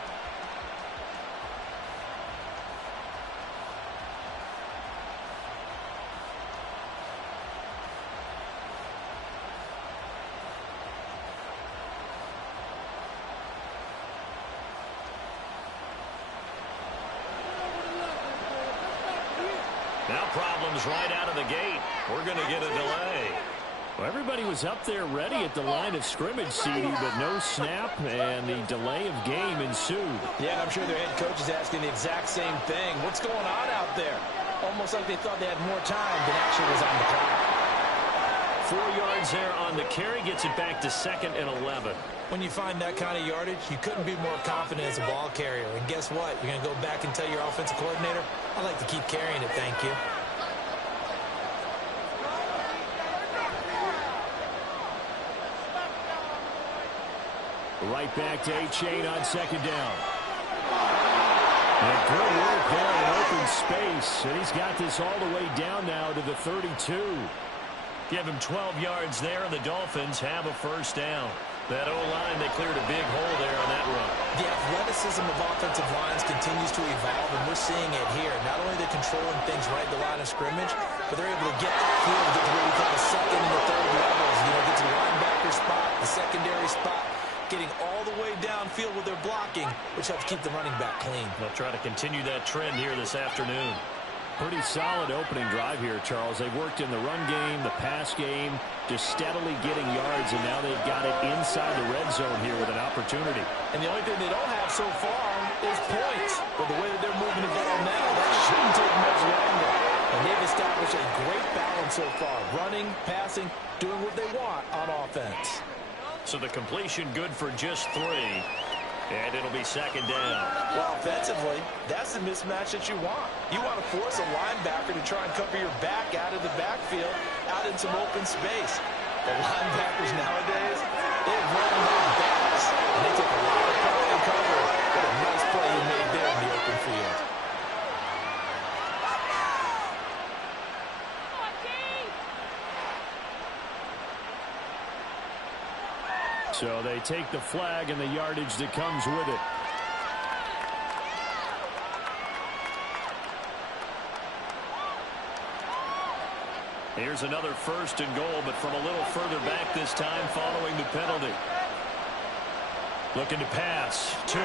Now problems right out of the gate. We're going to get a delay. Well, everybody was up there ready at the line of scrimmage, CD, but no snap, and the delay of game ensued. Yeah, and I'm sure their head coach is asking the exact same thing. What's going on out there? Almost like they thought they had more time than actually was on the clock. 4 yards there on the carry, gets it back to 2nd and 11. When you find that kind of yardage, you couldn't be more confident as a ball carrier. And guess what? You're going to go back and tell your offensive coordinator, I'd like to keep carrying it, thank you. Right back to A-Chain on 2nd down. And good work there in open space. And he's got this all the way down now to the 32. Give him 12 yards there, and the Dolphins have a first down. That O-line, they cleared a big hole there on that run. The athleticism of offensive lines continues to evolve, and we're seeing it here. Not only are they controlling things right at the line of scrimmage, but they're able to get that field, get to what we call the second and the third levels. You know, get to the linebacker spot, the secondary spot, getting all the way downfield with their blocking, which helps keep the running back clean. They'll try to continue that trend here this afternoon. Pretty solid opening drive here, Charles. They've worked in the run game, the pass game, just steadily getting yards, and now they've got it inside the red zone here with an opportunity. And the only thing they don't have so far is points. But the way that they're moving the ball now, that shouldn't take much longer. And they've established a great balance so far. Running, passing, doing what they want on offense. So the completion good for just 3. And it'll be 2nd down. Well, offensively, that's the mismatch that you want. You want to force a linebacker to try and cover your back out of the backfield, out in some open space. The linebackers nowadays, they've run their backs, and they take a lot of pride in cover. What a nice play he made there in the open field. So they take the flag and the yardage that comes with it. Here's another 1st and goal, but from a little further back this time following the penalty. Looking to pass. Tua.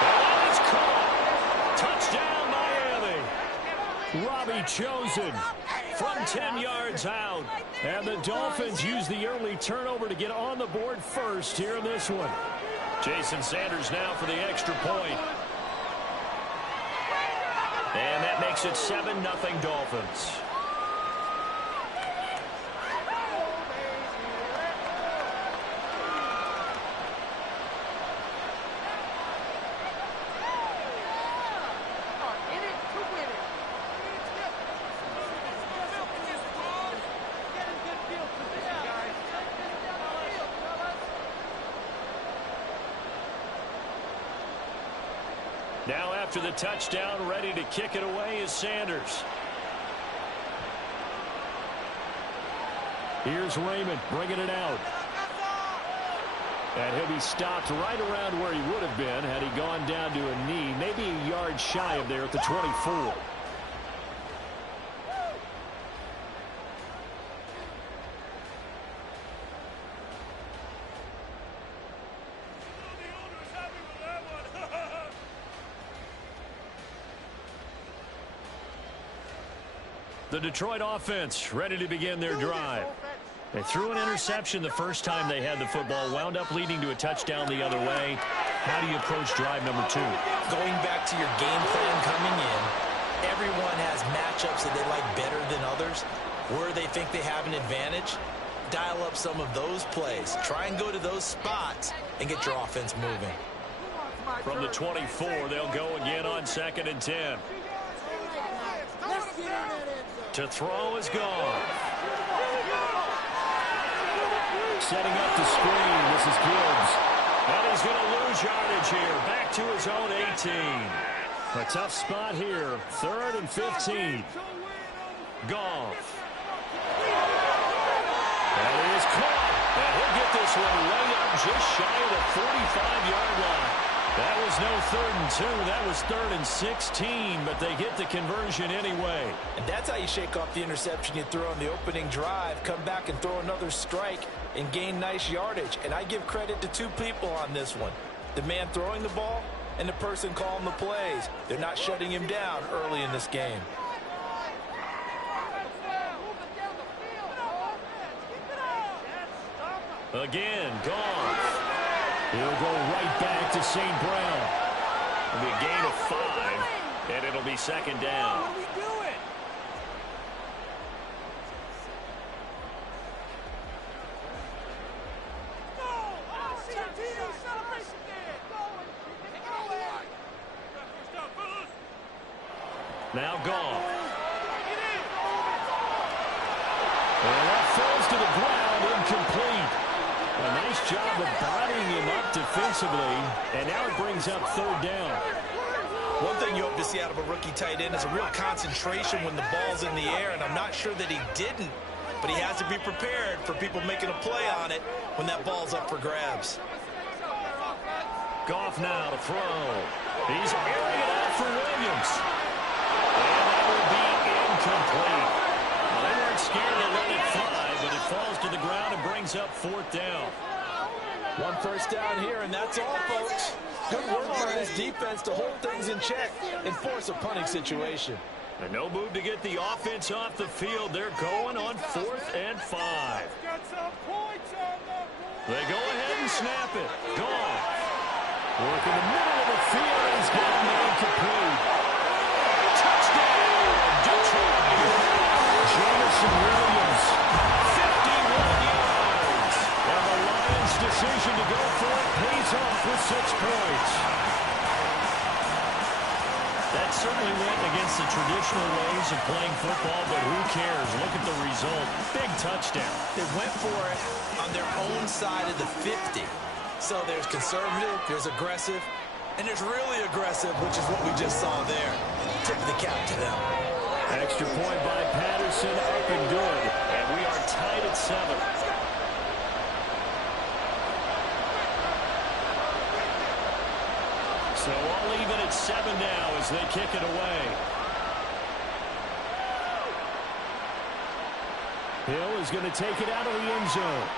And it's caught. Touchdown, Miami. Robbie Chosen from 10 yards out. And the Dolphins use the early turnover to get on the board first here in this one. Jason Sanders now for the extra point. And that makes it 7-0 Dolphins. after the touchdown. Ready to kick it away is Sanders. Here's Raymond bringing it out. And he'll be stopped right around where he would have been had he gone down to a knee, maybe a yard shy of there at the 24. The Detroit offense ready to begin their drive. They threw an interception the first time they had the football, wound up leading to a touchdown the other way. How do you approach drive number 2? Going back to your game plan coming in, everyone has matchups that they like better than others. Where they think they have an advantage, dial up some of those plays. Try and go to those spots and get your offense moving. From the 24, they'll go again on 2nd and 10. To throw is gone. Setting up the screen, this is Gibbs. And he's going to lose yardage here, back to his own 18. A tough spot here, 3rd and 15. Goff. And he is caught. And he'll get this one way up just shy of the 45-yard line. That was no 3rd and 2. That was 3rd and 16, but they get the conversion anyway. And that's how you shake off the interception you throw on the opening drive, come back and throw another strike and gain nice yardage. And I give credit to 2 people on this one. The man throwing the ball and the person calling the plays. They're not shutting him down early in this game. Again, Goff. He'll go right back to St. Brown. It'll be a gain of 5, and it'll be 2nd down. Now Goff. And that falls to the ground, incomplete. A nice job of bodying him up defensively, and now it brings up 3rd down. One thing you hope to see out of a rookie tight end is a real concentration when the ball's in the air, and I'm not sure that he didn't, but he has to be prepared for people making a play on it when that ball's up for grabs. Goff now to throw. He's airing it out for Williams. And that will be incomplete. Well, they weren't scared to let it fly, but it falls to the ground and brings up 4th down. 1 first down here, and that's all, folks. Good work by his defense to hold things in check and force a punting situation. And no move to get the offense off the field. They're going on 4th and 5. They go ahead and snap it. Goff. Work in the middle of the field. He's got an incomplete. Touchdown, Detroit. Jameson Williams, 51 yards. And the Lions' decision to go for it pays off with 6 points. That certainly went against the traditional ways of playing football, but who cares? Look at the result. Big touchdown. They went for it on their own side of the 50. So there's conservative, there's aggressive, and there's really aggressive, which is what we just saw there. Tip of the cap to them. Extra point by Patterson, up and good. And we are tied at 7. So all even at 7 now as they kick it away. Hill is going to take it out of the end zone.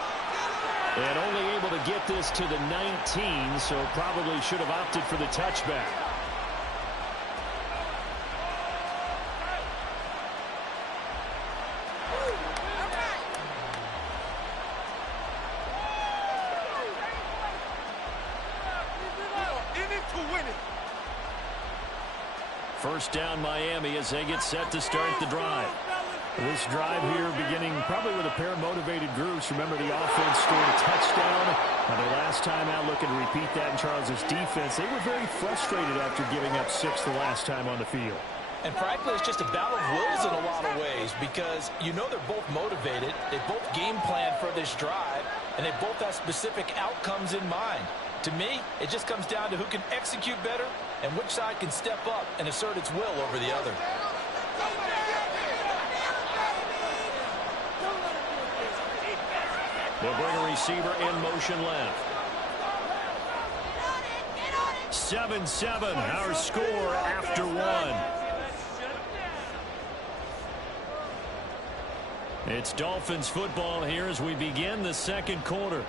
And only able to get this to the 19, so probably should have opted for the touchback. First down Miami as they get set to start the drive. This drive here beginning probably with a pair of motivated groups. Remember, the offense scored a touchdown. Now, their last time out, looking to repeat that in Charles' defense. They were very frustrated after giving up 6 the last time on the field. And frankly, it's just a battle of wills in a lot of ways because you know they're both motivated. They both game plan for this drive, and they both have specific outcomes in mind. To me, it just comes down to who can execute better and which side can step up and assert its will over the other. They'll bring a receiver in motion left. 7-7, our score after one. It's Dolphins football here as we begin the second quarter,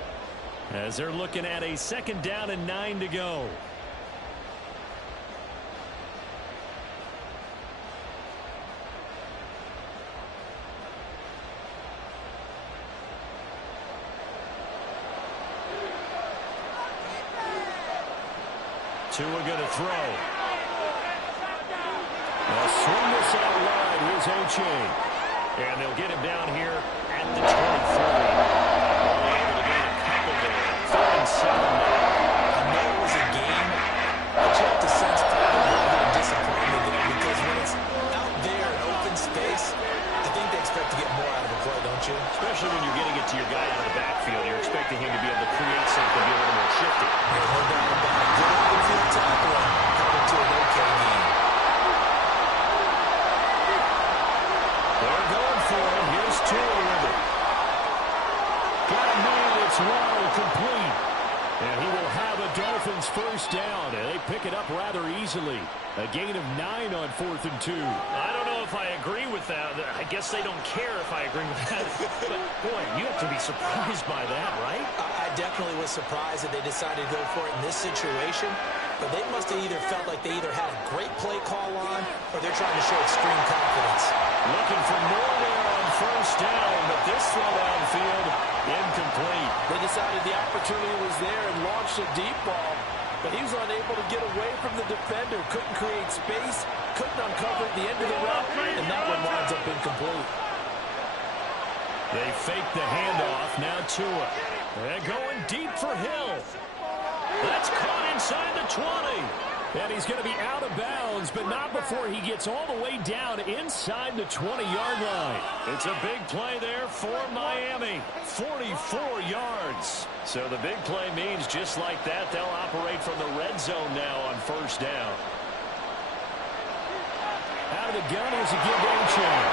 as they're looking at a 2nd down and 9 to go. Tua going to throw. They'll swing this out wide. Here's O'Chain. And they'll get him down here at the 23. Only able to gain a couple there. 3rd and 7 now. I know it was a game, but you have to sense probably a little bit of disappointment there because when it's out there in open space, I think they expect to get more out of the play, don't you? Especially when you're getting it to your guy out of the backfield. You're expecting him to be able to create something, be a little more shifty. Yeah, no doubt about it. Good open field tackling, coming to an okay game. They're going for him. Here's Tua with it. Got a man. It's Waddle complete. And he will have a Dolphins 1st down. And they pick it up rather easily. A gain of 9 on 4th and 2. I don't know if I agree with that. I guess they don't care if I agree with that. But, boy, you have to be surprised by that, right? I definitely was surprised that they decided to go for it in this situation. But they must have either felt like they either had a great play call on or they're trying to show extreme confidence. Looking for more there on 1st down, but this throw downfield, incomplete. They decided the opportunity was there and launched a deep ball, but he was unable to get away from the defender, couldn't create space, couldn't uncover at the end of the route, and that one winds up incomplete. They fake the handoff, now Tua. They're going deep for Hill. That's caught inside the 20. And he's going to be out of bounds, but not before he gets all the way down inside the 20-yard line. It's a big play there for Miami. 44 yards. So the big play means just like that, they'll operate from the red zone now on 1st down. Out of the gun, here's a give to O'Chain.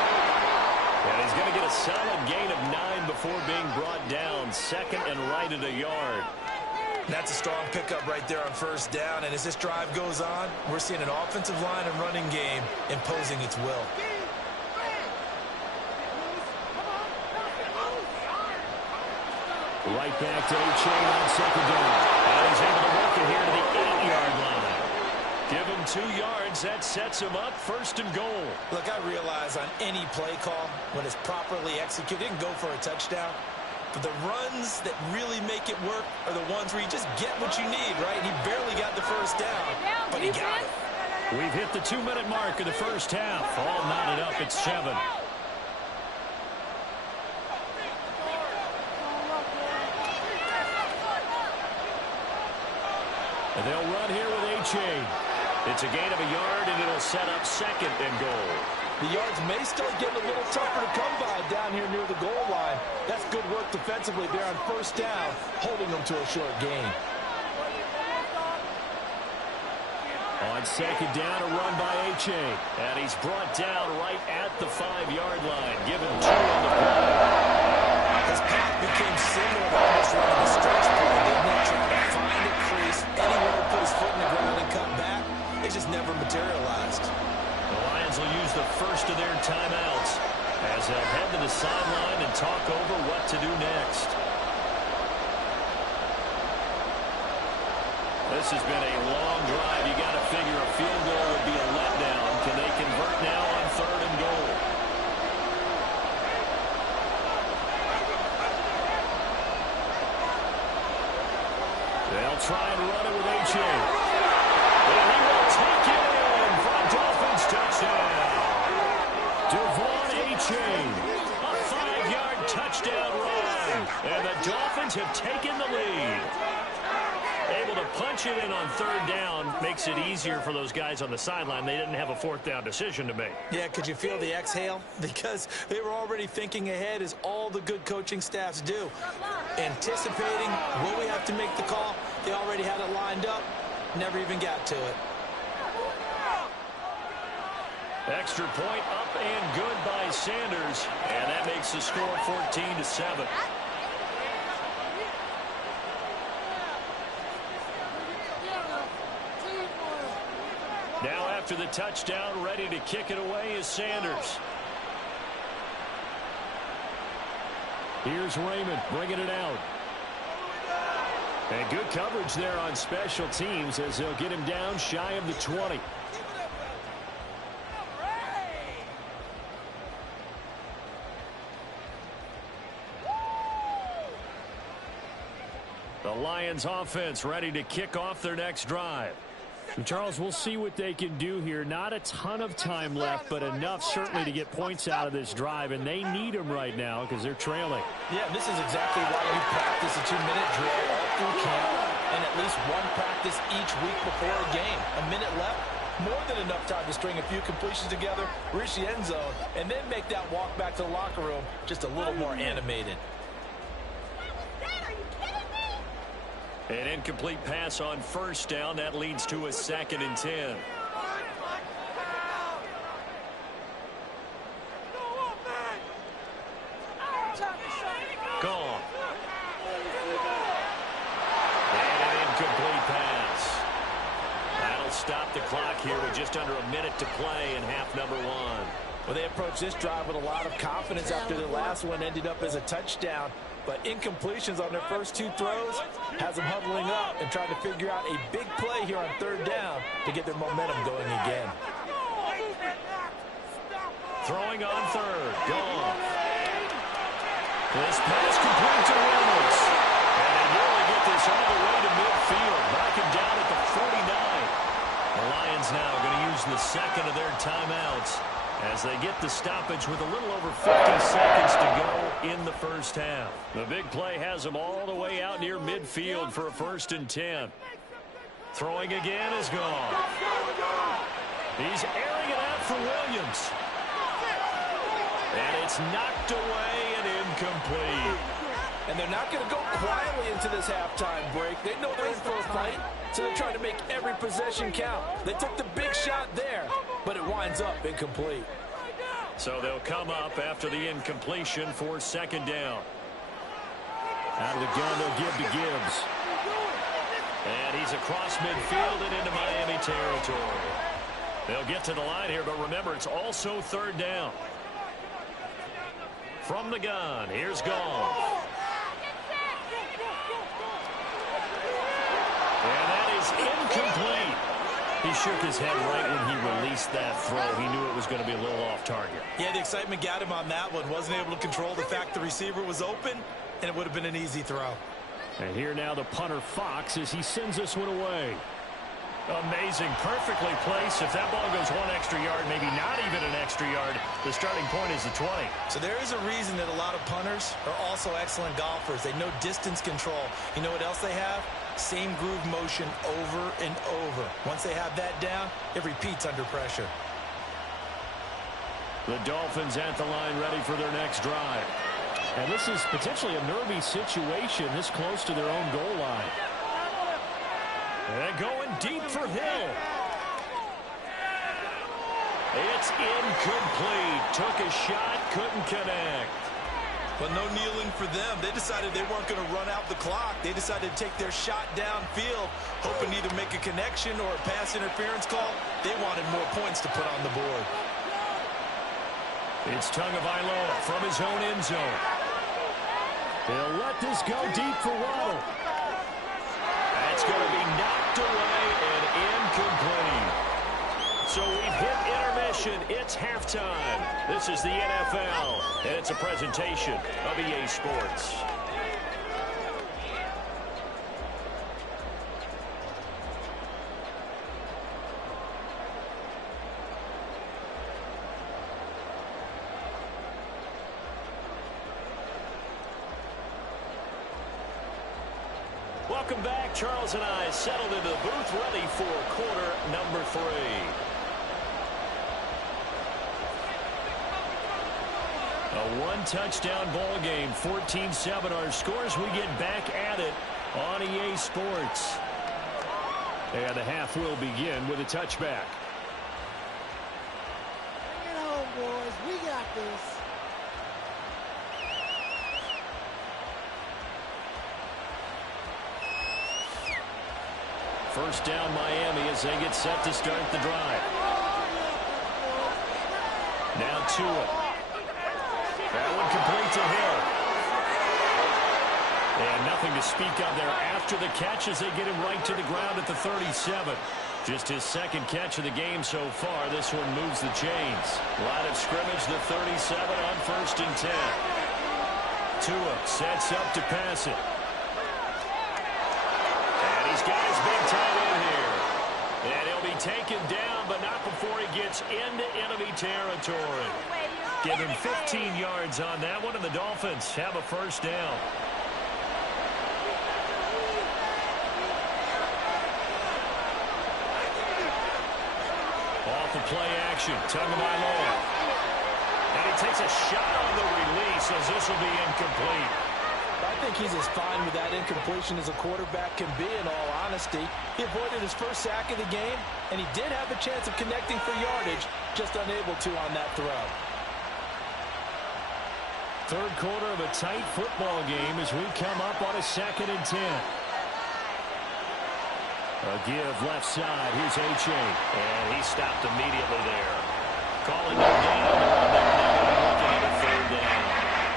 And he's going to get a solid gain of 9 before being brought down. 2nd and right at a yard. That's a strong pickup right there on 1st down, and as this drive goes on, we're seeing an offensive line and running game imposing its will. Right back to O'Chain on 2nd down. And he's able to work it here to the 8-yard line. Give him 2 yards. That sets him up 1st and goal. Look, I realize on any play call, when it's properly executed, it can go for a touchdown. But the runs that really make it work are the ones where you just get what you need, right? He barely got the 1st down, but he got it. We've hit the 2-minute mark of the 1st half. All knotted up at 7. And they'll run here with O'Chain. It's a gain of a yard, and it'll set up 2nd and goal. The yards may start getting a little tougher to come by down here near the goal line. That's good work defensively there on 1st down, holding them to a short gain. On 2nd down, a run by O'Chain. And he's brought down right at the 5-yard line. Given 2 on the play. His path became similar to almost running a stretch play, didn't it? Trying to find a crease, anywhere to put his foot in the ground and cut back. It just never materialized. The Lions will use the first of their timeouts as they'll head to the sideline and talk over what to do next. This has been a long drive. You got to figure a field goal would be a letdown. Can they convert now on 3rd and goal? They'll try and run it with O'Chain. And he will take it in for a Dolphins touchdown. Devon Achane, a 5-yard touchdown run. And the Dolphins have taken the lead. Able to punch it in on 3rd down makes it easier for those guys on the sideline. They didn't have a 4th down decision to make. Yeah, could you feel the exhale? Because they were already thinking ahead, as all the good coaching staffs do. Anticipating, will we have to make the call? They already had it lined up, never even got to it. Extra point up and good by Sanders. And that makes the score 14-7. Now after the touchdown, ready to kick it away is Sanders. Here's Raymond bringing it out. And good coverage there on special teams as they'll get him down shy of the 20. The Lions offense ready to kick off their next drive. And Charles, we'll see what they can do here. Not a ton of time left, but enough certainly to get points out of this drive, and they need them right now because they're trailing. Yeah, this is exactly why you practice a 2-minute drill all through camp and at least one practice each week before a game. A minute left, more than enough time to string a few completions together, reach the end zone, and then make that walk back to the locker room just a little more animated. An incomplete pass on first down. That leads to a 2nd and 10. Gone. And an incomplete pass. That'll stop the clock here with just under a minute to play in half number 1. Well, they approached this drive with a lot of confidence after the last one ended up as a touchdown. But incompletions on their first 2 throws has them huddling up and trying to figure out a big play here on 3rd down to get their momentum going again. Throwing on 3rd. Gone. This pass complete to Reynolds. And they nearly get this all the way to midfield. Back him down at the 49. The Lions now going to use the 2nd of their timeouts as they get the stoppage with a little over 50 seconds to go in the first half. The big play has them all the way out near midfield for a 1st and 10. Throwing again is gone. He's airing it out for Williams. And it's knocked away and incomplete. And they're not going to go quietly into this halftime break. They know they're in for a fight, so they're trying to make every possession count. They took the big shot there, but it winds up incomplete. So they'll come up after the incompletion for 2nd down. Out of the gun, they'll give to Gibbs. And he's across midfield and into Miami territory. They'll get to the line here, but remember, it's also 3rd down. From the gun, here's Gone. And that is incomplete. He shook his head right when he released that throw. He knew it was going to be a little off target. Yeah, the excitement got him on that one. Wasn't able to control the fact the receiver was open, and it would have been an easy throw. And here now the punter Fox as he sends this one away. Amazing. Perfectly placed. If that ball goes 1 extra yard, maybe not even an extra yard, the starting point is the 20. So there is a reason that a lot of punters are also excellent golfers. They know distance control. You know what else they have? Same groove motion over and over. Once they have that down, it repeats under pressure. The Dolphins at the line ready for their next drive. And this is potentially a nervy situation this close to their own goal line. And going deep for Hill. It's incomplete. Took a shot, couldn't connect. But no kneeling for them. They decided they weren't going to run out the clock. They decided to take their shot downfield, hoping to either make a connection or a pass interference call. They wanted more points to put on the board. It's Tagovailoa from his own end zone. They'll let this go deep for Waddle. That's going to be knocked away and incomplete. So we've hit intermission. It's halftime. This is the NFL, and it's a presentation of EA Sports. Welcome back. Charles and I settled into the booth, ready for quarter number 3. A one-touchdown ball game, 14-7 our scores. We get back at it on EA Sports. And the half will begin with a touchback. this. First down Miami as they get set to start the drive. Now Tua. That one complete to Hill. And nothing to speak of there after the catch as they get him right to the ground at the 37. Just his second catch of the game so far. This one moves the chains. Line of scrimmage, the 37 on 1st and 10. Tua sets up to pass it. And he's got his big tight end here. And he'll be taken down, but not before he gets into enemy territory. Give him 15 yards on that one, and the Dolphins have a first down. Off the play action, Tagovailoa. And he takes a shot on the release as this will be incomplete. I think he's as fine with that incompletion as a quarterback can be, in all honesty. He avoided his first sack of the game, and he did have a chance of connecting for yardage, just unable to on that throw. Third quarter of a tight football game as we come up on a 2nd and 10. A give left side. Here's H.A. And he stopped immediately there. Calling him down. They're looking at a 3rd down.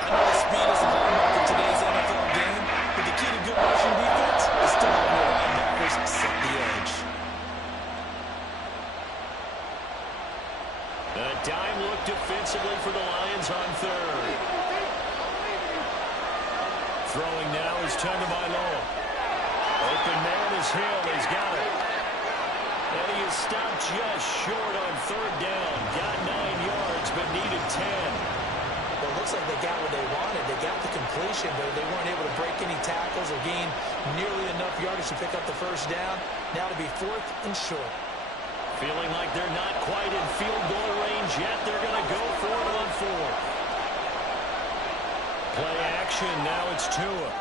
I know the speed is a hallmark of today's NFL game, but the key to good rushing defense is still having your linebackers set the edge. A dime look defensively for the Lions on 3rd. Throwing now is Tagovailoa. Open man is Hill. He's got it. And he is stopped just short on 3rd down. Got 9 yards, but needed 10. Well, it looks like they got what they wanted. They got the completion, but they weren't able to break any tackles or gain nearly enough yardage to pick up the first down. Now to be 4th and short. Feeling like they're not quite in field goal range yet. They're going to go for it on 4th. Play action. Now it's Tua.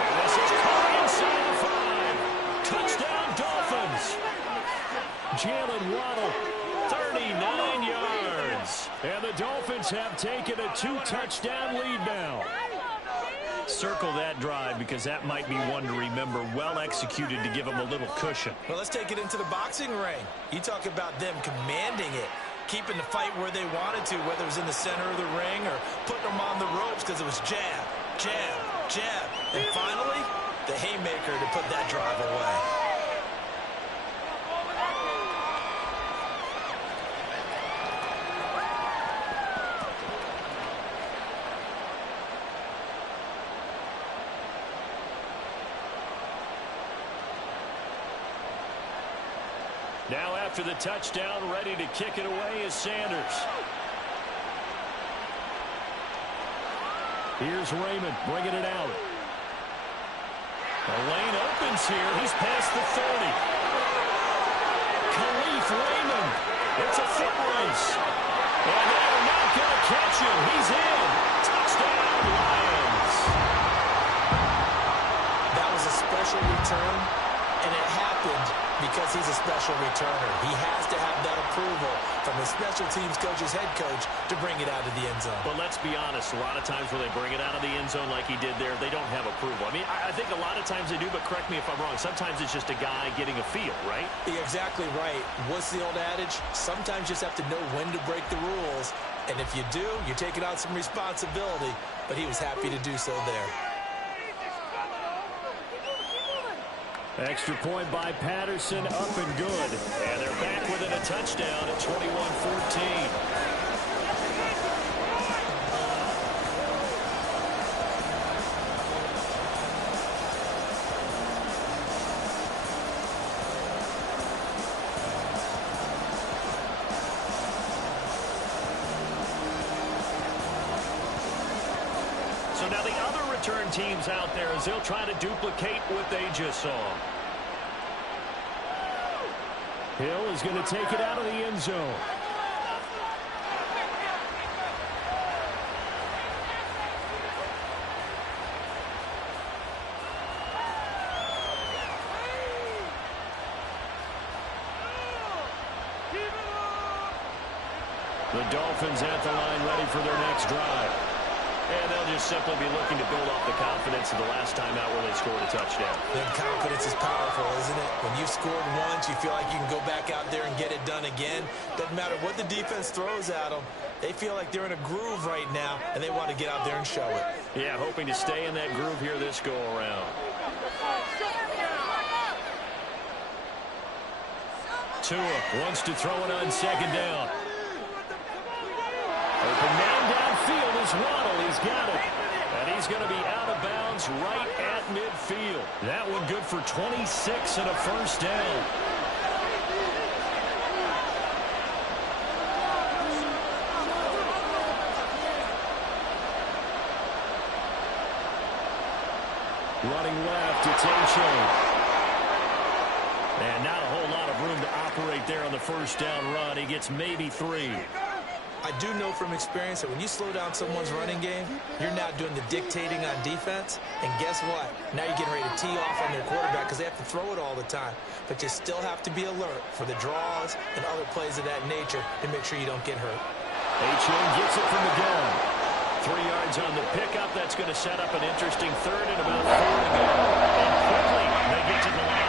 And this is caught inside the 5. Touchdown, Dolphins. Jalen Waddle, 39 yards. And the Dolphins have taken a 2-touchdown lead now. Circle that drive because that might be one to remember. Well executed to give them a little cushion. Well, let's take it into the boxing ring. You talk about them commanding it, keeping the fight where they wanted to, whether it was in the center of the ring or putting them on the ropes because it was jab, jab, jab. And finally, the haymaker to put that drive away. Now after the touchdown, ready to kick it away is Sanders. Here's Raymond bringing it out. The lane opens here. He's past the 30. Khalif Raymond. It's a foot race. And they are not going to catch him. He's in. Touchdown, Lions. That was a special return, and it happened because he's a special returner. He has to have that approval from the special teams coach's head coach to bring it out of the end zone. But let's be honest, a lot of times when they bring it out of the end zone like he did there, they don't have approval. I mean, I think a lot of times they do, but correct me if I'm wrong. Sometimes it's just a guy getting a feel, right? You're exactly right. What's the old adage? Sometimes you just have to know when to break the rules. And if you do, you're taking on some responsibility. But he was happy to do so there. Extra point by Patterson, up and good. And they're back within a touchdown at 21-14. So now the other return teams out there as they'll try to duplicate what they just saw. Hill is going to take it out of the end zone. The Dolphins at the line ready for their next drive. And they'll just simply be looking to build off the confidence of the last time out where they scored a touchdown. Then confidence is powerful, isn't it? When you've scored once, you feel like you can go back out there and get it done again. Doesn't matter what the defense throws at them. They feel like they're in a groove right now, and they want to get out there and show it. Yeah, hoping to stay in that groove here this go-around. Tua wants to throw it on second down. Open man downfield is Waddle. He's got it. And he's going to be out of bounds right at midfield. That one good for 26 and a first down. Running left, it's A-Chain. And not a whole lot of room to operate there on the first down run. He gets maybe 3. I do know from experience that when you slow down someone's running game, you're now doing the dictating on defense. And guess what? Now you're getting ready to tee off on their quarterback because they have to throw it all the time. But you still have to be alert for the draws and other plays of that nature to make sure you don't get hurt. A-Chain gets it from the gun. 3 yards on the pickup. That's going to set up an interesting third and about 4 to go. And quickly they get to the line.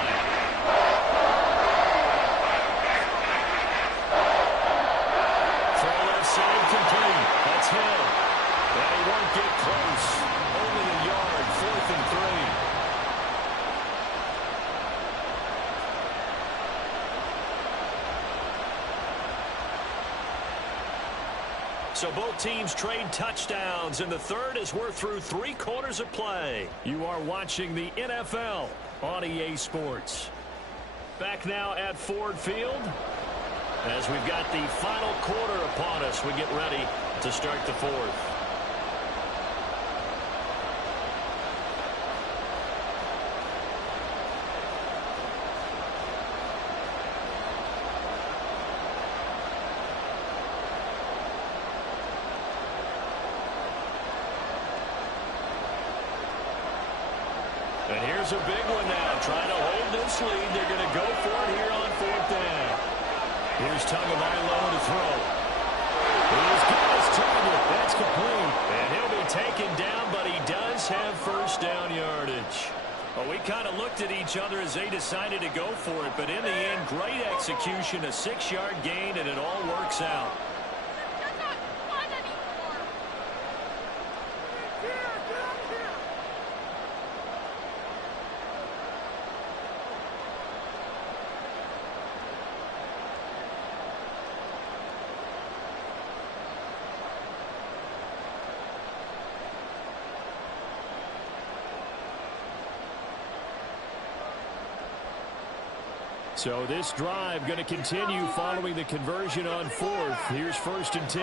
Side complete. That's him. And he won't get close. Only a yard. 4th and 3. So both teams trade touchdowns, and the third as we're through 3 quarters of play. You are watching the NFL on EA Sports. Back now at Ford Field, as we've got the final quarter upon us, we get ready to start the fourth. And here's a big one now. Trying to hold this lead. They're going to go for it here on 4th down. Here's Tagovailoa to throw. He's got his target. That's complete. And he'll be taken down, but he does have first down yardage. Well, we kind of looked at each other as they decided to go for it, but in the end, great execution, a 6-yard gain, and it all works out. So this drive going to continue following the conversion on 4th. Here's 1st and 10.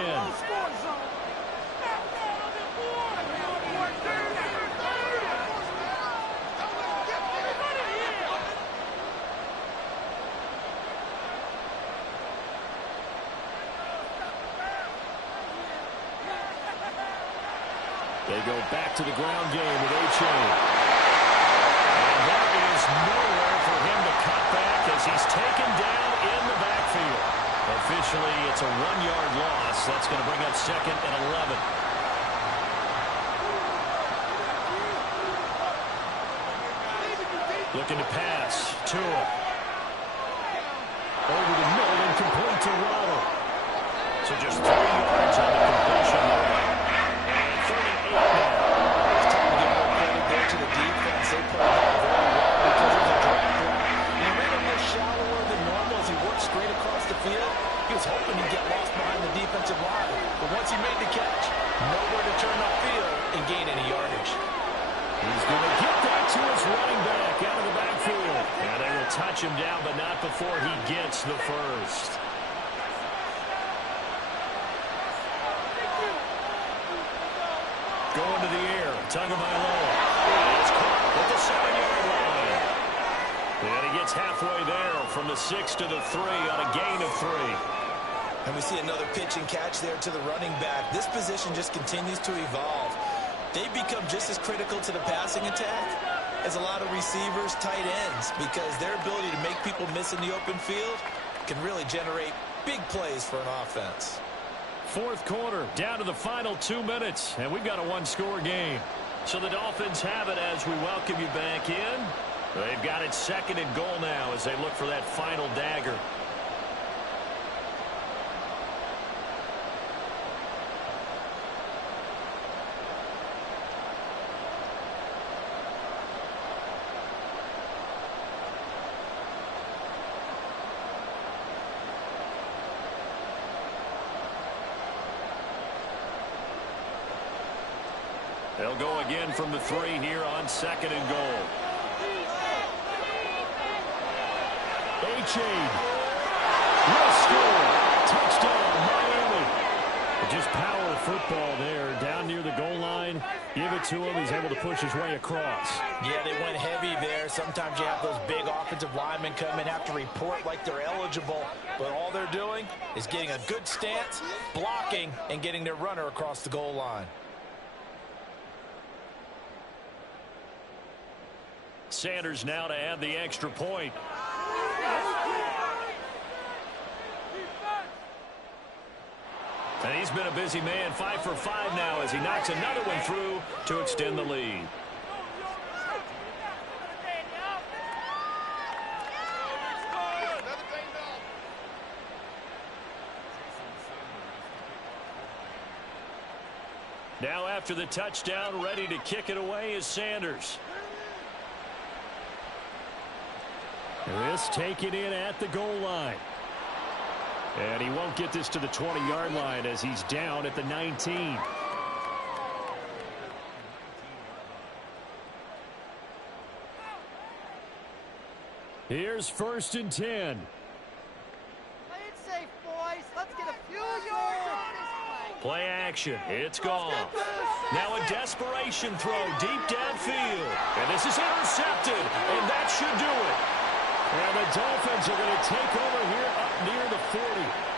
They go back to the ground game with A-Chain. And there is nowhere for him to cut back as he's taken down in the backfield. Officially, it's a 1-yard loss. That's going to bring up 2nd and 11. Looking to pass. Tua. Over the middle and complete to Waddle. So just 3 yards on the completion there. And 38 now. It's time to give more credit there to the defense. They played that very well because of the drag route. He ran a little shallower than normal as he worked straight across the field. He was hoping he'd get lost behind the defensive line. But once he made the catch, nowhere to turn upfield and gain any yardage. He's going to get that to his running back out of the backfield. And they will touch him down, but not before he gets the first. Going to the air. Tagovailoa. It's caught at the 7-yard line. And he gets halfway there from the 6 to the 3 on a gain of 3. And we see another pitch and catch there to the running back. This position just continues to evolve. They become just as critical to the passing attack as a lot of receivers, tight ends, because their ability to make people miss in the open field can really generate big plays for an offense. Fourth quarter, down to the final 2 minutes, and we've got a one-score game. So the Dolphins have it as we welcome you back in. They've got it second and goal now as they look for that final dagger. They'll go again from the 3 here on second and goal. Achane will score. Touchdown, Miami. Just power football there. Down near the goal line. Give it to him. He's able to push his way across. Yeah, they went heavy there. Sometimes you have those big offensive linemen come in, have to report like they're eligible. But all they're doing is getting a good stance, blocking, and getting their runner across the goal line. Sanders now to add the extra point. And he's been a busy man, 5 for 5 now as he knocks another one through to extend the lead. Now after the touchdown, ready to kick it away is Sanders. This taken in at the goal line. And he won't get this to the 20-yard line as he's down at the 19. Here's 1st and 10. Play it safe, boys. Let's get a few yards on this play. Play action. It's gone. Now a desperation throw deep downfield. And this is intercepted. And that should do it. And the Dolphins are going to take over here up near the 40.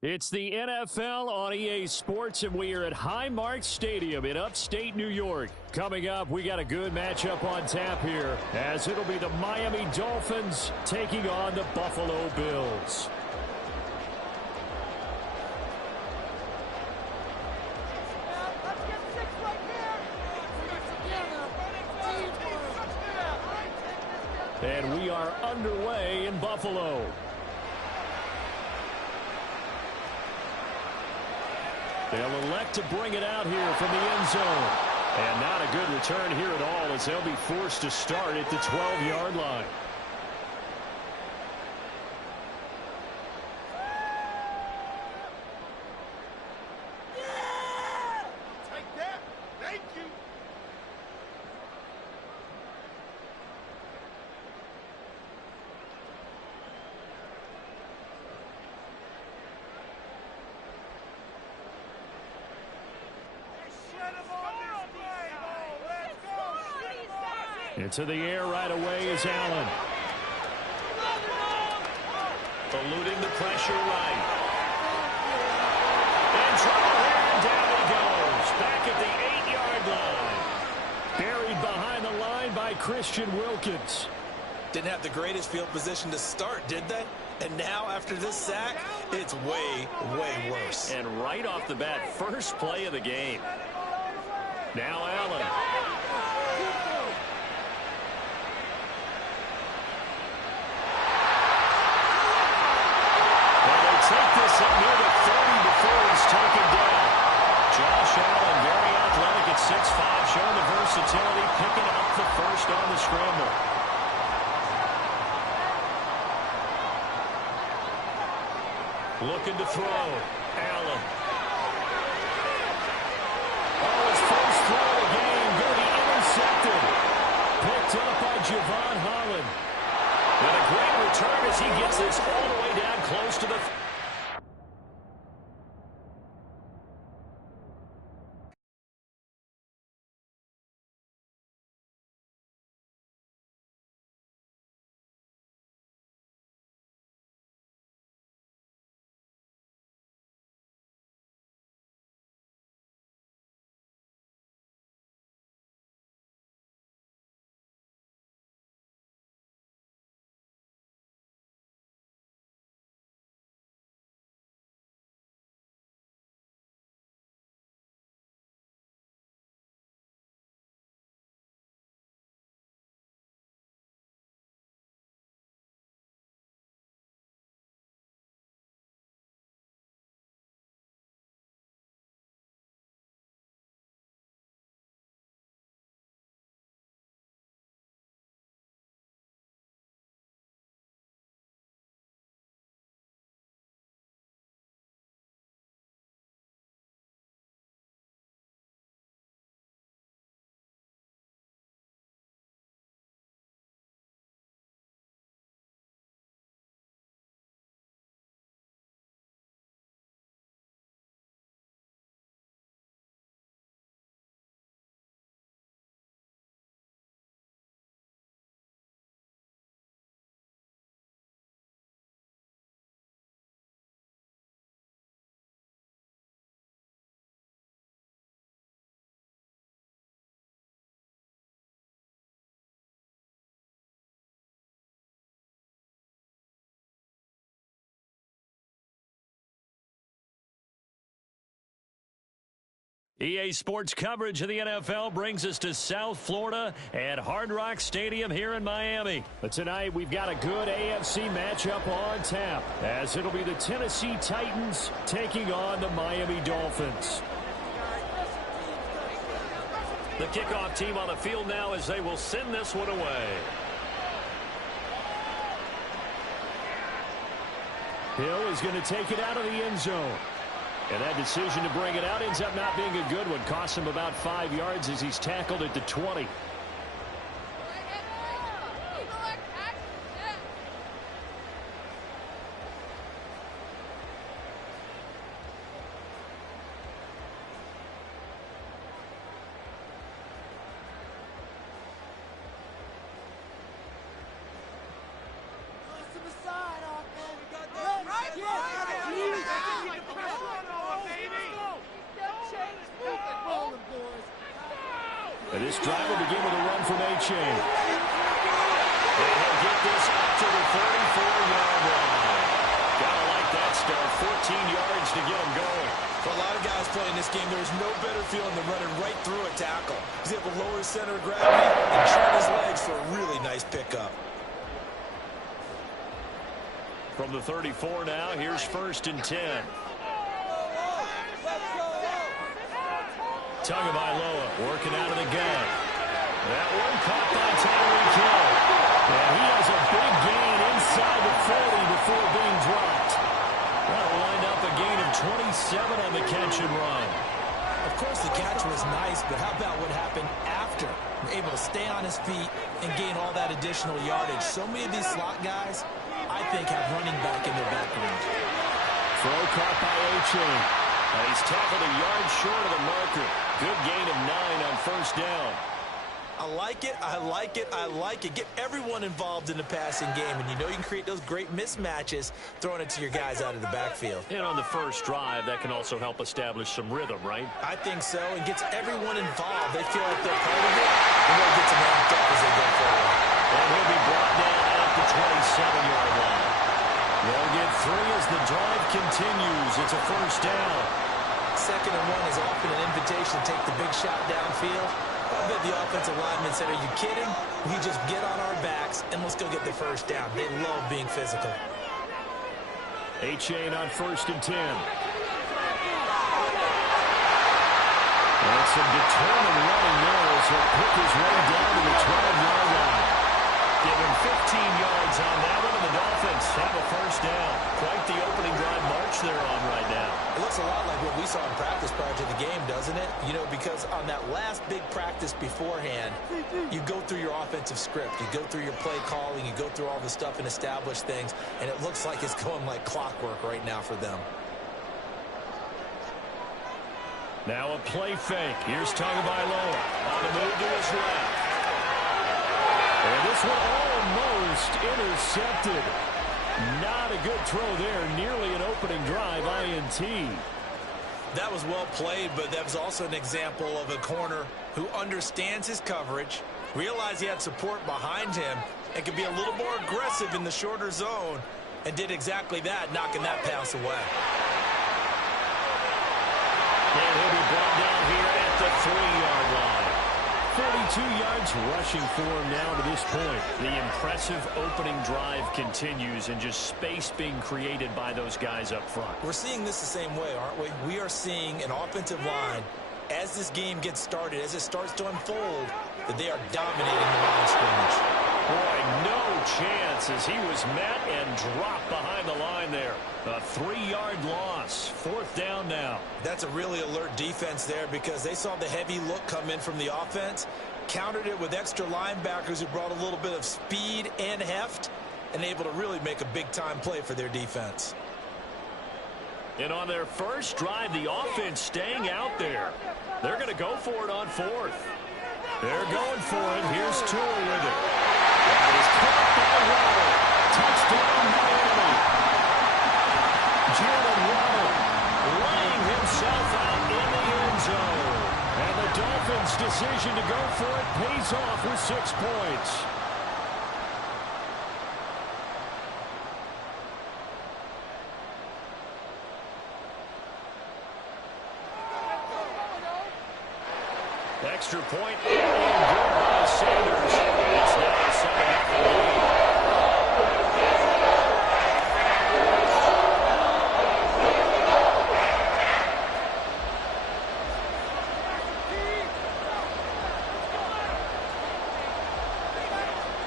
It's the NFL on EA Sports, and we are at Highmark Stadium in upstate New York. Coming up, we got a good matchup on tap here, as it'll be the Miami Dolphins taking on the Buffalo Bills. And we are underway in Buffalo. They'll elect to bring it out here from the end zone. And not a good return here at all, as they'll be forced to start at the 12-yard line. Take that. Thank you. Into the air right away is Allen. Eluding the pressure right. In trouble here, and down he goes. Back at the 8-yard line. Buried behind the line by Christian Wilkins. Didn't have the greatest field position to start, did they? And now, after this sack, it's way, way worse. And right off the bat, first play of the game. Now Allen. Take this up near the 30 before he's taken down. Josh Allen, very athletic at 6'5", showing the versatility, picking up the first on the scramble. Looking to throw. Allen. Oh, his first throw of the game going to be intercepted. Picked up by Javon Holland. And a great return as he gets this all the way down close to the... EA Sports coverage of the NFL brings us to South Florida at Hard Rock Stadium here in Miami. But tonight we've got a good AFC matchup on tap, as it'll be the Tennessee Titans taking on the Miami Dolphins. The kickoff team on the field now as they will send this one away. Hill is going to take it out of the end zone. And that decision to bring it out ends up not being a good one. Costs him about 5 yards as he's tackled at the 20. And this drive will begin with a run from A-Chain. And he'll get this up to the 34-yard line. Gotta like that start. 14 yards to get him going. For a lot of guys playing this game, there's no better feeling than running right through a tackle. He's able to lower his center of gravity and turn his legs for a really nice pickup. From the 34 now, here's 1st and 10. Tagovailoa working out of the gun. That one caught by Tyreek Hill. And he has a big gain inside the 40 before being dropped. That'll wind up a gain of 27 on the catch and run. Of course, the catch was nice, but how about what happened after? Able to stay on his feet and gain all that additional yardage. So many of these slot guys, I think, have running back in their background. Throw caught by A-Chain. He's tackled a yard short of the marker. Good gain of 9 on 1st down. I like it, I like it, I like it. Get everyone involved in the passing game, and you know you can create those great mismatches throwing it to your guys out of the backfield. And on the first drive, that can also help establish some rhythm, right? I think so, and gets everyone involved. They feel like they're part of it, and really gets them amped up as they go forward. And he'll be brought down at the 27-yard line. They'll get 3 as the drive continues. It's a 1st down. 2nd and 1 is often an invitation to take the big shot downfield. I bet the offensive lineman said, are you kidding? We just get on our backs and let's go get the 1st down. They love being physical. A-Chain on 1st and 10. And some determined running there as he'll pick his way down to the 12-yard line. Give him 15 yards on that one, and the Dolphins have a 1st down. Quite the opening drive march they're on right now. It looks a lot like what we saw in practice prior to the game, doesn't it? You know, because on that last big practice beforehand, you go through your offensive script. You go through your play calling. You go through all the stuff and establish things, and it looks like it's going like clockwork right now for them. Now a play fake. Here's Tagovailoa on the move to his left. And this one almost intercepted. Not a good throw there. Nearly an opening drive INT. That was well played, but that was also an example of a corner who understands his coverage, realized he had support behind him, and could be a little more aggressive in the shorter zone, and did exactly that, knocking that pass away. And he'll be brought down here at the 3-yard line. 42 yards rushing for him now to this point. The impressive opening drive continues, and just space being created by those guys up front. We're seeing this the same way, aren't we? We are seeing an offensive line, as this game gets started, as it starts to unfold, that they are dominating the line of scrimmage. Boy, no chance as he was met and dropped behind the line there. A 3-yard loss. 4th down now. That's a really alert defense there because they saw the heavy look come in from the offense, countered it with extra linebackers who brought a little bit of speed and heft, and able to really make a big-time play for their defense. And on their first drive, the offense staying out there. They're going to go for it on 4th. They're going for it. Here's Tua with it. That is caught by Waddle. Touchdown, Miami. Jalen Waddle laying himself out in the end zone. And the Dolphins' decision to go for it pays off with 6 points. Extra point and good by Sanders. It's now a 7-0 lead.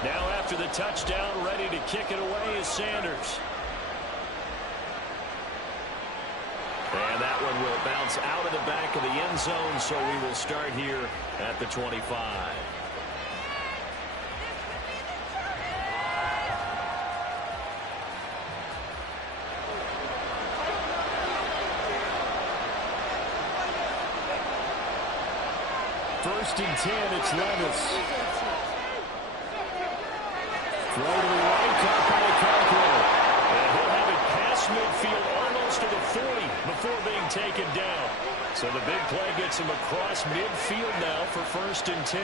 Now after the touchdown, ready to kick it away is Sanders. And that one will bounce out of the back of the end zone, so we will start here at the 25. First and 10, it's Levis. Throw to the right, caught by Cockrell. And he'll have it past midfield, almost to the 40 before being taken down. So the big play gets him across midfield now for 1st and 10.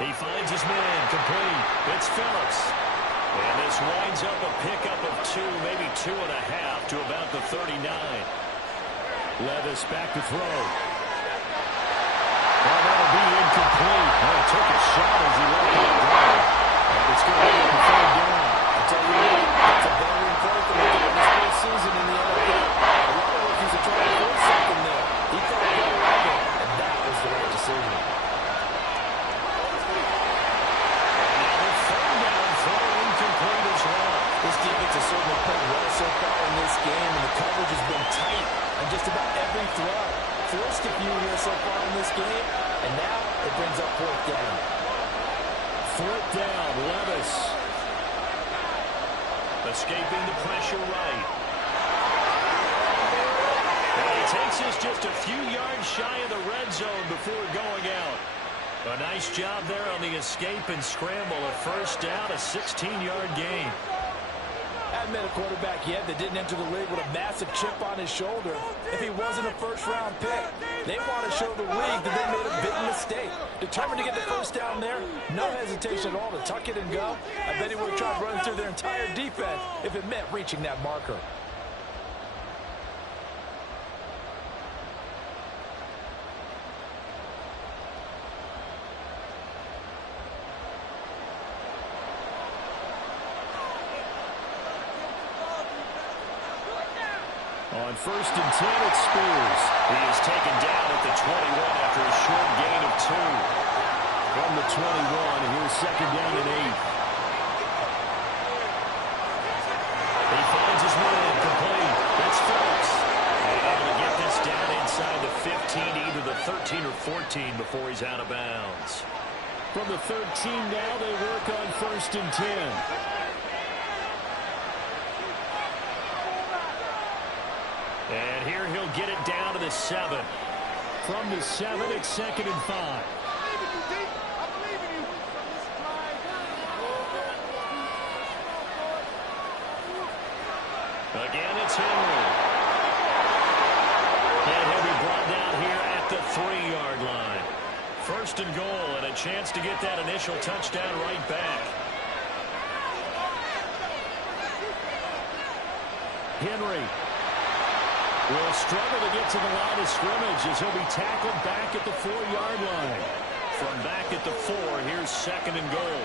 He finds his man, complete. It's Phillips. And this winds up a pickup of 2, maybe 2.5 to about the 39. Levis back to throw. Well, that'll be incomplete. Well, took a shot as he let that go. And it's going to be a third down. I'll tell you what, that's a veteran play for the this whole season in the NFL. A lot of rookies are trying to force something there. He thought better of it, and that was the right decision. This defense has certainly played well so far in this game, and the coverage has been tight on just about every throw. Forced a few here so far in this game, and now it brings up 4th down. 4th down, Levis. Escaping the pressure right. And he takes us just a few yards shy of the red zone before going out. A nice job there on the escape and scramble. A 1st down, a 16-yard gain. Hadn't been a quarterback yet that didn't enter the league with a massive chip on his shoulder. If he wasn't a 1st-round pick, they want to show the league that they made a big mistake. Determined to get the 1st down there, no hesitation at all to tuck it and go. I bet he would have tried running through their entire defense if it meant reaching that marker. On 1st and 10, it's Spears. He is taken down at the 21 after a short gain of 2. From the 21, here's 2nd down and 8. He finds his man, complete. It's Phillips. Able to get this down inside the 15, either the 13 or 14 before he's out of bounds. From the 13 now, they work on 1st and 10. And here he'll get it down to the 7. From the 7, it's 2nd and 5. Again, it's Henry. And he'll be brought down here at the 3-yard line. 1st and goal, and a chance to get that initial touchdown right back. Henry will struggle to get to the line of scrimmage as he'll be tackled back at the 4-yard line. From back at the 4, here's 2nd and goal.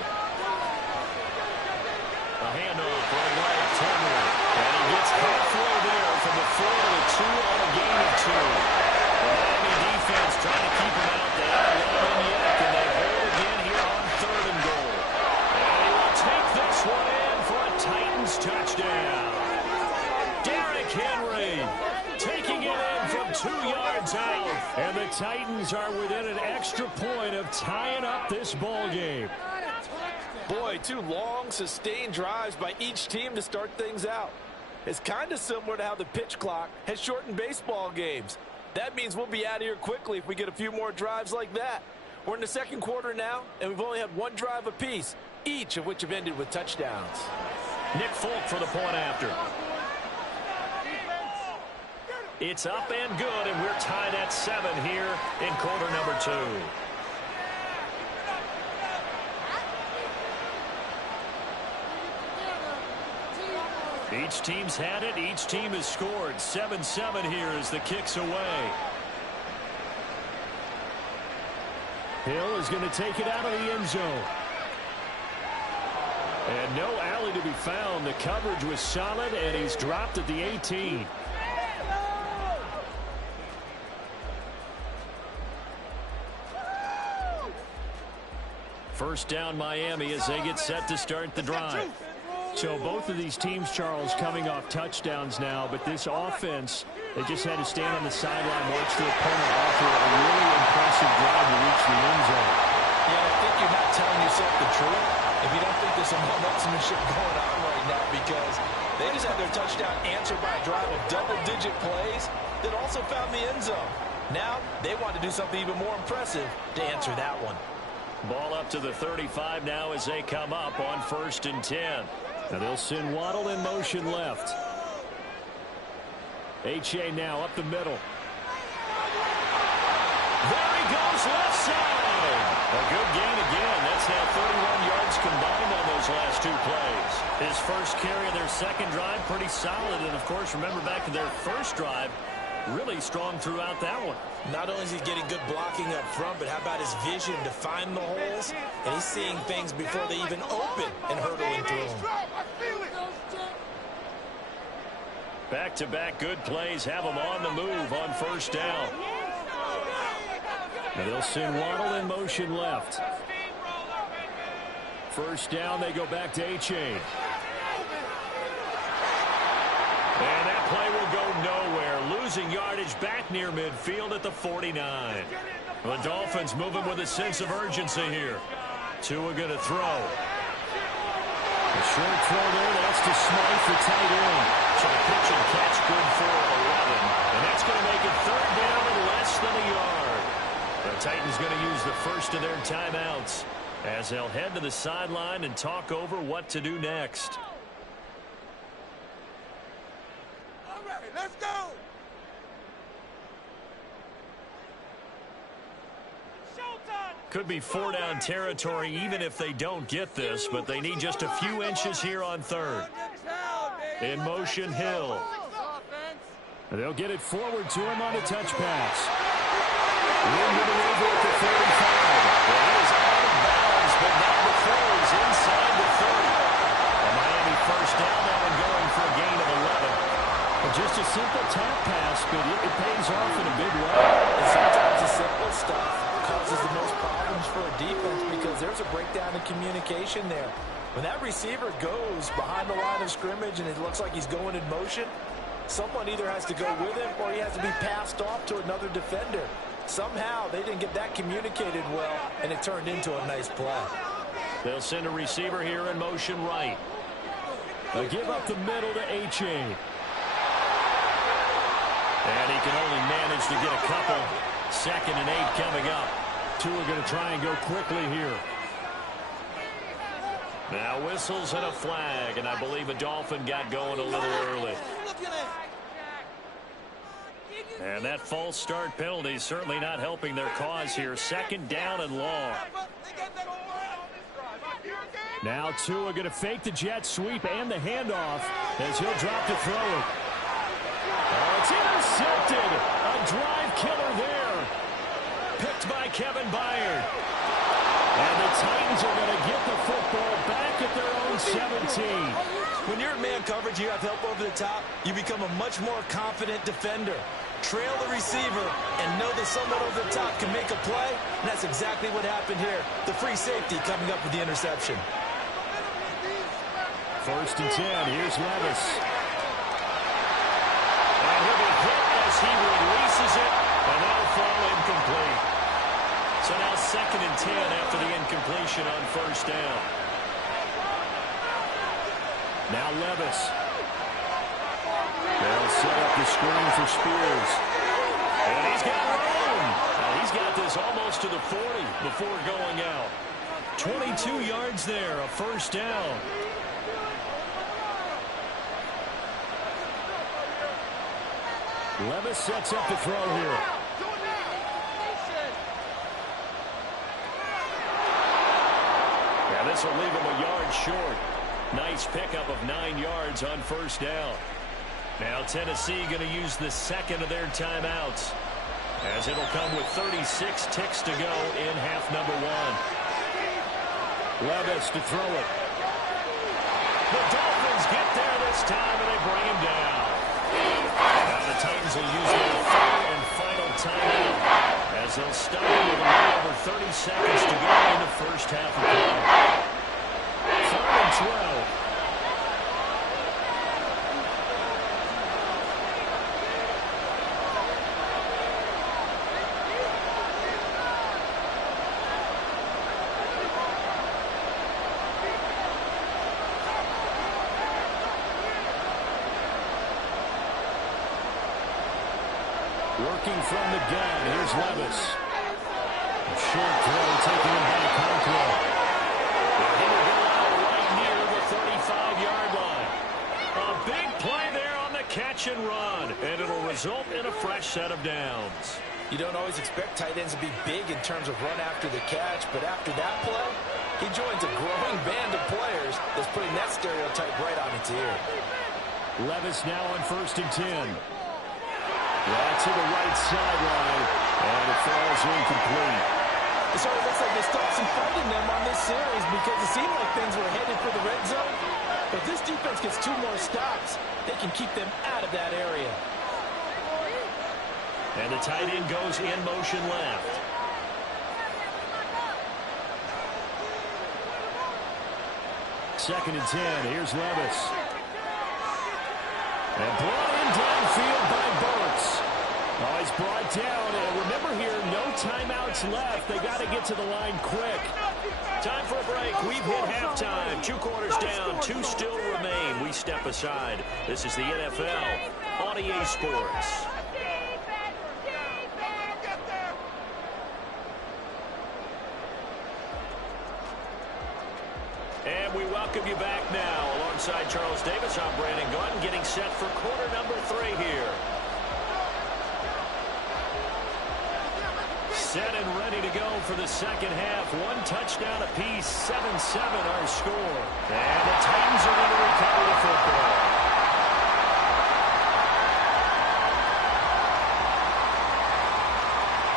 A handoff running right to Henry. And he gets halfway there from the 4 to the 2 on a gain of 2. The Miami defense trying to keep him out. They haven't let him yet, and they hold again here on 3rd and goal. And he will take this one in for a Titans touchdown. Derrick Henry taking it in from 2 yards out. And the Titans are within an extra point of tying up this ball game. Boy, 2 long, sustained drives by each team to start things out. It's kind of similar to how the pitch clock has shortened baseball games. That means we'll be out of here quickly if we get a few more drives like that. We're in the 2nd quarter now, and we've only had 1 drive apiece, each of which have ended with touchdowns. Nick Folk for the point after. It's up and good, and we're tied at 7 here in quarter number 2. Each team's had it. Each team has scored. 7-7 here as the kick's away. Hill is going to take it out of the end zone. And no alley to be found. The coverage was solid, and he's dropped at the 18. First down Miami as they get set to start the drive. So both of these teams, Charles, coming off touchdowns now, but this offense, they just had to stand on the sideline, watch their opponent offer a really impressive drive to reach the end zone. Yeah, I think you're not telling yourself the truth if you don't think there's some one-upsmanship going on right now, because they just had their touchdown answered by a drive of double-digit plays that also found the end zone. Now they want to do something even more impressive to answer that one. Ball up to the 35 now as they come up on 1st and 10. Now they'll send Waddle in motion left. H.A. now up the middle. There he goes, left side. A good gain again. That's now 31 yards combined on those last two plays. His first carry of their second drive, pretty solid. And, of course, remember back to their first drive, really strong throughout that one. Not only is he getting good blocking up front, but how about his vision to find the holes? And he's seeing things before they even open and hurdling through them. Back-to-back good plays have them on the move on first down. And they'll send Waddle in motion left. First down, they go back to H.A. And that play will go nowhere. Losing yardage back near midfield at the 49. The Dolphins moving with a sense of urgency here. Tua going to throw. A short throw there. That's to Smythe, the tight end. So the pitch and catch good for 11. And that's going to make it third down and less than a yard. The Titans going to use the first of their timeouts as they'll head to the sideline and talk over what to do next. All right, let's go. Could be four-down territory even if they don't get this, but they need just a few inches here on third. In motion, Hill. They'll get it forward to him on a touch pass. Into the over at the 35. Well, that is out of bounds, but now the throw is inside the 30. A Miami first down, that one going for a gain of 11. Well, just a simple tap pass, but it pays off in a big way. And sometimes the simple stuff causes the most problems for a defense because there's a breakdown in communication there. When that receiver goes behind the line of scrimmage and it looks like he's going in motion, someone either has to go with him or he has to be passed off to another defender. Somehow they didn't get that communicated well, and it turned into a nice play. They'll send a receiver here in motion right. They give up the middle to H.A. And he can only manage to get a couple. 2nd and 8 coming up. Tua going to try and go quickly here. Now whistles and a flag, and I believe a Dolphin got going a little early. And that false start penalty is certainly not helping their cause here. 2nd down and long. Now Tua going to fake the jet sweep and the handoff as he'll drop to throw it. Oh, it's intercepted. A drive killer there. Picked by Kevin Byard. And the Titans are going to get the football back at their own 17. When you're in man coverage, you have help over the top, you become a much more confident defender. Trail the receiver and know that someone over the top can make a play, and that's exactly what happened here. The free safety coming up with the interception. 1st and 10. Here's Levis. And he'll be hit as he releases it, and that'll fall incomplete. So now 2nd and 10 after the incompletion on first down. Now Levis. They'll set up the screen for Spears. And he's got room. Now he's got this almost to the 40 before going out. 22 yards there, a first down. Levis sets up the throw here. Now this will leave him a yard short. Nice pickup of 9 yards on first down. Now Tennessee going to use the 2nd of their timeouts, as it'll come with 36 ticks to go in half number 1. Levis to throw it. The Dolphins get there this time, and they bring him down. Now the Titans will use their 3rd and final timeout, as they'll stop him with a little over 30 seconds to go in the first half of play. 3rd and 12. Working from the gun, here's Levis. A short throw, taking him back home throw. He will go out right near the 35-yard line. A big play there on the catch catch and run, and it'll result in a fresh set of downs. You don't always expect tight ends to be big in terms of run after the catch, but after that play, he joins a growing band of players that's putting that stereotype right on its ear. Levis now on 1st and 10. Right to the right sideline, and it falls incomplete. It sort of looks like they stopped some fight in them on this series because it seemed like things were headed for the red zone. But if this defense gets 2 more stops, they can keep them out of that area. And the tight end goes in motion left. Second and 10. Here's Levis. And brought in downfield by Burks. Oh, he's brought down. And remember here, no timeouts left. They got to get to the line quick. Time for a break. We've hit halftime. 2 quarters down. 2 still remain. We step aside. This is the NFL on EA Sports. And we welcome you back now. Alongside Charles Davis, I'm Brandon Gunn, getting set for quarter number 3 here. Set and ready to go for the second half. 1 touchdown apiece, 7-7 our score. And the Titans are going to recover the football.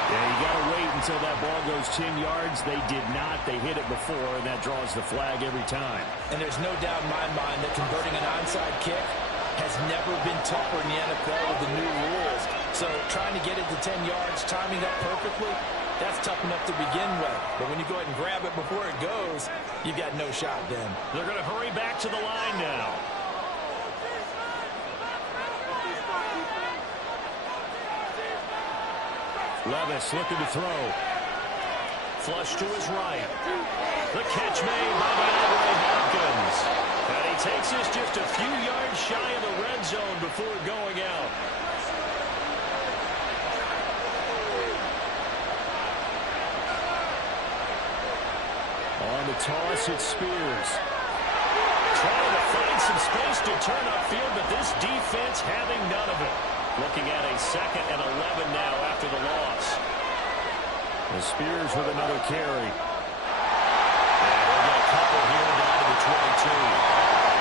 Yeah, you got to wait until that ball goes 10 yards. They did not. They hit it before, and that draws the flag every time. And there's no doubt in my mind that converting an onside kick has never been tougher in the NFL with the new rules. So trying to get it to 10 yards, timing up perfectly, that's tough enough to begin with. But when you go ahead and grab it before it goes, you've got no shot then. They're going to hurry back to the line now. Levis looking to throw. Flush to his right. The catch made by DeAndre Hopkins. And he takes us just a few yards shy of the red zone before going out. On the toss, it's Spears. Trying to find some space to turn upfield, but this defense having none of it. Looking at a 2nd and 11 now after the loss. The Spears with another carry. And we'll get a couple here down to the 22.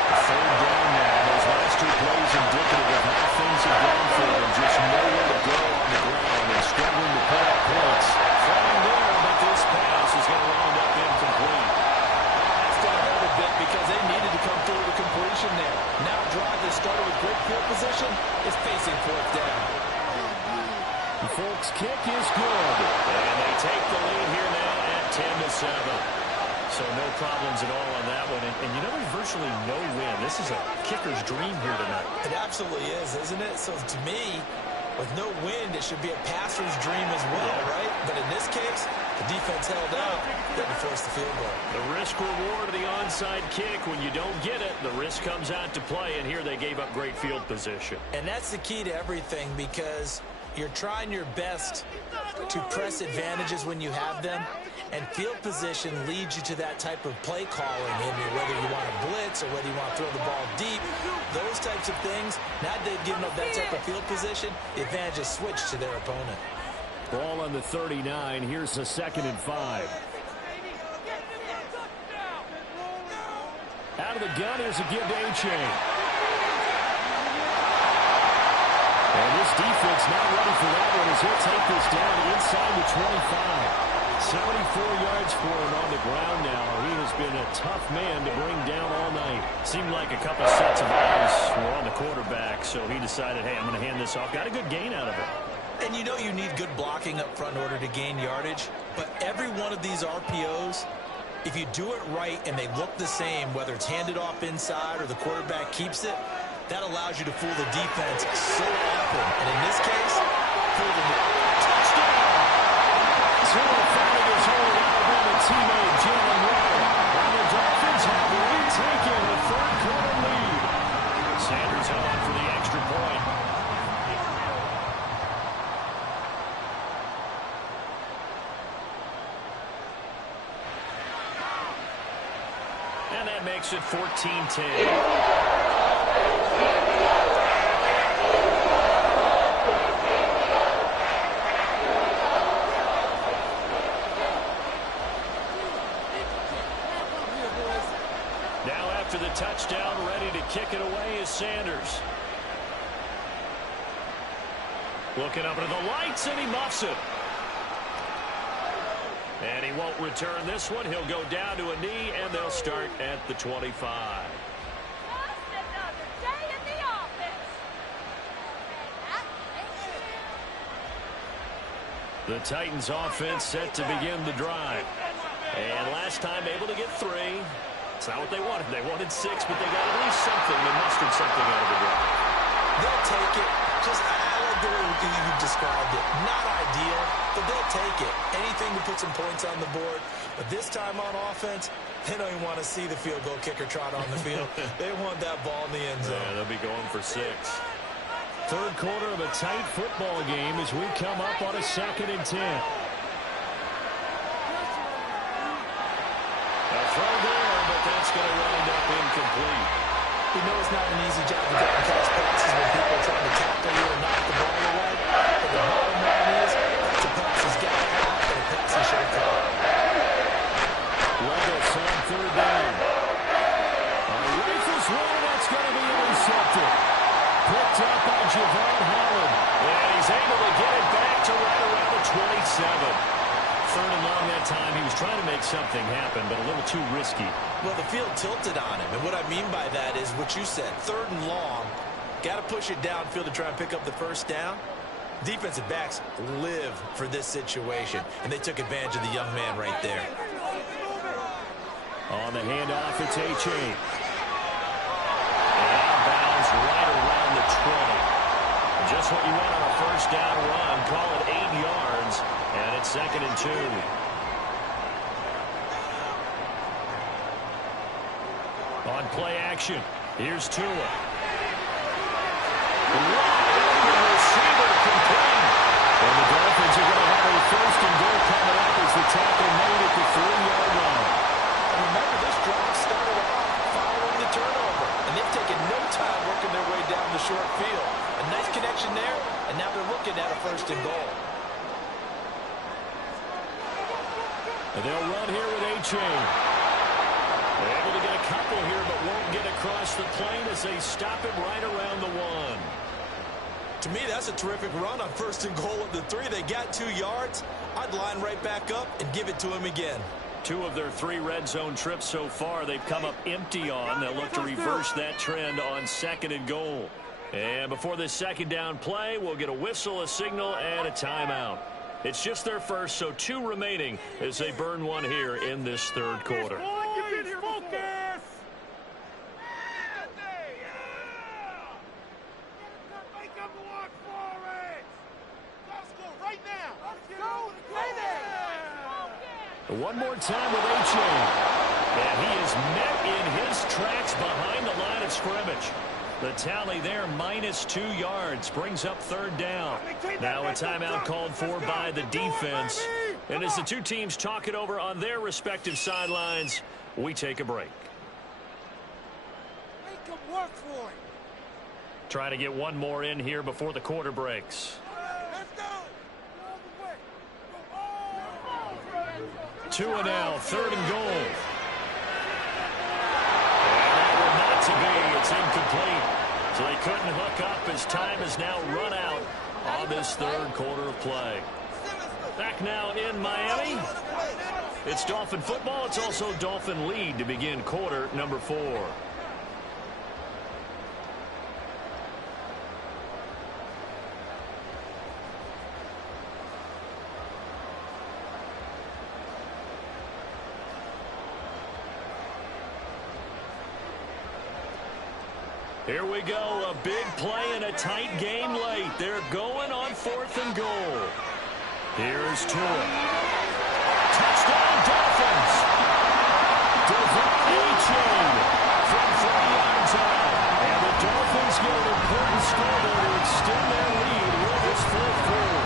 A 3rd down now. Those last 2 plays indicative of how things have gone for them. Just nowhere to go on the ground and struggling to put up points. Throwing there, but this pass is going to round up incomplete. It's going to hurt a bit because they needed to come through with a completion there. Now a drive that started with great field position is facing 4th down. The Folks kick is good. And they take the lead here now at 10-7. So no problems at all on that one. And you know, there's virtually no win. This is a kicker's dream here tonight. It absolutely is, isn't it? So to me, with no wind, it should be a passer's dream as well, right? But in this case, the defense held out. They had to force the field goal. The risk reward of the onside kick. When you don't get it, the risk comes out to play. And here they gave up great field position. And that's the key to everything, because you're trying your best to press advantages when you have them, and field position leads you to that type of play calling, in whether you want to blitz or whether you want to throw the ball deep. Those types of things, now that they've given up that type of field position, the advantage is switched to their opponent. Ball on the 39. Here's a 2nd and 5. Out of the gun, here's a give to A-Chain. And this defense not ready for that one as he'll take this down inside the 25. 74 yards for him on the ground now. He has been a tough man to bring down all night. Seemed like a couple sets of eyes were on the quarterback, so he decided, hey, I'm going to hand this off. Got a good gain out of it. And you know you need good blocking up front in order to gain yardage, but every one of these RPOs, if you do it right and they look the same, whether it's handed off inside or the quarterback keeps it, that allows you to fool the defense so often. And in this case, fool them. Touchdown! Taylor finding his old Alabama teammate, Jalen Waddle. And the Dolphins have retaken a 3rd-quarter lead. Sanders on for the extra point. And that makes it 14-10. after the touchdown, ready to kick it away is Sanders. Looking up into the lights, and he muffs it. And he won't return this one. He'll go down to a knee, and they'll start at the 25. Just another day in the office. The Titans offense set to begin the drive. And last time able to get 3. It's not what they wanted. They wanted 6, but they got at least something. They mustered something out of the drive. They'll take it. Just, I like the way you described it. Not ideal, but they'll take it. Anything to put some points on the board. But this time on offense, they don't even want to see the field goal kicker trot on the field. They want that ball in the end zone. Yeah, they'll be going for 6. Third quarter of a tight football game as we come up on a 2nd and 10. A throw there, but that's going to wind up incomplete. We know it's not an easy job to get and catch passes when people are trying to tackle you and knock the ball away. But the bottom line is, it's a pass he's got to have, and a pass he should have caught. Levis on 3rd down. A rifles one, that's going to be intercepted. Picked up by Javon Holland. And he's able to get it back to right around the 27. 3rd and long that time. He was trying to make something happen, but a little too risky. Well, the field tilted on him, and what I mean by that is what you said. 3rd and long, got to push it downfield to try and pick up the first down. Defensive backs live for this situation, and they took advantage of the young man right there. On the handoff, it's A-Chain. And outbounds right around the 20. Just what you want on a first down run. Call it 8 yards, and it's 2nd and 2. On play action, here's Tua. Receiver complete. And the Dolphins are going to have a 1st and goal coming up as the tackle made at the 3-yard line. And remember, this drive started off following the turnover, and they've taken no time working their way down the short field. A nice connection there, and now they're looking at a 1st and goal. And they'll run here with A-Chain. They're able to get a couple here, but won't get across the plane as they stop him right around the 1. To me, that's a terrific run on 1st and goal at the 3. They got 2 yards. I'd line right back up and give it to him again. 2 of their 3 red zone trips so far, they've come up empty on. They'll look to reverse that trend on 2nd and goal. And before this 2nd down play, we'll get a whistle, a signal, and a timeout. It's just their first, so 2 remaining as they burn 1 here in this 3rd quarter. One more time with A-Chain. And he is met in his tracks behind the line of scrimmage. The tally there, -2 yards, brings up 3rd down. Now a timeout called for by the defense. And as the 2 teams talk it over on their respective sidelines, we take a break. Make them work for it. Try to get 1 more in here before the quarter breaks. Let's go. Tua now, 3rd and goal. And that will not to be. It's incomplete. So they couldn't hook up as time has now run out on this 3rd quarter of play. Back now in Miami. It's Dolphin football. It's also Dolphin lead to begin quarter number 4. Here we go, a big play in a tight game late. They're going on 4th and goal. Here's Tua. Touchdown, Dolphins. Devon A-Chain from 3 yards out. And the Dolphins get an important score to extend their lead with this 4th quarter.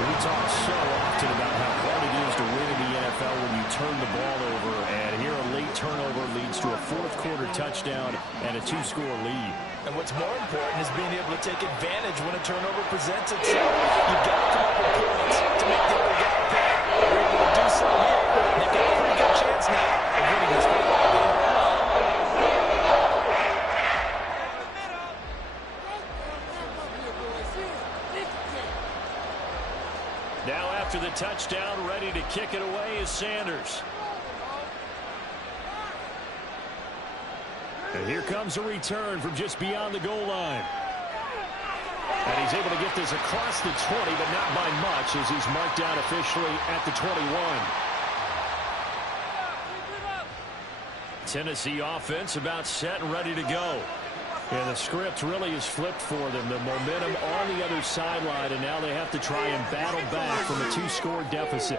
We talk so often about how hard it is to win in the NFL when you turn the ball over, and here a late turnover leads to a 4th quarter touchdown and a 2-score lead. And what's more important is being able to take advantage when a turnover presents itself. You've got to come up with points to make the other guy pay. They're able to do so here. They've got a pretty good chance now of winning this football game. Now after the touchdown, ready to kick it away is Sanders. And here comes a return from just beyond the goal line. And he's able to get this across the 20, but not by much as he's marked down officially at the 21. Tennessee offense about set and ready to go. And the script really is flipped for them. The momentum on the other sideline, and now they have to try and battle back from a 2-score deficit.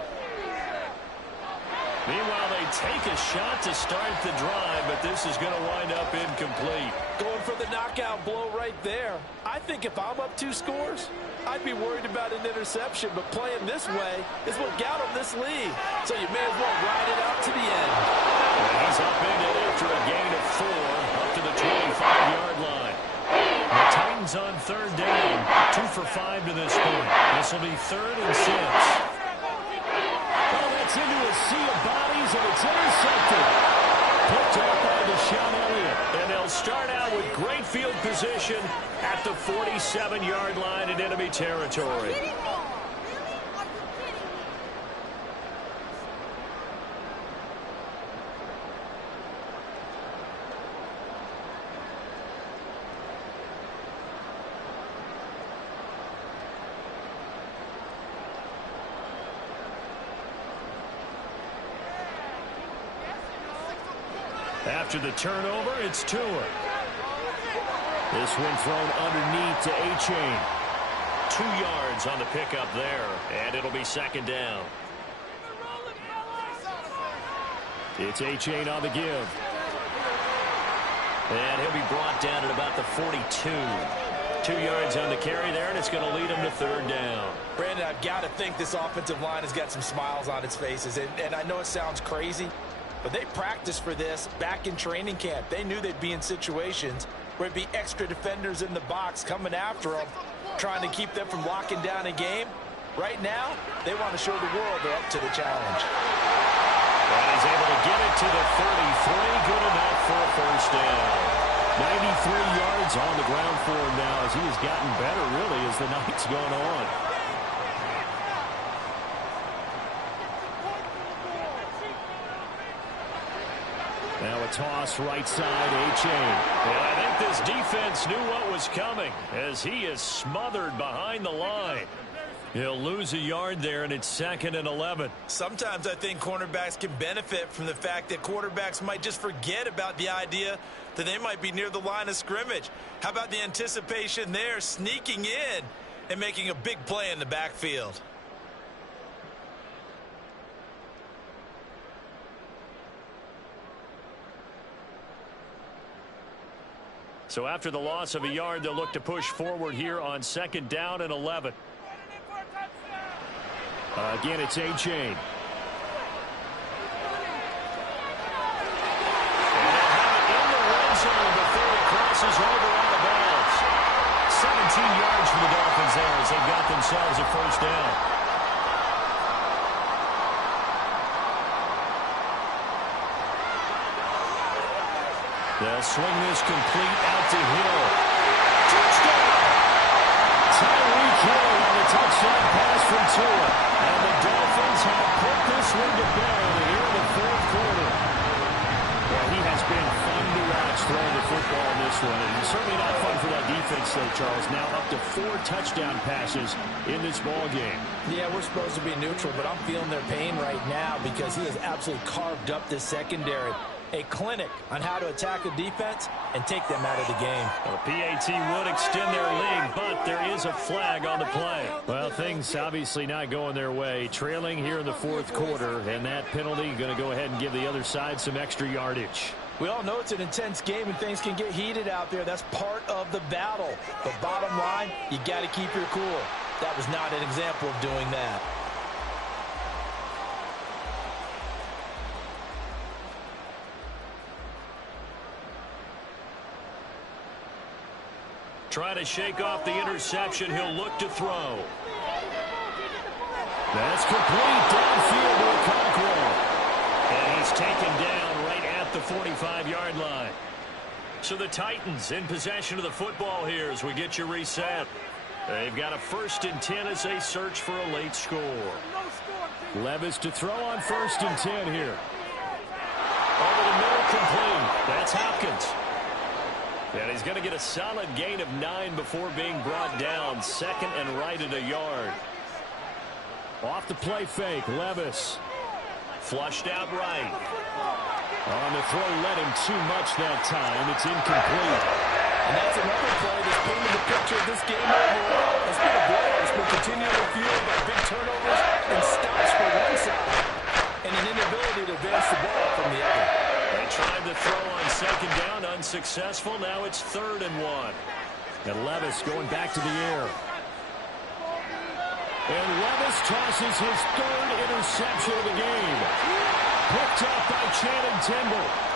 Meanwhile, they take a shot to start the drive, but this is going to wind up incomplete. Going for the knockout blow right there. I think if I'm up 2 scores, I'd be worried about an interception, but playing this way is what got him this lead. So you may as well ride it out to the end. And he's up in it after a gain of 4, up to the 25-yard line. The Titans on 3rd down, 2 for 5 to this point. This will be 3rd and 6. Oh, that's into a sea of bodies, and it's intercepted. Picked up by Deshaun Elliott. And they'll start out with great field position at the 47-yard line in enemy territory. After the turnover, it's Tua. This one thrown underneath to A-Chain. 2 yards on the pickup there, and it'll be 2nd down. It's A-Chain on the give. And he'll be brought down at about the 42. 2 yards on the carry there, and it's going to lead him to 3rd down. Brandon, I've got to think this offensive line has got some smiles on its faces. And I know it sounds crazy, but they practiced for this back in training camp. They knew they'd be in situations where it'd be extra defenders in the box coming after them, trying to keep them from locking down a game. Right now, they want to show the world they're up to the challenge. And he's able to get it to the 33. Good enough for a 1st down. 93 yards on the ground for him now as he has gotten better, really, as the night's gone on. Now a toss right side, A-Chain. And I think this defense knew what was coming as he is smothered behind the line. He'll lose a yard there, and it's 2nd and 11. Sometimes I think cornerbacks can benefit from the fact that quarterbacks might just forget about the idea that they might be near the line of scrimmage. How about the anticipation there, sneaking in and making a big play in the backfield? So after the loss of a yard, they'll look to push forward here on 2nd down and 11. Again, it's A-Chain. And they'll have it in the red zone before he crosses over on the balls. 17 yards for the Dolphins there as they've got themselves a 1st down. They'll swing this complete out to Hill. Touchdown! Tyreek Hill on the touchdown pass from Tua. And the Dolphins have put this one to bed here in the 4th quarter. Well, he has been fun to watch throwing the football in this one. And certainly not fun for that defense, though, Charles. Now up to 4 touchdown passes in this ball game. Yeah, we're supposed to be neutral, but I'm feeling their pain right now because he has absolutely carved up this secondary. A clinic on how to attack a defense and take them out of the game. Well, PAT would extend their lead, but there is a flag on the play. Well, things obviously not going their way. Trailing here in the 4th quarter, and that penalty going to go ahead and give the other side some extra yardage. We all know it's an intense game and things can get heated out there. That's part of the battle. But bottom line, you got to keep your cool. That was not an example of doing that. Try to shake off the interception. He'll look to throw. That's complete downfield to Okonkwo. And he's taken down right at the 45-yard line. So the Titans in possession of the football here as we get you reset. They've got a 1st and 10 as they search for a late score. Levis to throw on 1st and 10 here. Over the middle, complete. That's Hopkins. And he's going to get a solid gain of 9 before being brought down. 2nd and right at a yard. Off the play fake, Levis. Flushed out right. On the throw, led him too much that time. It's incomplete. And that's another play that's painted the picture of this game overall. It's been a blow. It's been continually fueled by big turnovers and stops for one side and an inability to advance the ball from the other. They tried to throw on 2nd down, unsuccessful. Now it's 3rd and 1. And Levis going back to the air. And Levis tosses his 3rd interception of the game. Picked up by Channing Tindall.